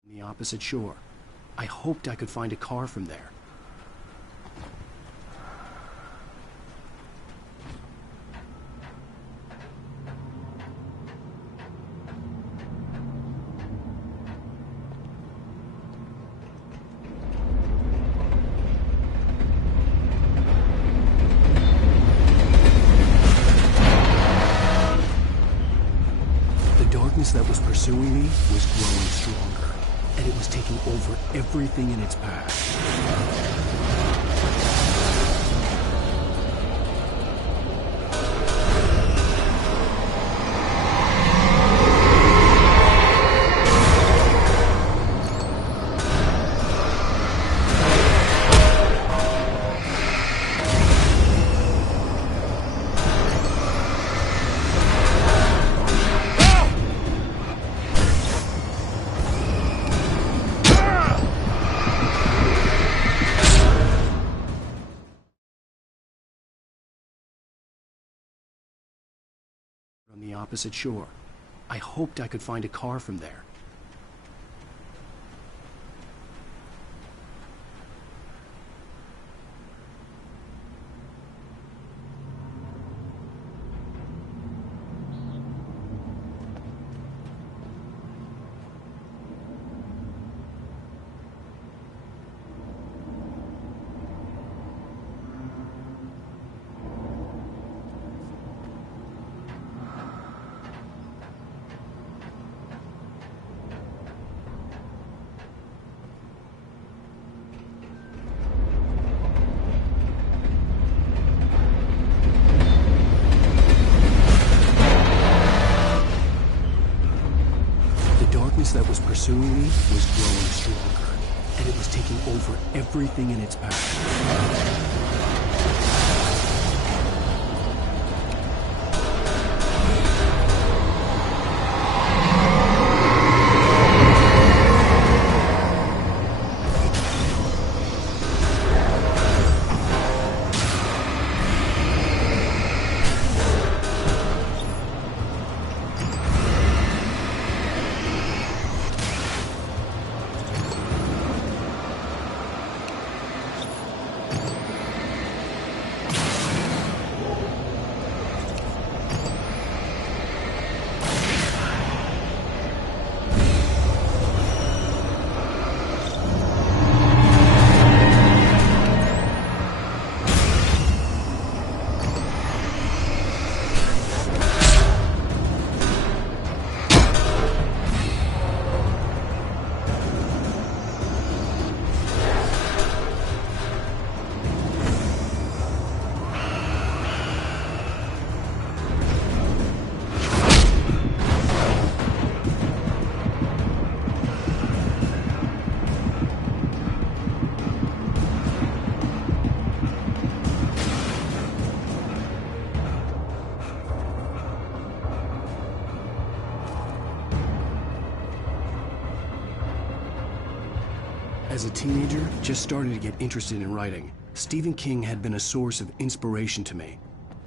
The opposite shore. I hoped I could find a car from there. The darkness that was pursuing me was growing stronger, and it was taking over everything in its path. On the opposite shore. I hoped I could find a car from there. That was pursuing me was growing stronger, and it was taking over everything in its path. As a teenager, just starting to get interested in writing, Stephen King had been a source of inspiration to me.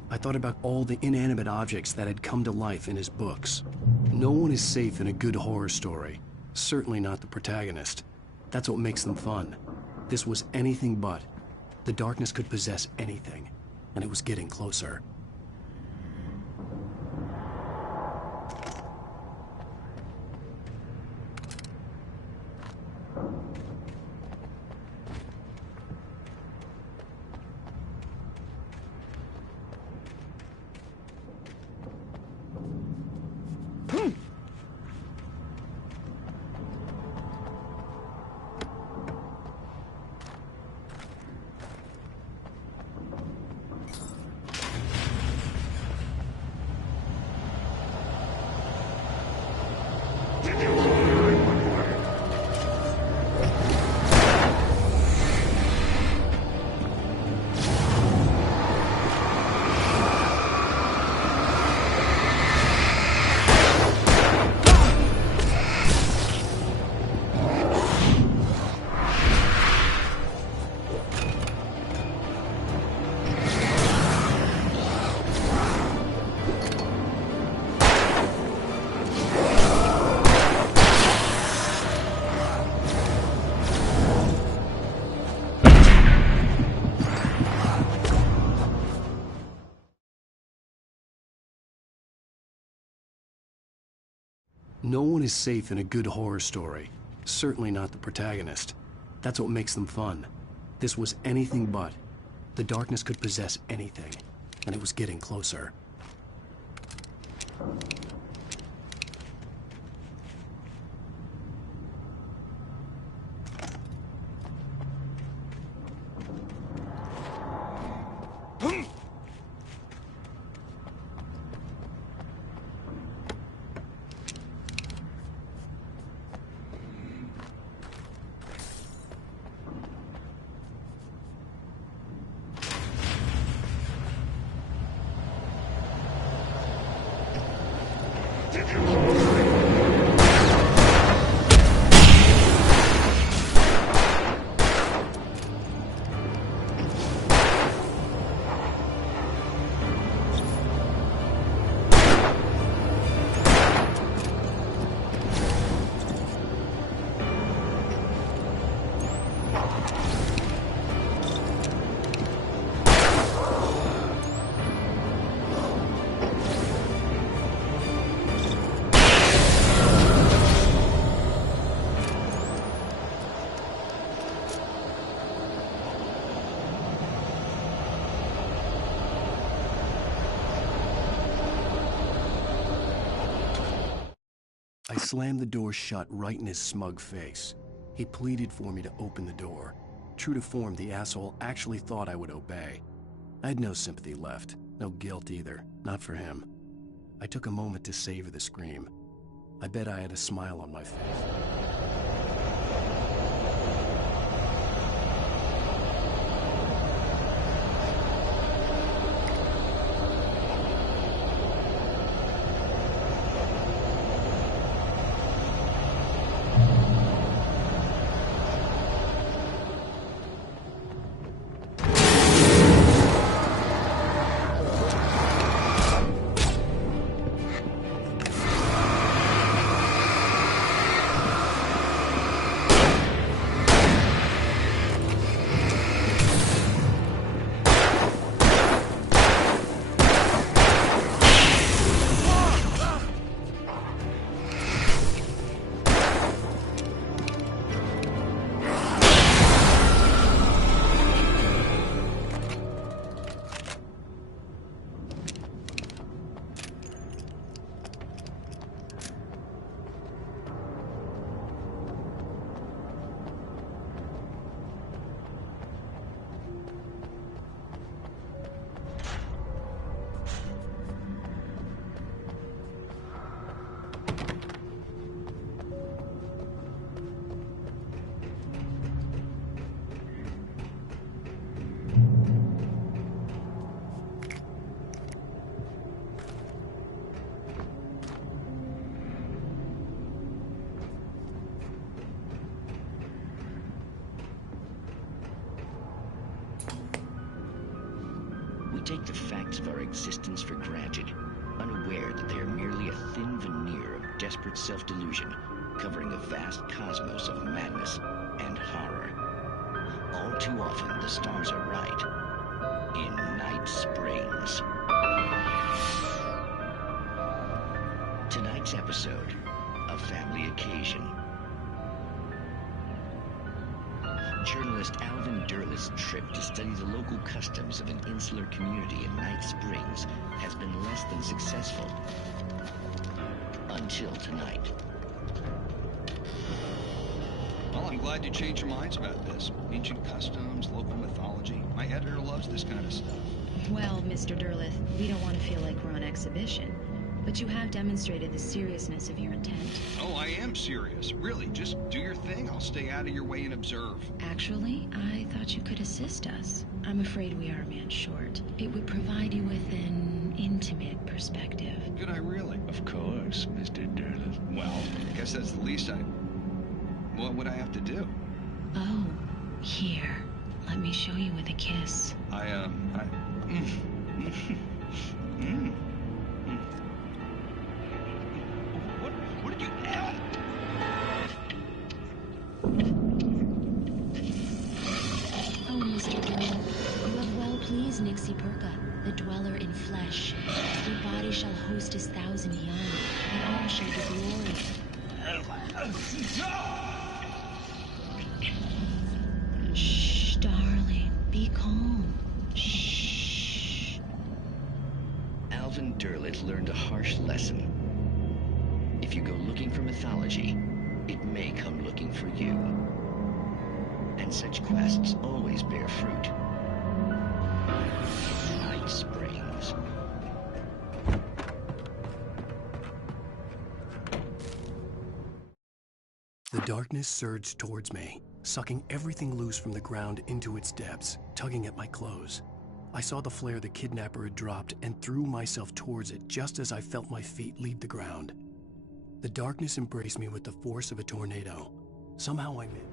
I thought about all the inanimate objects that had come to life in his books. No one is safe in a good horror story. Certainly not the protagonist. That's what makes them fun. This was anything but. The darkness could possess anything, and it was getting closer. No one is safe in a good horror story. Certainly not the protagonist. That's what makes them fun. This was anything but. The darkness could possess anything, and it was getting closer. I slammed the door shut right in his smug face. He pleaded for me to open the door. True to form, the asshole actually thought I would obey. I had no sympathy left, no guilt either, not for him. I took a moment to savor the scream. I bet I had a smile on my face. We take the facts of our existence for granted, unaware that they are merely a thin veneer of desperate self-delusion, covering a vast cosmos of madness and horror. All too often, the stars are right. In Night Springs. Tonight's episode, A Family Occasion. Journalist Alvin Derleth's trip to study the local customs of an insular community in Night Springs has been less than successful. Until tonight. Well, I'm glad you changed your minds about this. Ancient customs, local mythology. My editor loves this kind of stuff. Well, Mr. Derleth, we don't want to feel like we're on exhibition. But you have demonstrated the seriousness of your intent. Oh, I am serious. Really, just do your thing. I'll stay out of your way and observe. Actually, I thought you could assist us. I'm afraid we are a man short. It would provide you with an intimate perspective. Could I really? Of course, Mr. Derleth. Well, I guess that's the least I... What would I have to do? Oh, here. Let me show you with a kiss. What did you have? Oh, Mr. Derleth, you have well pleased Nixie Perka, the dweller in flesh. Your body shall host his 1,000 young, and all shall be glory. Shh, darling, be calm. Shh. Alvin Derleth learned a harsh lesson. If you go looking for mythology, it may come looking for you. And such quests always bear fruit. Night Springs. The darkness surged towards me, sucking everything loose from the ground into its depths, tugging at my clothes. I saw the flare the kidnapper had dropped and threw myself towards it just as I felt my feet leave the ground. The darkness embraced me with the force of a tornado. Somehow I made...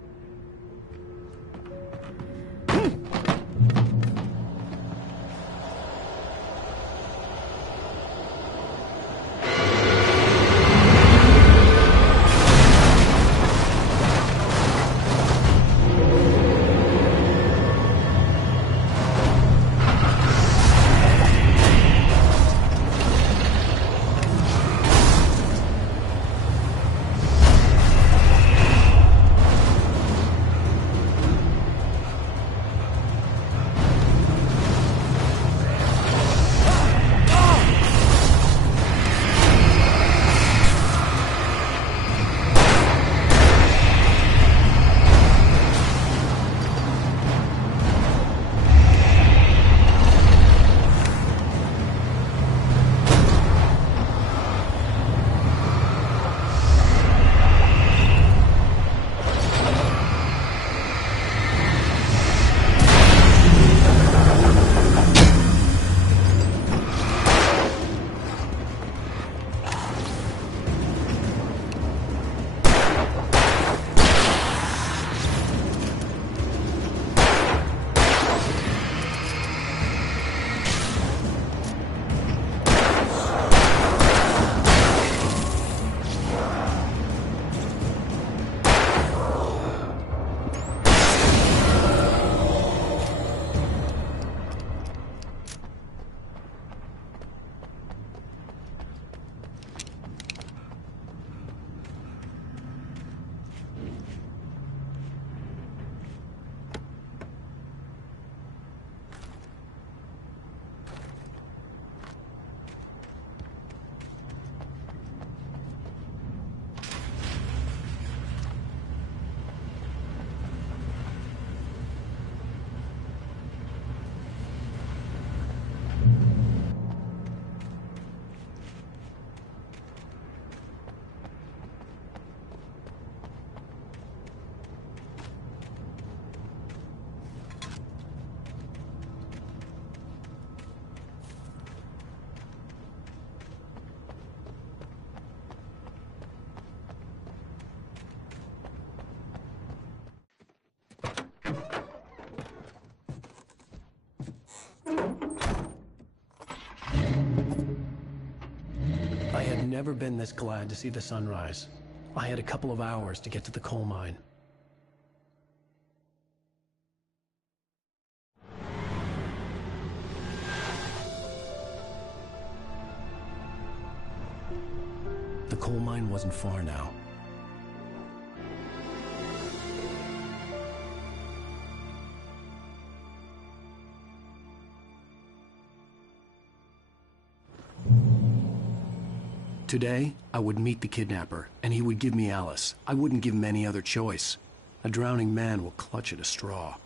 I had never been this glad to see the sunrise. I had a couple of hours to get to the coal mine. The coal mine wasn't far now. Today, I would meet the kidnapper, and he would give me Alice. I wouldn't give him any other choice. A drowning man will clutch at a straw.